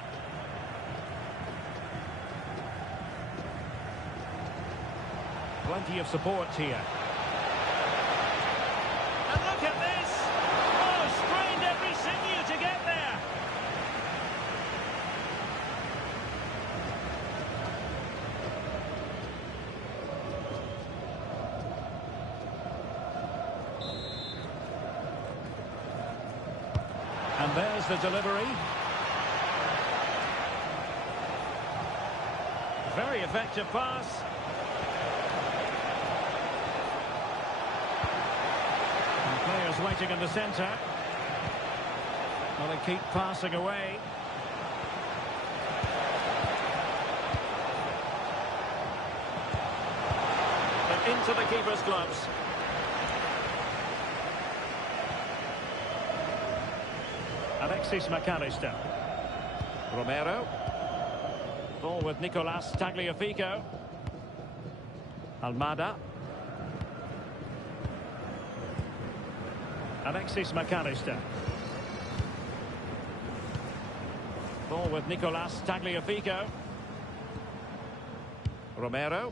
Plenty of support here. And look at this! Oh, strained every sinew to get there! And there's the delivery. Very effective pass. And players waiting in the centre. Well, they keep passing away. But into the keeper's gloves. Alexis McAllister. Romero. Ball with Nicolas Tagliafico. Almada. Alexis McAllister. Ball with Nicolas Tagliafico. Romero.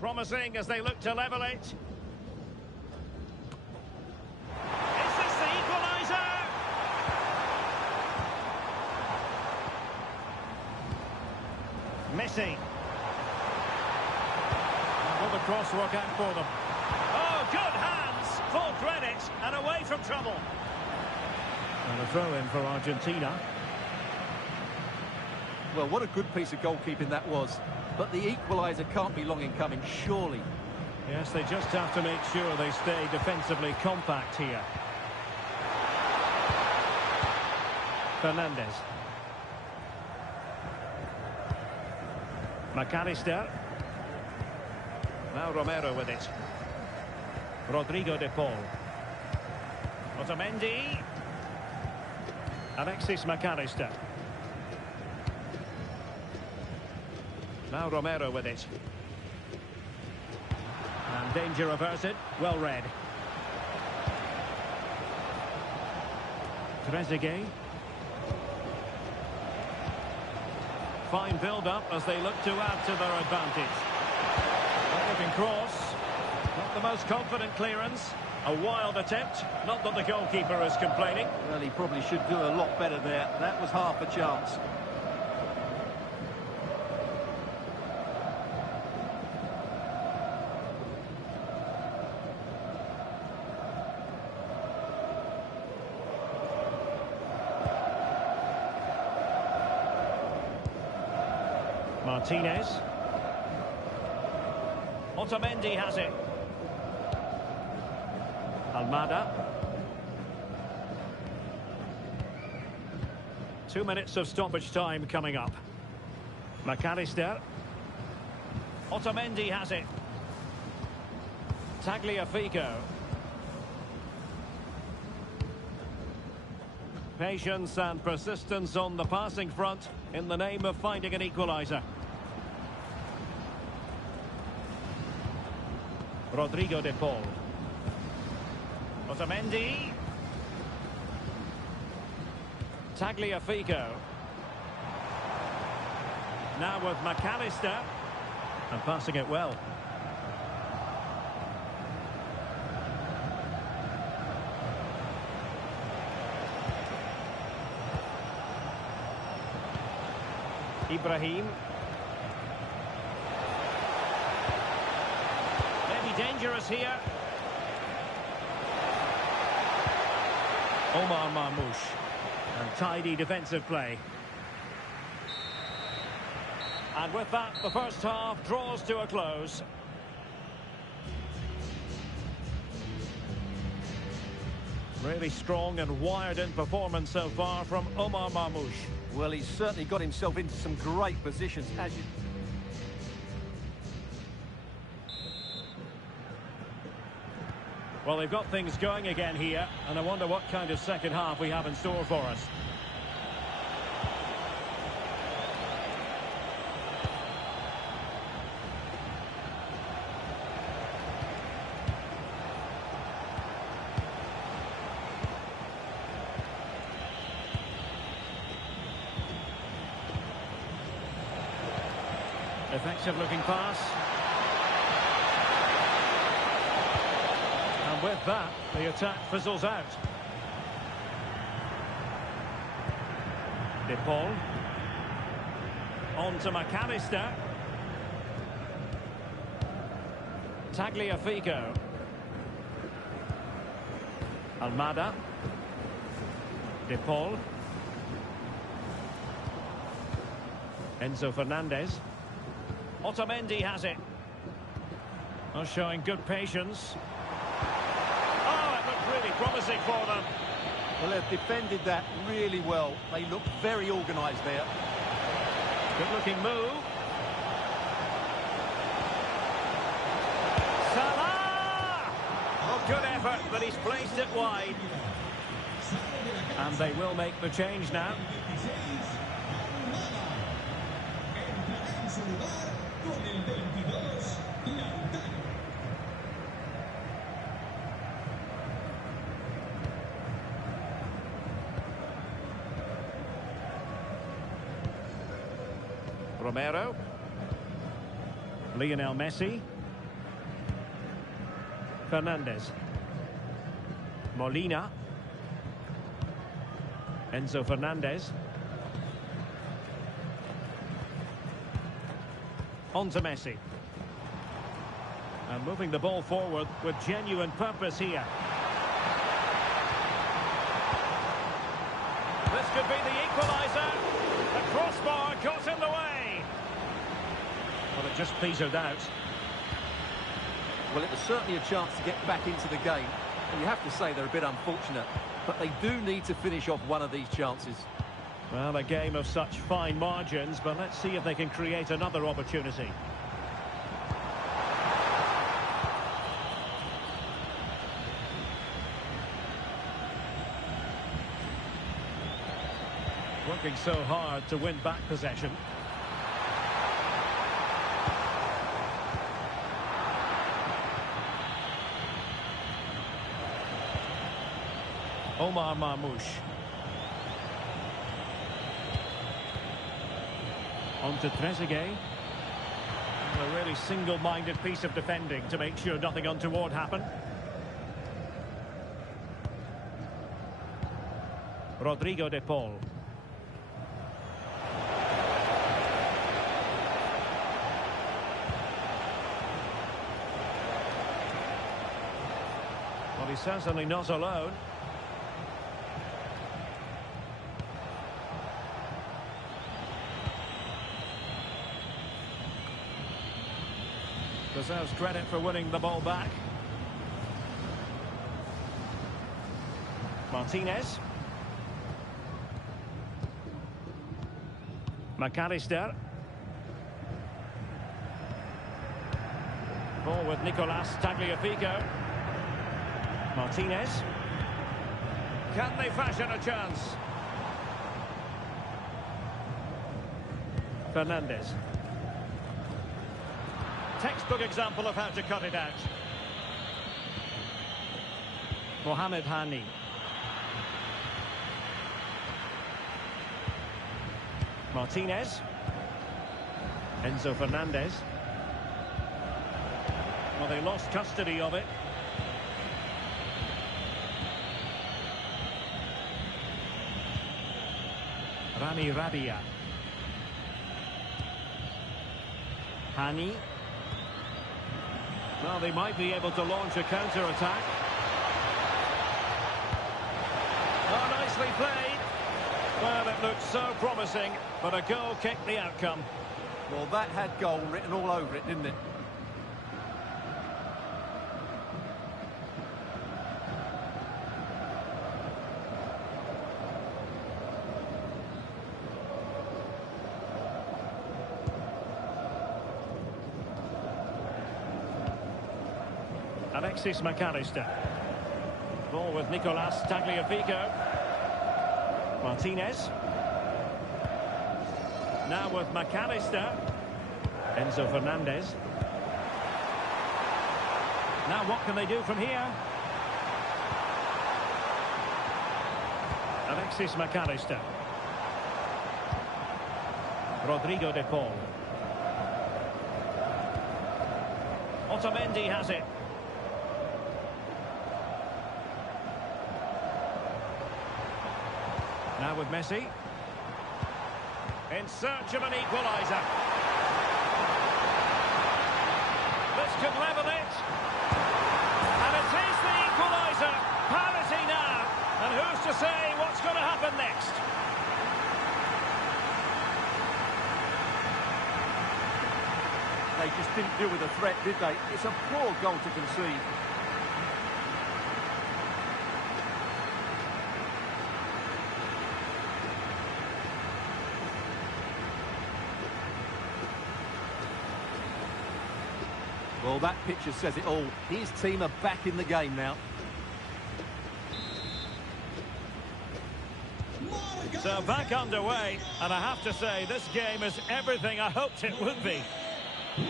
Promising as they look to level it. Is this the equaliser? Messi. Will the cross work out for them? Oh, good hands! Full credit and away from trouble. And a throw-in for Argentina. Well, what a good piece of goalkeeping that was. But the equaliser can't be long in coming, surely. Yes, they just have to make sure they stay defensively compact here. Fernandez. McAllister. Now Romero with it. Rodrigo de Paul. Otamendi. Alexis McAllister. Now Romero with it. And danger averted. Well read. Trezeguet. Fine build-up as they look to add to their advantage. Looking cross. Not the most confident clearance. A wild attempt. Not that the goalkeeper is complaining. Well, he probably should do a lot better there. That was half a chance. Martinez. Otamendi has it. Almada. 2 minutes of stoppage time coming up. McAllister. Otamendi has it. Tagliafico. Patience and persistence on the passing front in the name of finding an equaliser. Rodrigo de Paul. Otamendi. Tagliafico. Now with McAllister. And passing it well. Ibrahim. dangerous here. Omar Marmoush. And tidy defensive play. And with that, the first half draws to a close. Really strong and wired-in performance so far from Omar Marmoush. Well, he's certainly got himself into some great positions, as you... Well, they've got things going again here, and I wonder what kind of second half we have in store for us. Effective looking pass. And with that, the attack fizzles out. De Paul. On to McAllister. Tagliafico. Almada. De Paul. Enzo Fernandez. Otamendi has it. Oh, showing good patience. Oh, it looked really promising for them. Well, they've defended that really well. They look very organised there. Good-looking move. Salah! Oh, good effort, but he's placed it wide. And they will make the change now. Romero. Lionel Messi. Fernandez. Molina. Enzo Fernandez. On to Messi. And moving the ball forward with genuine purpose here. This could be the equaliser. The crossbar got in the way. Well, it just petered out. Well, it was certainly a chance to get back into the game. And you have to say they're a bit unfortunate. But they do need to finish off one of these chances. Well, a game of such fine margins, but let's see if they can create another opportunity. Working so hard to win back possession. Omar Marmoush. On to Trezeguet. A really single-minded piece of defending to make sure nothing untoward happened. Rodrigo de Paul. Well, he's certainly not alone. Deserves credit for winning the ball back. Martinez. McAllister. Ball with Nicolas Tagliafico. Martinez. Can they fashion a chance? Fernandez. Textbook example of how to cut it out. Mohamed Hani. Martinez. Enzo Fernandez. Well, they lost custody of it. Rami Rabia. Well, they might be able to launch a counter-attack. Oh, nicely played. Well, it looked so promising, but a goal kicked the outcome. Well, that had goal written all over it, didn't it? Alexis McAllister. Ball with Nicolas Tagliafico. Martinez. Now with McAllister. Enzo Fernandez. Now what can they do from here? Alexis McAllister. Rodrigo de Paul. Otamendi has it. Now with Messi. In search of an equaliser. This could level it. And it is the equaliser. Parity now. And who's to say what's going to happen next? They just didn't deal with the threat, did they? It's a poor goal to concede. Well, that picture says it all. His team are back in the game now. So back underway, and I have to say, this game is everything I hoped it would be. Who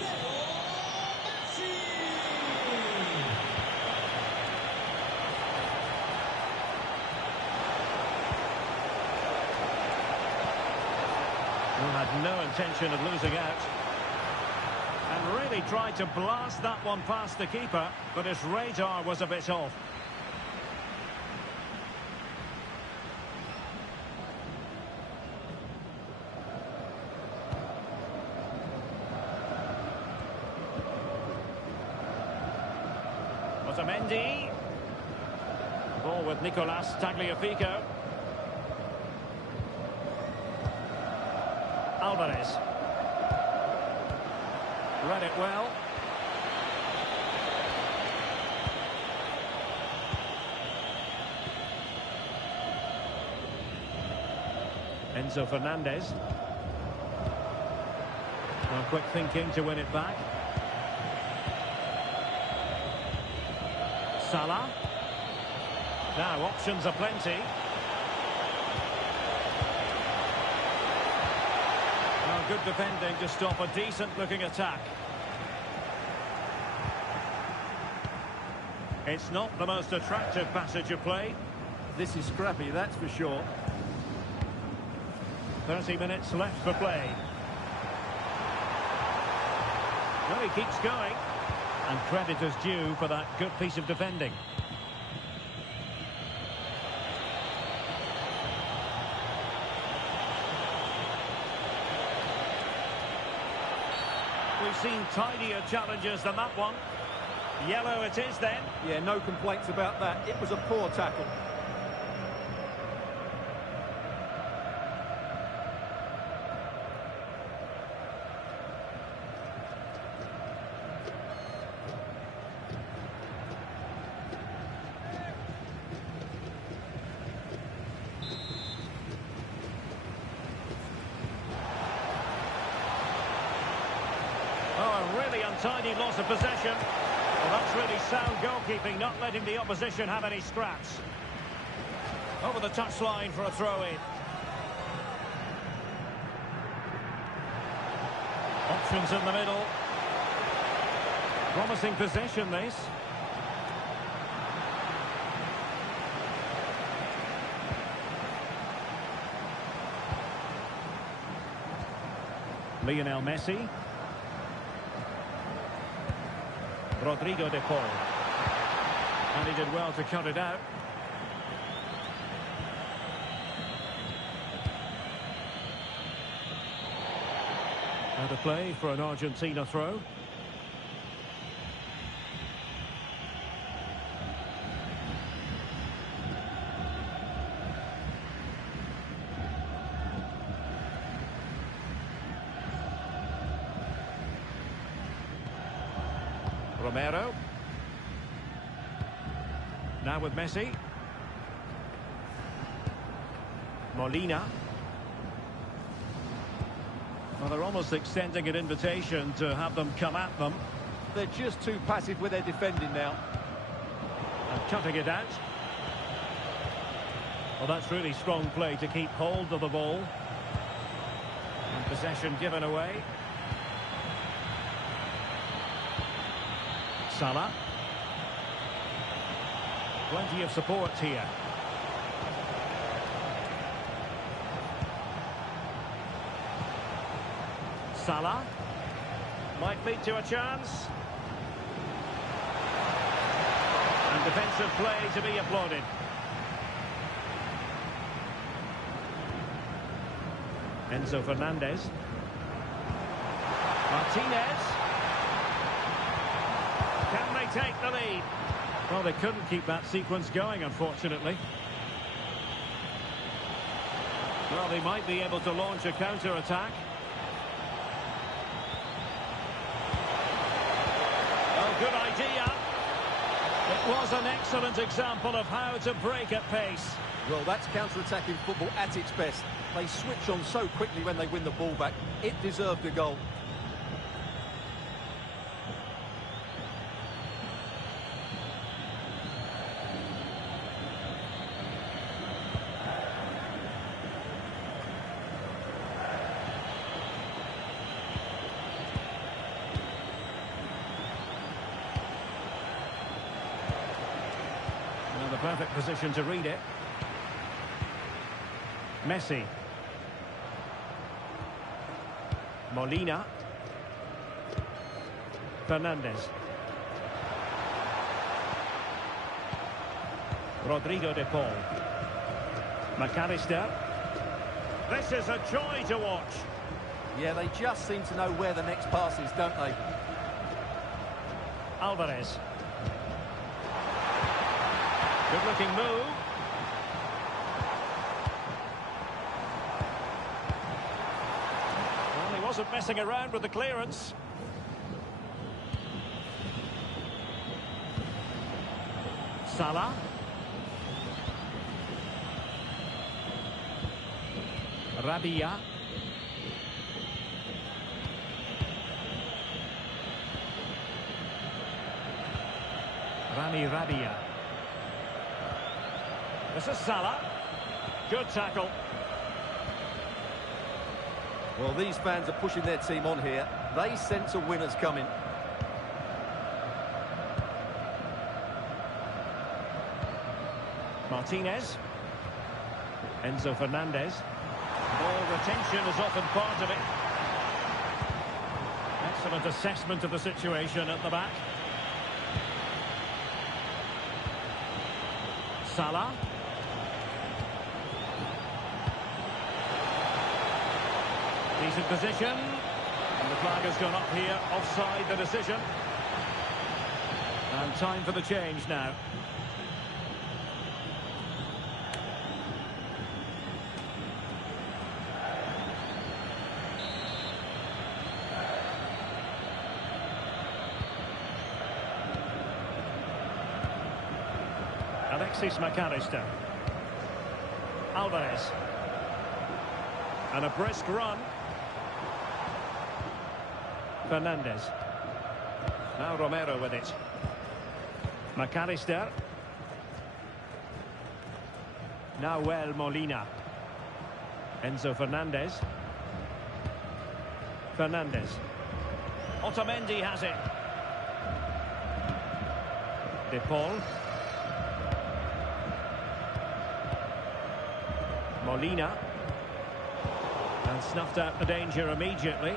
had no intention of losing out. And really tried to blast that one past the keeper, but his radar was a bit off. Otamendi. Ball with Nicolas Tagliafico. Alvarez. Read it well. Enzo Fernandez. Well, quick thinking to win it back. Salah. Now options are plenty. Well, good defending to stop a decent looking attack. It's not the most attractive passage of play. This is scrappy, that's for sure. 30 minutes left for play. Well, he keeps going. And credit is due for that good piece of defending. We've seen tidier challenges than that one. Yellow it is then. Yeah, no complaints about that. It was a poor tackle. Oh, a really untidy loss of possession. Well, that's really sound goalkeeping, not letting the opposition have any scraps. Over the touchline for a throw-in. Options in the middle. Promising possession, this. Lionel Messi. Rodrigo de Paul. And he did well to cut it out. Out of play for an Argentina throw. Romero. Now with Messi. Molina. Well, they're almost extending an invitation to have them come at them. They're just too passive with their defending now. And cutting it out. Well, that's really strong play to keep hold of the ball. And possession given away. Salah. Plenty of support here. Salah. Might lead to a chance. And defensive play to be applauded. Enzo Fernandez. Martinez. Can they take the lead? Well, they couldn't keep that sequence going, unfortunately. Well, they might be able to launch a counter-attack. Oh, good idea. It was an excellent example of how to break at pace. Well, that's counter-attacking football at its best. They switch on so quickly when they win the ball back. It deserved a goal. Now the perfect position to read it. Messi. Molina. Fernandez. Rodrigo de Paul. McAllister. This is a joy to watch. Yeah, they just seem to know where the next pass is, don't they? Alvarez. Good looking move. Well, he wasn't messing around with the clearance. Salah. Rabia. Rabia. This is Salah. Good tackle. Well, these fans are pushing their team on here. They sense a winner's coming. Martinez. Enzo Fernandez. Ball retention is often part of it. Excellent assessment of the situation at the back. Salah. Decent position. And the flag has gone up here. Offside the decision. And time for the change now. Alexis McAllister. Alvarez. And a brisk run. Fernandez. Now Romero with it. McAllister. Now Molina. Enzo Fernandez. Fernandez. Otamendi has it. De Paul. Molina. And snuffed out the danger immediately.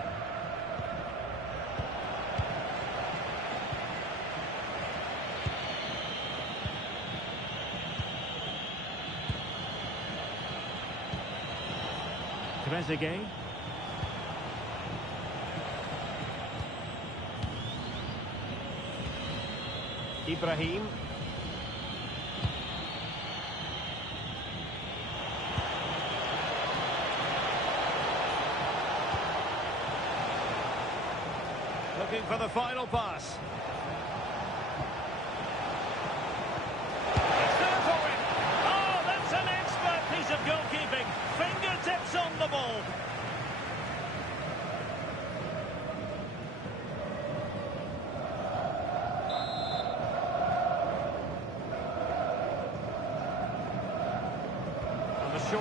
Trezeguet. Ibrahim. Looking for the final pass.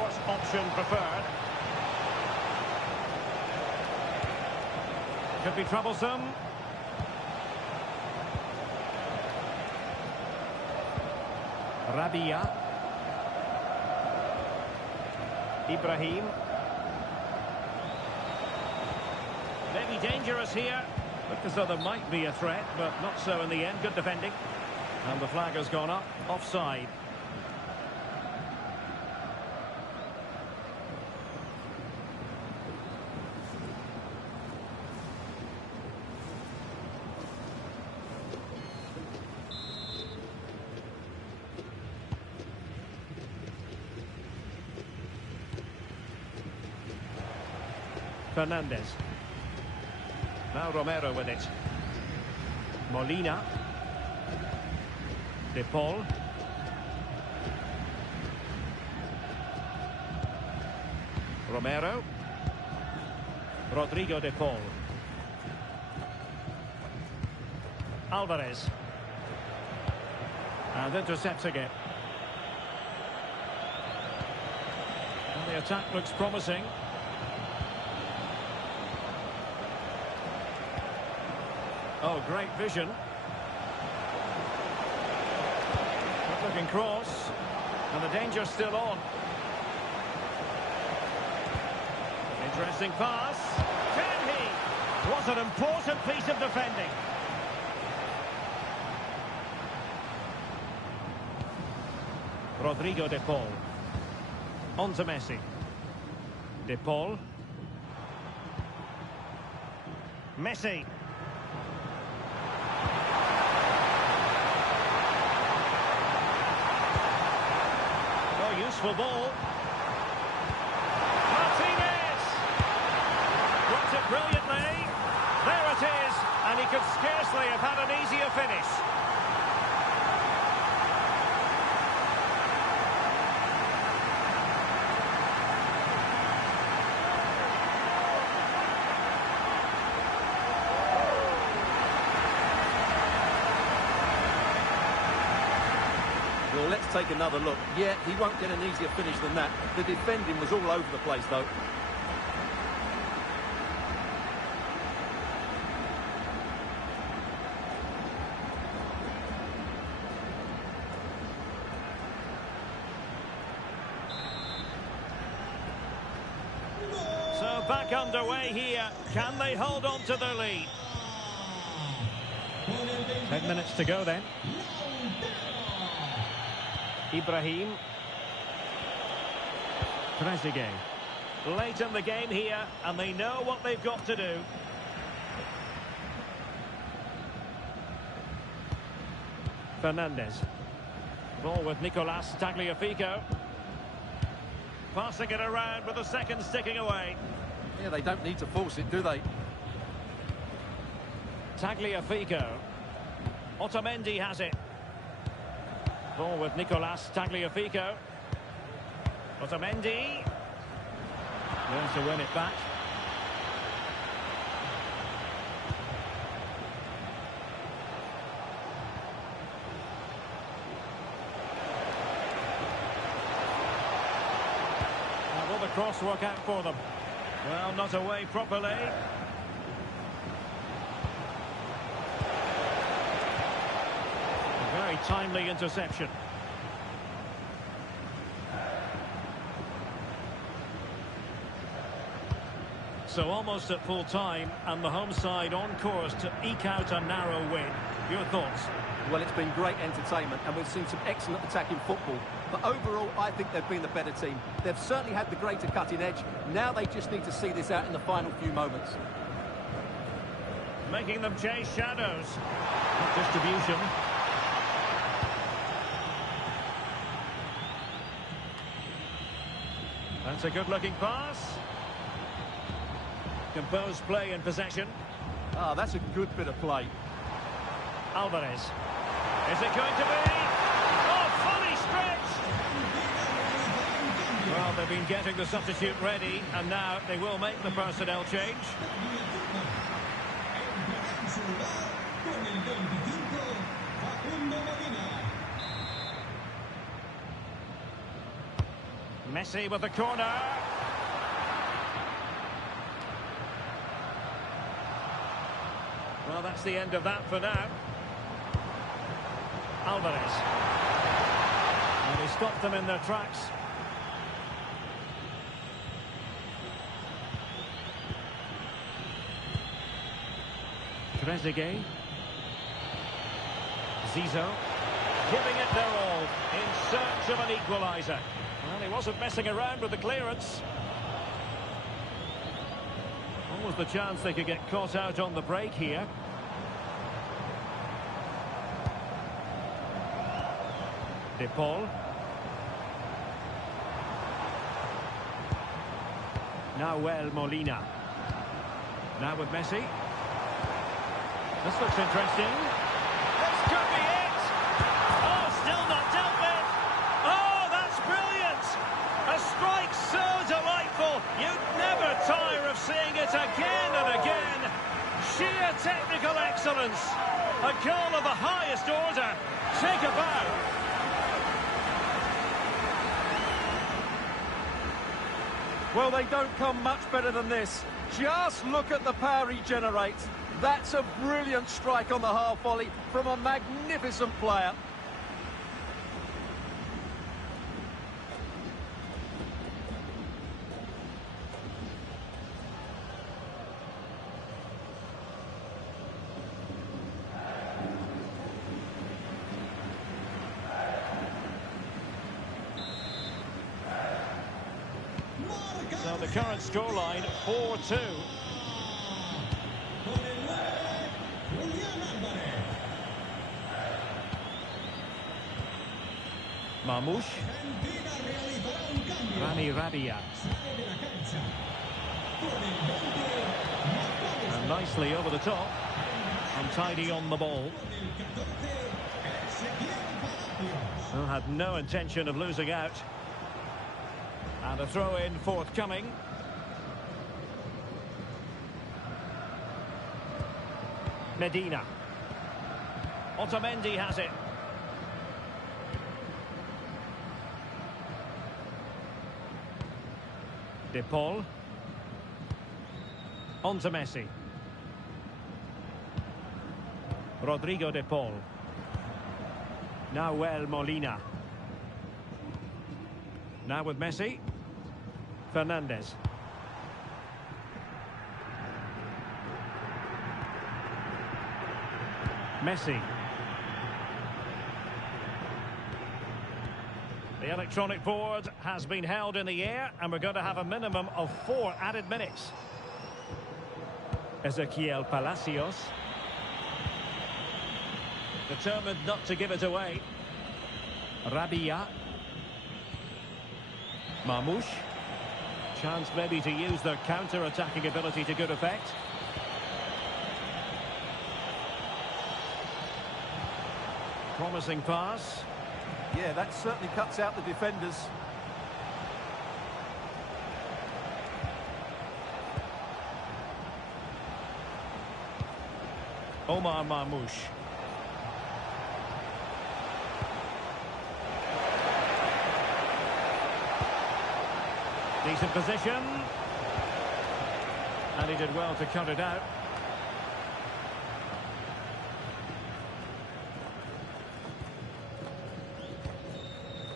short option preferred. Could be troublesome. Rabia. Ibrahim. Maybe dangerous here. Looked as though there might be a threat, but not so in the end. Good defending. And the flag has gone up. Offside. Fernandez. Now Romero with it. Molina. De Paul. Romero. Rodrigo De Paul. Alvarez. And intercepting it. And the attack looks promising. Oh, great vision. Good-looking cross. And the danger's still on. Interesting pass. Can he? What an important piece of defending. Rodrigo De Paul. On to Messi. De Paul. Messi. Useful ball. Martinez! Blocked it brilliantly. There it is. And he could scarcely have had an easier finish. Well, let's take another look. Yeah, he won't get an easier finish than that. The defending was all over the place, though. So back underway here. Can they hold on to their lead? 10 minutes to go then. Ibrahim. Trezeguet. Late in the game here, and they know what they've got to do. Fernandez. Ball with Nicolas Tagliafico. Passing it around with a second sticking away. Yeah, they don't need to force it, do they? Tagliafico. Otamendi has it. Ball with Nicolas Tagliafico. Otamendi. Wants to win it back. Now will the cross work out for them? Well, not away properly. A very timely interception. So almost at full time, and the home side on course to eke out a narrow win. Your thoughts? Well, it's been great entertainment, and we've seen some excellent attacking football. But overall, I think they've been the better team. They've certainly had the greater cutting edge. Now they just need to see this out in the final few moments. Making them chase shadows. Distribution. That's a good-looking pass. Composed play in possession. Ah, that's a good bit of play. Alvarez. Is it going to be? Oh, fully stretched! Well, they've been getting the substitute ready, and now they will make the personnel change. Messi with the corner. Well, that's the end of that for now. Alvarez. And he stopped them in their tracks. Trezeguet. Zizou. Giving it their all in search of an equaliser. Well, he wasn't messing around with the clearance. Almost the chance they could get caught out on the break here. De Paul. Now Molina. Now with Messi. This looks interesting. This could be it! Oh, still not dealt with! Oh, that's brilliant! A strike so delightful, you'd never tire of seeing it again and again. Sheer technical excellence. A goal of the highest order. Take a bow. Well, they don't come much better than this. Just look at the power he generates. That's a brilliant strike on the half volley from a magnificent player. So the current scoreline, 4-2. Marmoush. Rabia. And nicely over the top. Untidy on the ball. Well, had no intention of losing out. And a throw-in forthcoming. Medina. Otamendi has it. De Paul. On to Messi. Rodrigo De Paul. Now Molina. Now with Messi. Fernandez. Messi. The electronic board has been held in the air, and we're going to have a minimum of 4 added minutes. Ezequiel Palacios. Determined not to give it away. Rabia. Marmoush. Chance maybe to use their counter-attacking ability to good effect. Promising pass. Yeah, that certainly cuts out the defenders. Omar Marmoush. Decent position. And he did well to cut it out.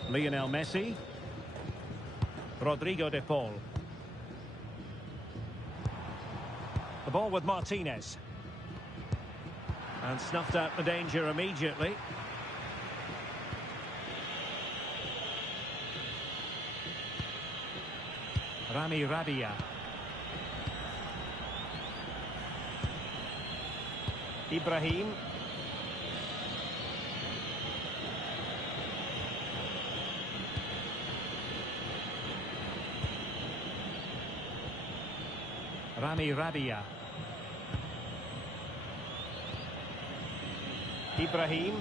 Lionel Messi. Rodrigo De Paul. The ball with Martinez. And snuffed out the danger immediately. Rabia. Ibrahim. Rabia. Ibrahim.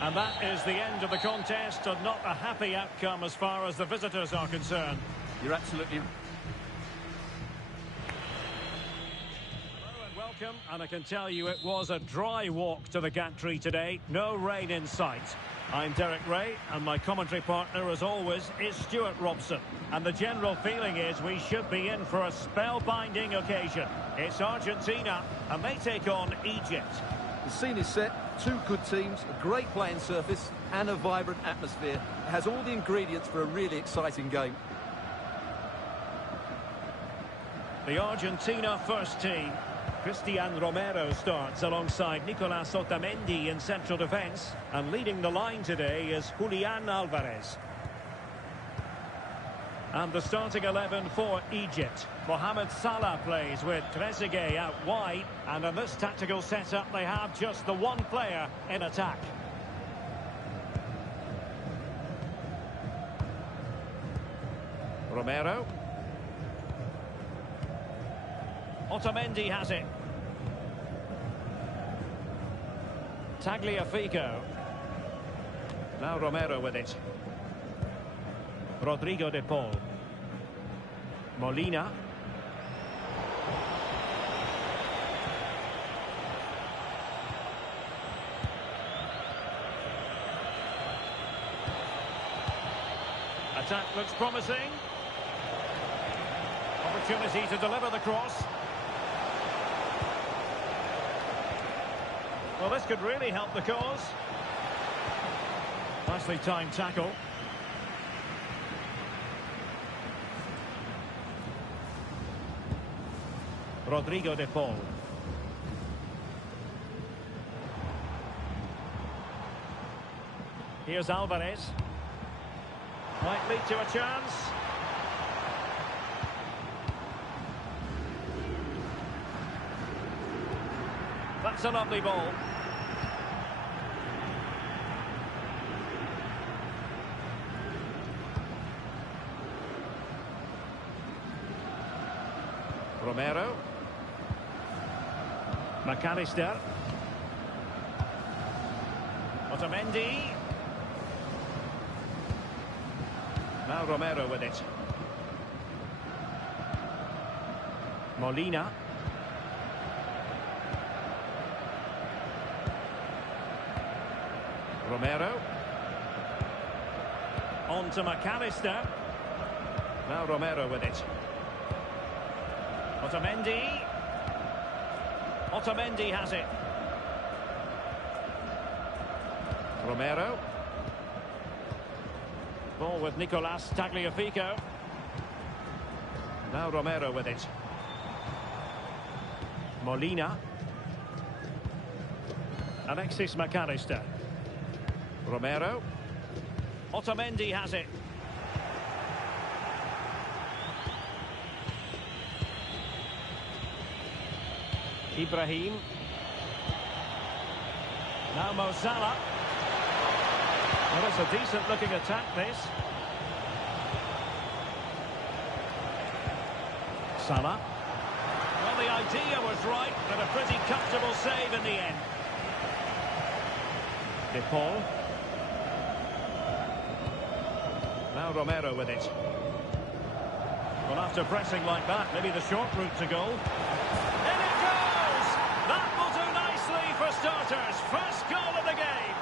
And that is the end of the contest, and not a happy outcome as far as the visitors are concerned. You're absolutely... Hello and welcome. welcome, and I can tell you it was a dry walk to the gantry today. No rain in sight. I'm Derek Ray, and my commentary partner, as always, is Stuart Robson. And the general feeling is we should be in for a spellbinding occasion. It's Argentina, and they take on Egypt. The scene is set, two good teams, a great playing surface, and a vibrant atmosphere. It has all the ingredients for a really exciting game. The Argentina first team. Cristian Romero starts alongside Nicolas Otamendi in central defence. And leading the line today is Julian Alvarez. And the starting 11 for Egypt. Mohamed Salah plays with Trezeguet out wide. And in this tactical setup, they have just the one player in attack. Romero. Otamendi has it. Tagliafico. Now Romero with it. Rodrigo de Paul. Molina. Attack looks promising. Opportunity to deliver the cross. Well, this could really help the cause. Nicely timed tackle. Rodrigo de Paul. Here's Alvarez. Might lead to a chance. That's a lovely ball. Romero. McAllister. Otamendi. Now Romero with it. Molina. Romero. On to McAllister. Now Romero with it. Otamendi. Otamendi has it. Romero. Ball with Nicolas Tagliafico. Now Romero with it. Molina. Alexis McAllister. Romero. Otamendi has it. Ibrahim. Now Mo Salah. Well, it's a decent looking attack, this. Salah. Well, the idea was right, but a pretty comfortable save in the end. De Paul. Now Romero with it. Well, after pressing like that, maybe the short route to goal. In it goes! That will do nicely for starters. First goal of the game.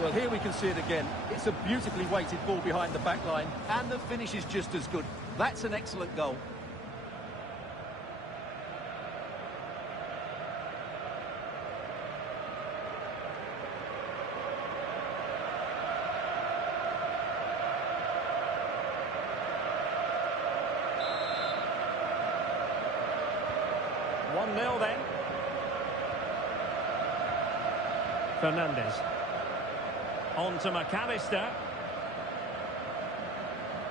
Well, here we can see it again. It's a beautifully weighted ball behind the back line, and the finish is just as good. That's an excellent goal. One 0 then. Fernandez. On to McAllister.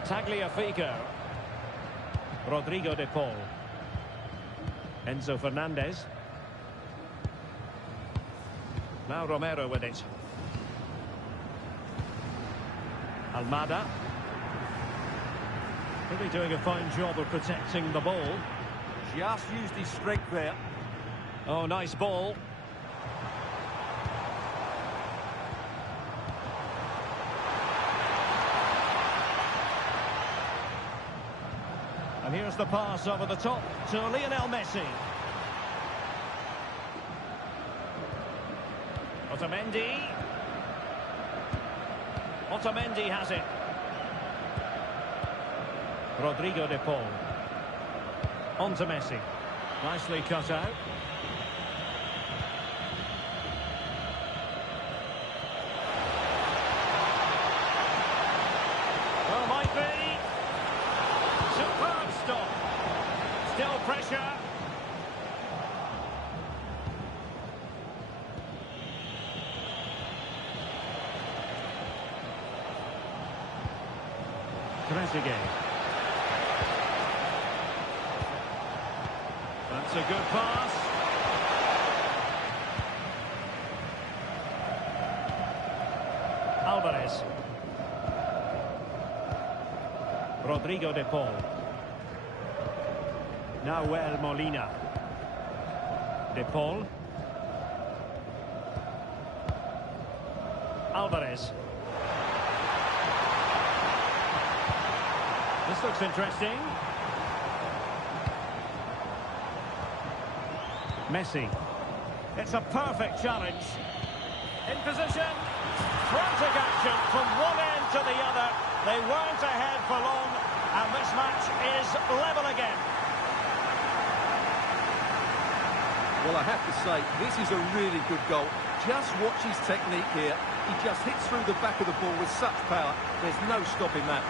Tagliafico. Rodrigo de Paul. Enzo Fernandez. Now Romero with it. Almada. Really doing a fine job of protecting the ball. Just used his strength there. Oh, nice ball. And here's the pass over the top to Lionel Messi. Otamendi. Otamendi has it. Rodrigo de Paul. On to Messi. Nicely cut out. Well, might be. Superb stop. Still pressure. Trezeguet. That's a good pass. Alvarez. Rodrigo de Paul. Nahuel Molina. De Paul. Alvarez. This looks interesting. Messi. It's a perfect challenge. In position. Frantic action from one end to the other. They weren't ahead for long, and this match is level again. Well, I have to say, this is a really good goal. Just watch his technique here. He just hits through the back of the ball with such power. There's no stopping that.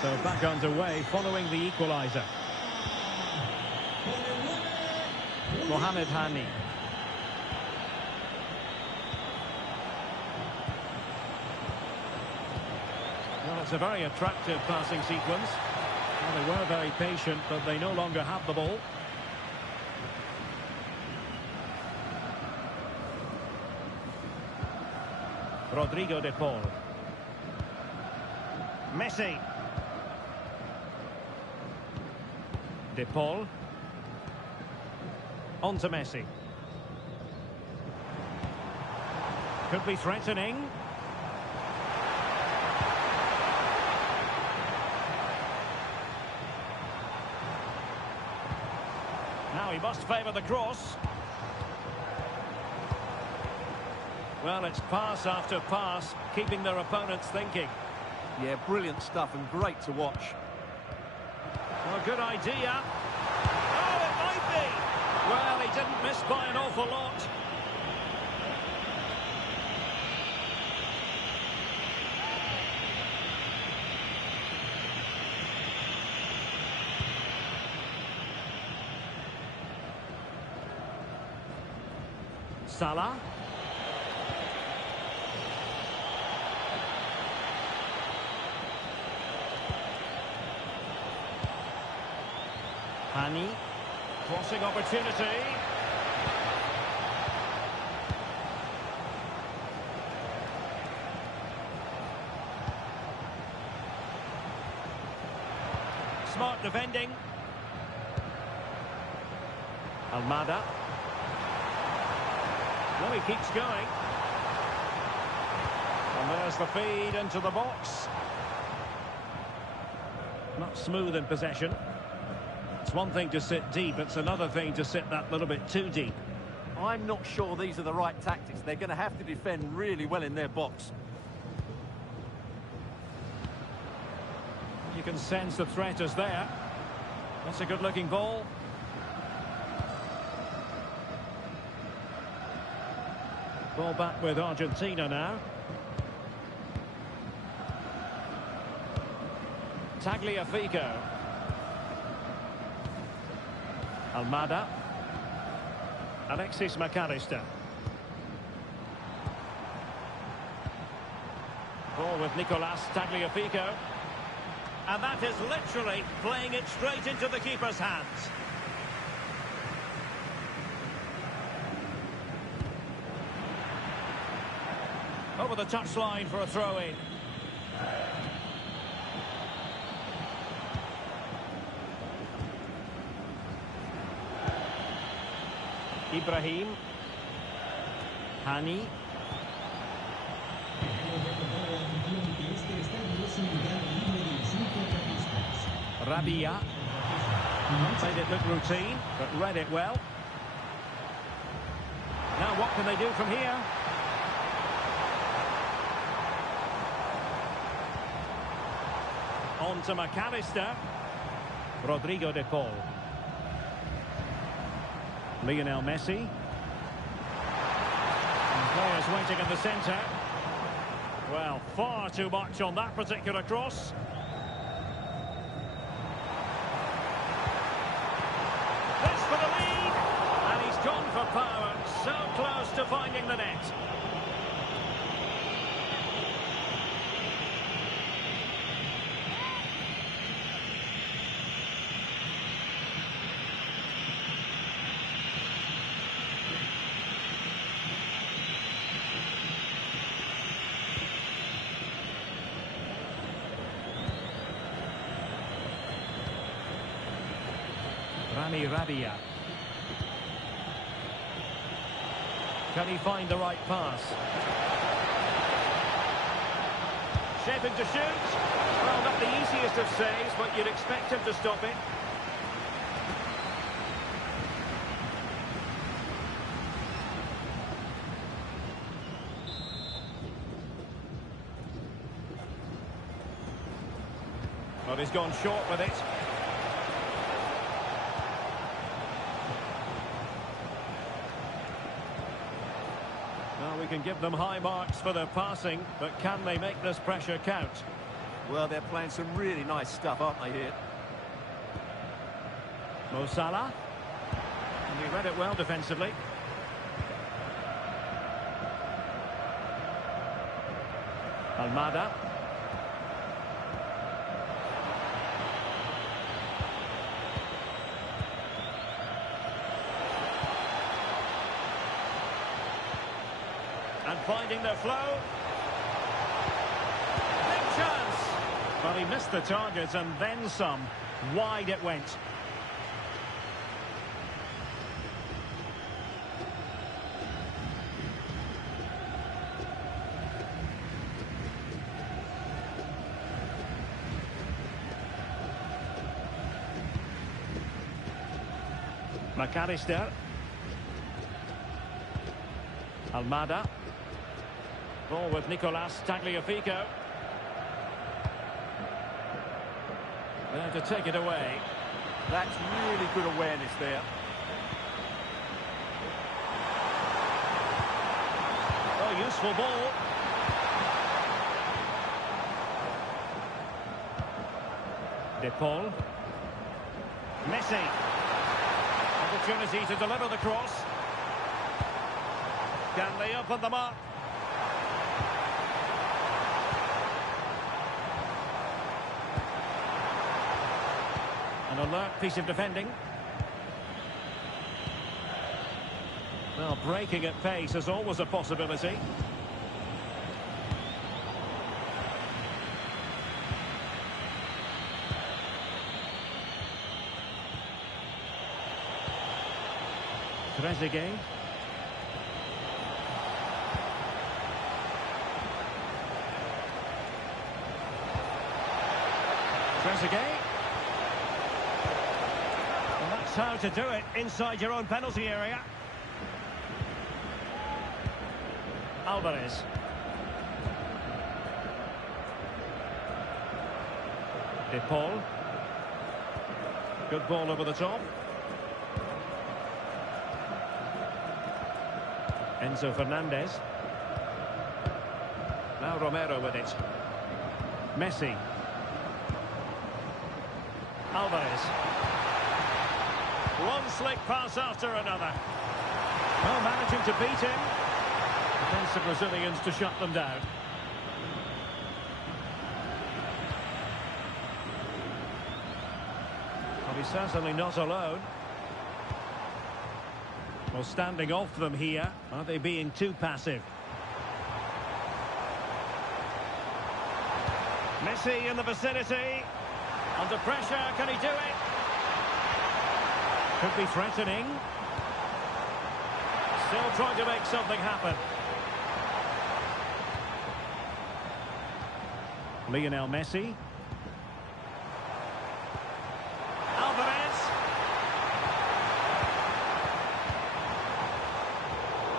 So back underway following the equaliser. Mohamed Hani. Well, it's a very attractive passing sequence. Well, they were very patient, but they no longer have the ball. Rodrigo de Paul. Messi. De Paul. On to Messi. Could be threatening. Now he must favour the cross. Well, it's pass after pass, keeping their opponents thinking. Yeah, brilliant stuff and great to watch. Well, good idea. Oh, it might be. Well, he didn't miss by an awful lot. Salah. Hani. Crossing opportunity. Smart defending. Almada. Well, he keeps going. And there's the feed into the box. Not smooth in possession. It's one thing to sit deep, it's another thing to sit that little bit too deep. I'm not sure these are the right tactics. They're going to have to defend really well in their box. You can sense the threat is there. That's a good-looking ball. Ball back with Argentina now. Tagliafico. Almada. Alexis McAllister. Ball with Nicolas Tagliafico. And that is literally playing it straight into the keeper's hands. Over the touchline for a throw-in. Ibrahim. Hani. Rabia. Made it look routine, but read it well. Now what can they do from here? On to McAllister. Rodrigo de Paul. Lionel Messi. And players waiting in the centre. Well, far too much on that particular cross. This for the lead. And he's gone for power. So close to finding the net. Rabia. Can he find the right pass? Shaping to shoot. Well, not the easiest of saves, but you'd expect him to stop it. But he's gone short with it. We can give them high marks for their passing, but can they make this pressure count? Well, they're playing some really nice stuff, aren't they, here? Mo Salah. And he read it well defensively. Almada. And finding their flow. Big chance. But he missed the target and then some. Wide it went. McAllister. Almada. Ball with Nicolas Tagliafico. There to take it away. That's really good awareness there. Oh, useful ball. De Paul. Messi. Opportunity to deliver the cross. Can they open them up? An alert piece of defending. Well, breaking at pace is always a possibility. Trezeguet. Trezeguet. Well, that's how to do it inside your own penalty area. Alvarez. De Paul. Good ball over the top. Enzo Fernandez. Now Romero with it. Messi. Alvarez. One slick pass after another. Well, managing to beat him. Defensive Brazilians to shut them down. Well, he's certainly not alone. Well, standing off them here. Are they being too passive? Messi in the vicinity. Under pressure, can he do it? Could be threatening. Still trying to make something happen. Lionel Messi. Alvarez.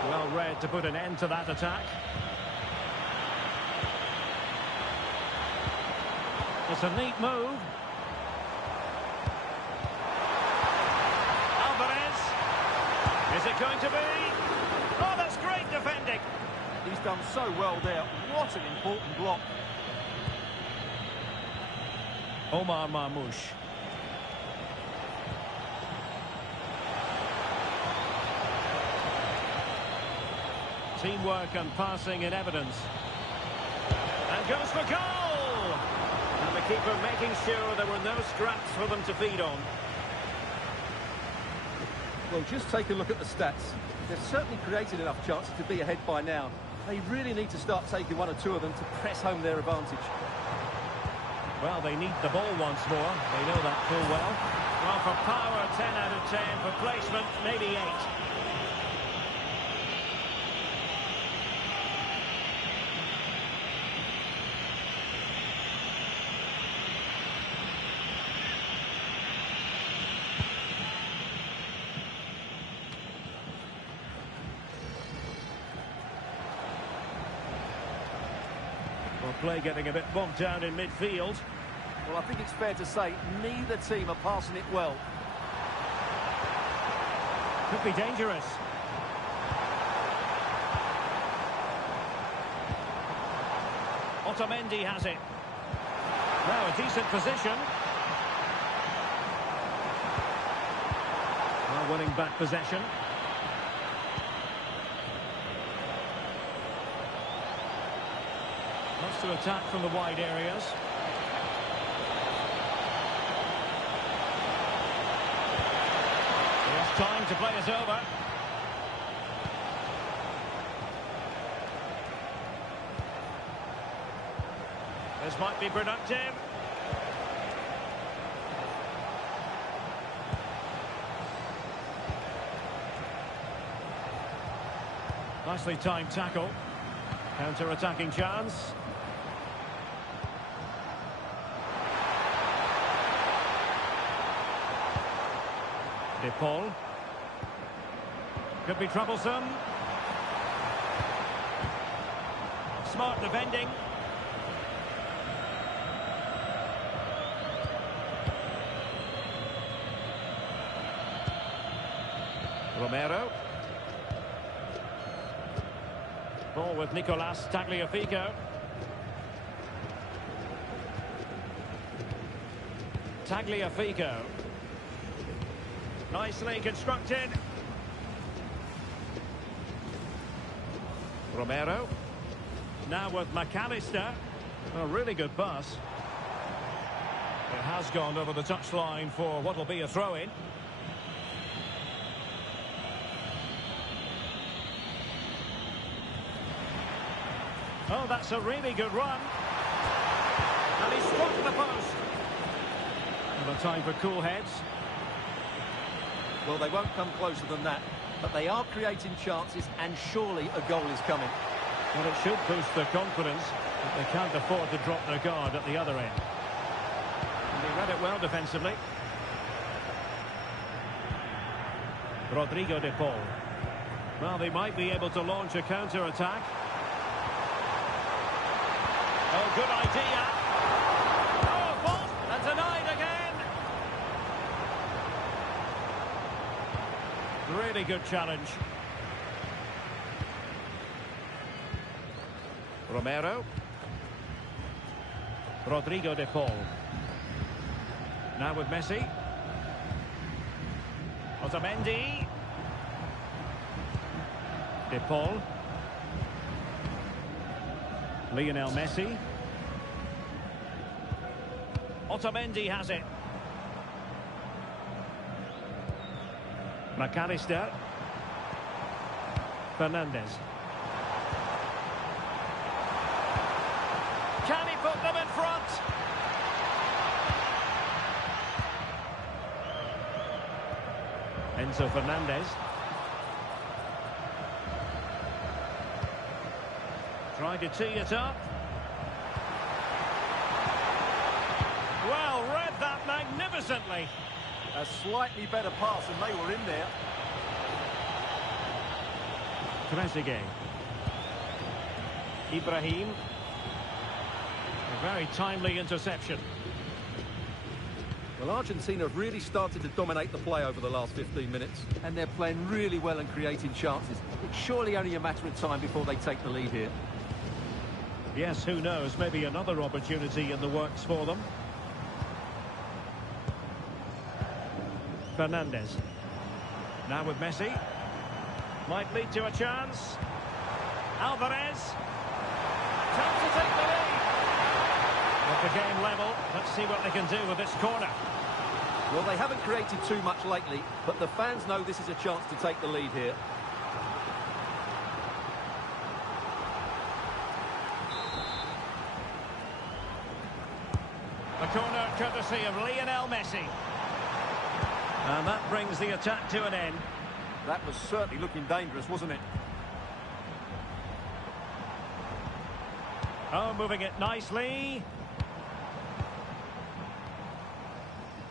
Well read to put an end to that attack. It's a neat move. Alvarez. Is it going to be? Oh, that's great defending. He's done so well there. What an important block. Omar Marmoush. Teamwork and passing in evidence. And goes for goal! And the keeper making sure there were no scraps for them to feed on. Well, just take a look at the stats. They've certainly created enough chances to be ahead by now. They really need to start taking one or two of them to press home their advantage. Well, they need the ball once more. They know that full well. Well, for power, 10 out of 10. For placement, maybe 8. Well, play getting a bit bogged down in midfield. Well, I think it's fair to say neither team are passing it well. Could be dangerous. Otamendi has it. Now a decent position. Well, winning back possession. Wants to attack from the wide areas. It's time to play us over. This might be productive. Nicely timed tackle. Counter-attacking chance. De Paul. Could be troublesome. Smart defending. Romero. Ball with Nicolas Tagliafico. Tagliafico. Nicely constructed. Romero. Now with McAllister. A really good pass. It has gone over the touchline for what will be a throw-in. Oh, that's a really good run. And he struck the post. And a time for cool heads. Well, they won't come closer than that, but they are creating chances, and surely a goal is coming. Well, it should boost their confidence, but they can't afford to drop their guard at the other end. And they read it well defensively. Rodrigo de Paul. Well, they might be able to launch a counter-attack. Oh, good idea. Oh, ball, and denied again. Really good challenge. Romero. Rodrigo de Paul. Now with Messi. Otamendi. De Paul. Lionel Messi. Otamendi has it. McAllister. Fernandez. Can he put them in front? Enzo Fernandez. Trying to tee it up. Well, read that magnificently. A slightly better pass and they were in there. Trezeguet. Ibrahim. A very timely interception. Well, Argentina have really started to dominate the play over the last 15 minutes. And they're playing really well and creating chances. It's surely only a matter of time before they take the lead here. Yes, who knows? Maybe another opportunity in the works for them. Fernandez. Now with Messi. Might lead to a chance. Alvarez. Time to take the lead. With the game level, let's see what they can do with this corner. Well, they haven't created too much lately, but the fans know this is a chance to take the lead here. A corner courtesy of Lionel Messi. And that brings the attack to an end. That was certainly looking dangerous, wasn't it? Oh, moving it nicely.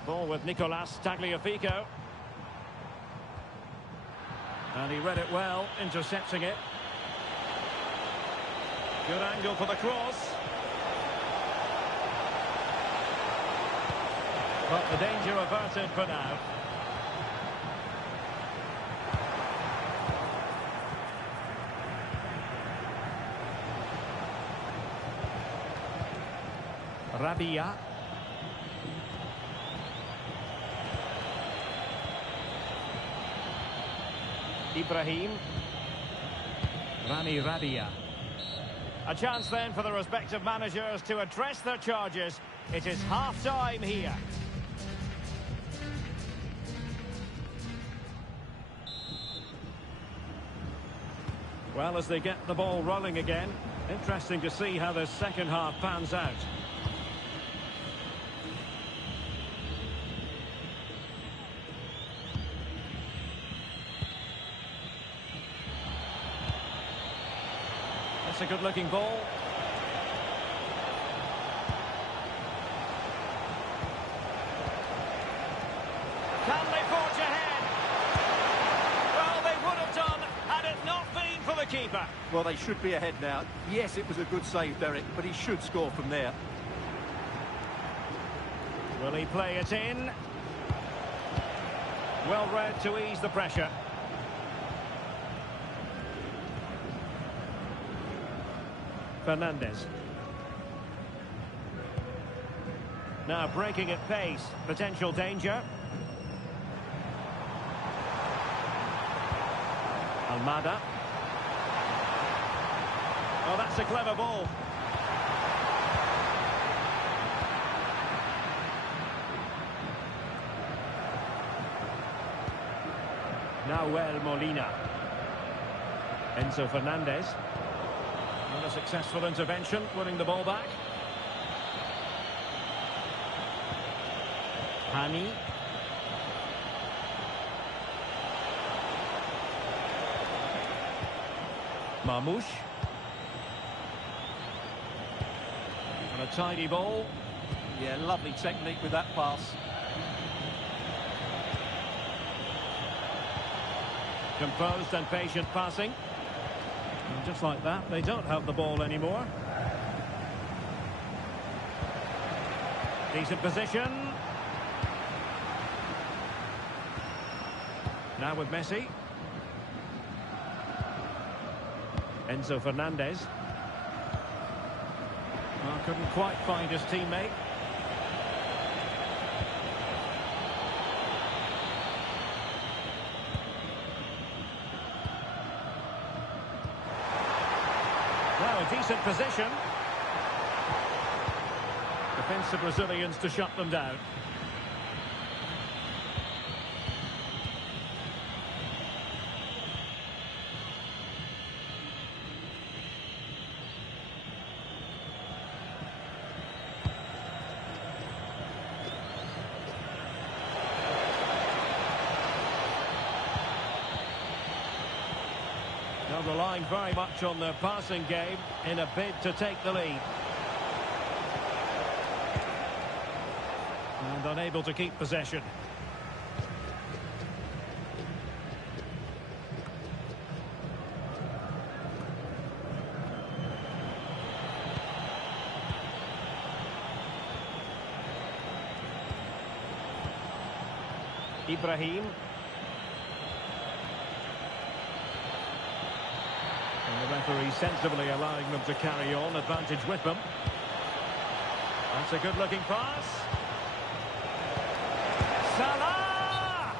Ball with Nicolas Tagliafico. And he read it well, intercepting it. Good angle for the cross. But the danger averted for now. Rabia. Ibrahim. Rami Rabia. A chance then for the respective managers to address their charges. It is half-time here. Well, as they get the ball rolling again, interesting to see how the second half pans out. That's a good-looking ball. Can they forge ahead? Well, they would have done had it not been for the keeper. Well, they should be ahead now. Yes, it was a good save, Derek, but he should score from there. Will he play it in? Well read to ease the pressure. Fernandez. Now breaking at pace. Potential danger. Almada. Oh, that's a clever ball. Nahuel Molina. Enzo Fernandez. Not a successful intervention, winning the ball back. Hani. Marmoush. And a tidy ball. Yeah, lovely technique with that pass. Composed and patient passing. And just like that, they don't have the ball anymore. Decent position. Now with Messi. Enzo Fernandez. Well, couldn't quite find his teammate. Now a decent position. Defensive Brazilians to shut them down. They're relying very much on their passing game in a bid to take the lead. And unable to keep possession. Ibrahim. And the referee sensibly allowing them to carry on, advantage with them. That's a good-looking pass. Salah!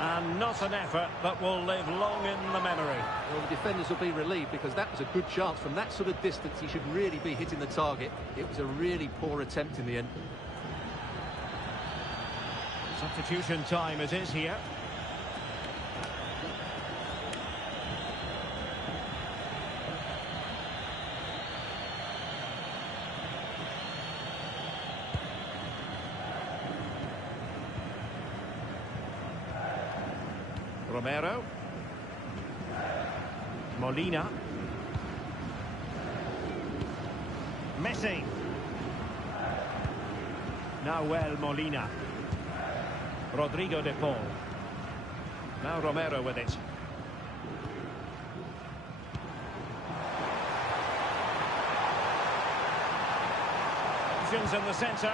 And not an effort that will live long in the memory. Well, the defenders will be relieved because that was a good chance. From that sort of distance, he should really be hitting the target. It was a really poor attempt in the end. Substitution time it is here. Romero. Molina. Messi. Nahuel Molina. Rodrigo de Paul. Now Romero with it. Options in the centre.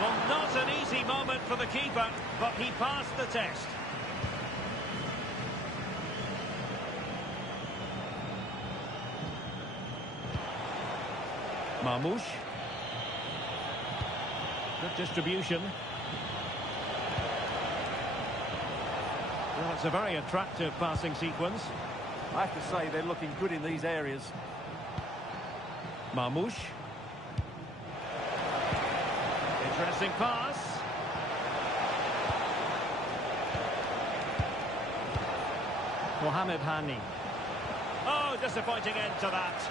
Well, not an easy moment for the keeper, but he passed the test. Marmoush. Good distribution. Well, it's a very attractive passing sequence. I have to say they're looking good in these areas. Marmoush. Interesting pass. Mohamed Hani. Oh, disappointing end to that.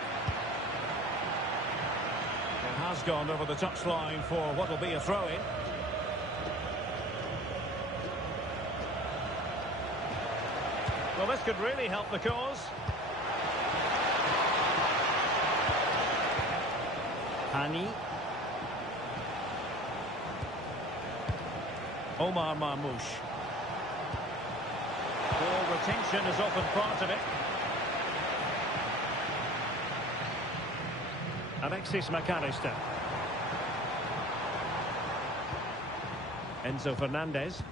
It has gone over the touchline for what will be a throw-in. Well, this could really help the cause. Hani. Omar Marmoush. Ball retention is often part of it. Alexis McAllister. Enzo Fernandez.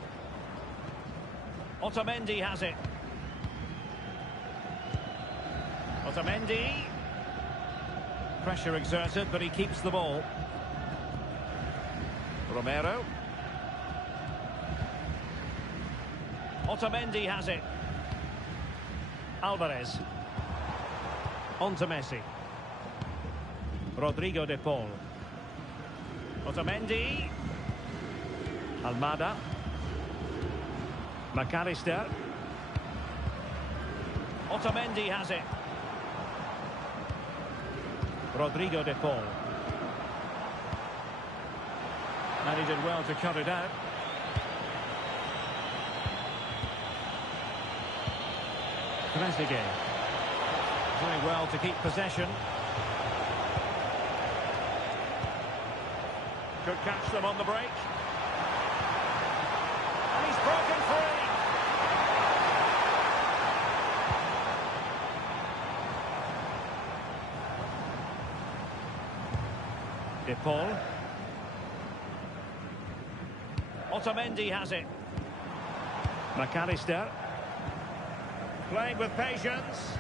Otamendi has it. Otamendi. Pressure exerted, but he keeps the ball. Romero. Otamendi has it. Alvarez. On to Messi. Rodrigo de Paul. Otamendi. Almada. McAllister. Otamendi has it. Rodrigo de Paul. And he did well to cut it out. Trezeguet. Doing well to keep possession. Could catch them on the break. And he's broken free. De Paul. Otamendi has it. McAllister. Playing with patience.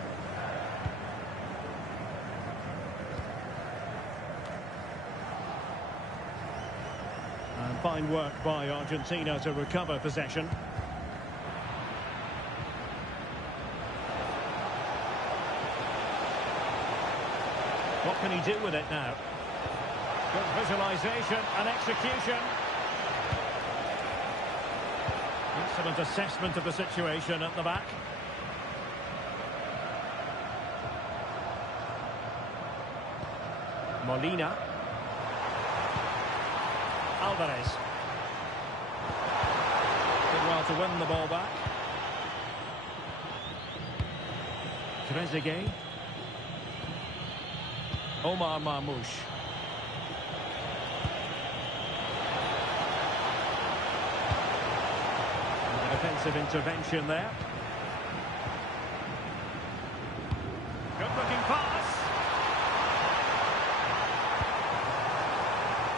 And fine work by Argentina to recover possession. What can he do with it now? Good visualisation and execution. Excellent assessment of the situation at the back. Molina. Alvarez. Did well to win the ball back. Trezeguet. Omar Marmoush. defensive intervention there. Good looking pass.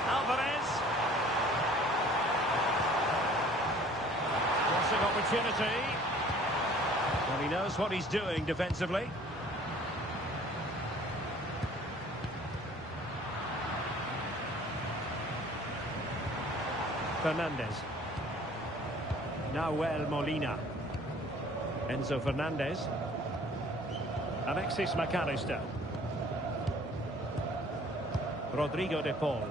Alvarez. Crossing opportunity. Well, he knows what he's doing defensively. Fernandez. Nahuel Molina. Enzo Fernandez. Alexis McAllister. Rodrigo de Paul.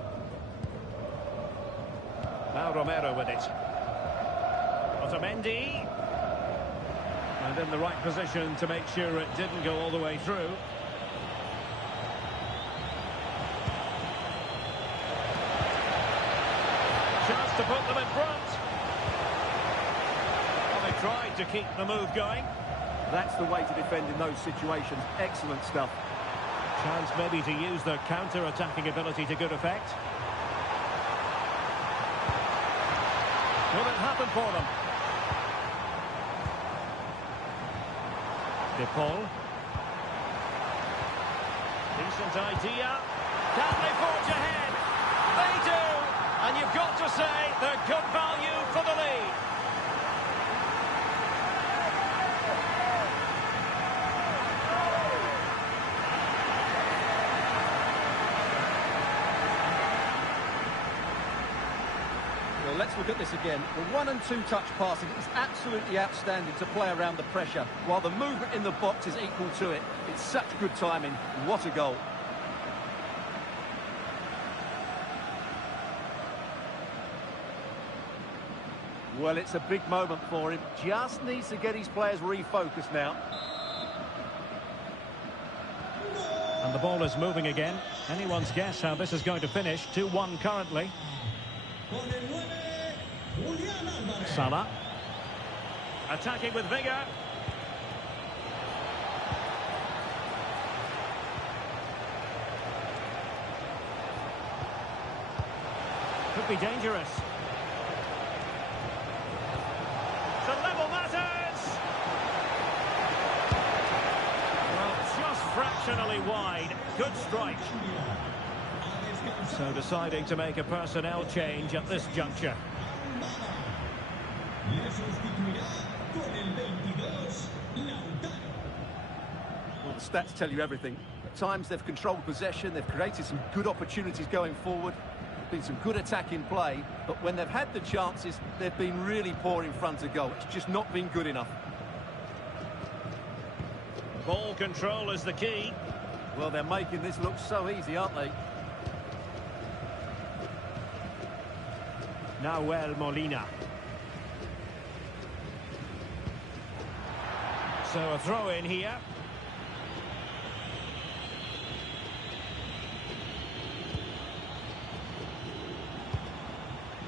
Now Romero with it. Otamendi. And in the right position to make sure it didn't go all the way through. Chance to put them in front. Well, they tried to keep the move going. That's the way to defend in those situations. Excellent stuff. Chance maybe to use their counter-attacking ability to good effect. Will it happen for them? De Paul. Decent idea. Can they forge ahead? They do! And you've got to say they're good value for the lead. Well, let's look at this again. The 1- and 2-touch passing is absolutely outstanding to play around the pressure, while the movement in the box is equal to it. It's such good timing. What a goal. Well, it's a big moment for him. Just needs to get his players refocused now. And the ball is moving again. Anyone's guess how this is going to finish. 2-1 currently. Salah. Attacking with vigour. Could be dangerous. To level matters. Well, just fractionally wide. Good strike. So deciding to make a personnel change at this juncture. Well, the stats tell you everything. At times they've controlled possession, they've created some good opportunities going forward. Been some good attacking play, but when they've had the chances, they've been really poor in front of goal. It's just not been good enough. Ball control is the key. Well, they're making this look so easy, aren't they? Nahuel Molina. So a throw in here.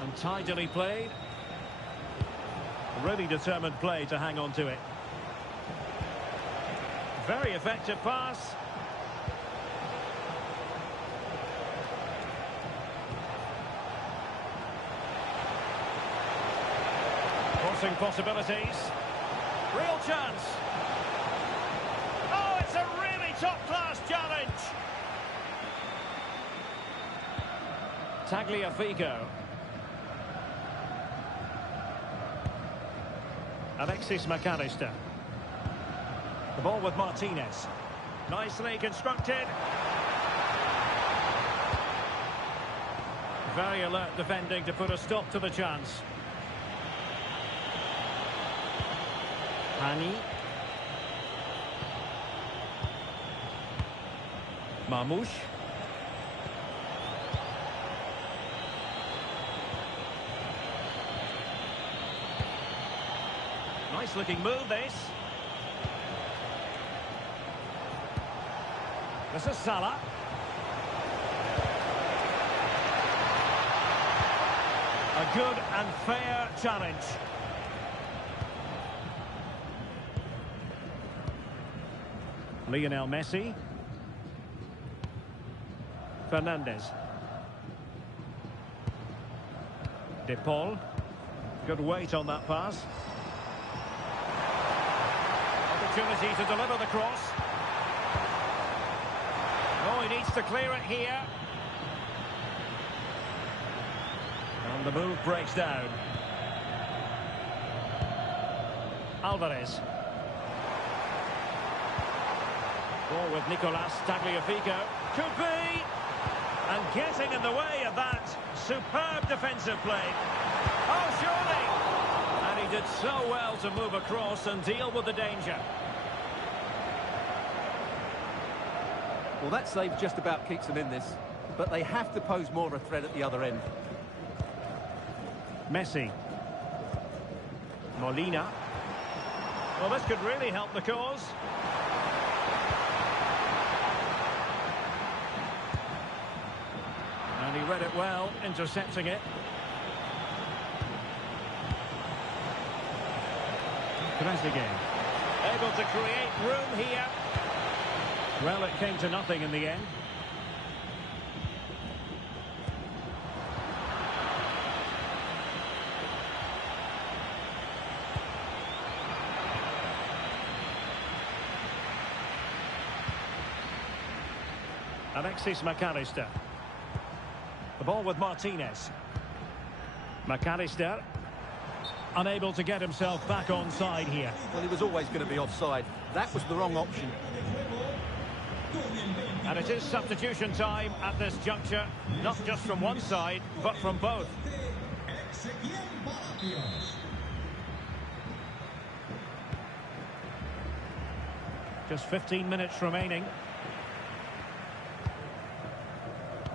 And tidily played. Really determined play to hang on to it. Very effective pass. Crossing possibilities. Real chance. Oh, it's a really top-class challenge. Tagliafico. Alexis McAllister. The ball with Martinez. Nicely constructed. Very alert defending to put a stop to the chance. Hani. Marmoush. Nice looking move this. This is Salah. A good and fair challenge. Lionel Messi. Fernandez. De Paul. Good weight on that pass. opportunity to deliver the cross. Oh, he needs to clear it here. And the move breaks down. Alvarez. Ball with Nicolas Tagliafico. Could be! And getting in the way of that superb defensive play. Oh, surely! And he did so well to move across and deal with the danger. Well, that save just about keeps them in this, but they have to pose more of a threat at the other end. Messi. Molina. Well, this could really help the cause. And he read it well, intercepting it. Trezeguet. Able to create room here. Well, it came to nothing in the end. Alexis McAllister. The ball with Martinez. McAllister. Unable to get himself back onside here. Well, he was always going to be offside. That was the wrong option. And it is substitution time at this juncture. Not just from one side, but from both. Just 15 minutes remaining.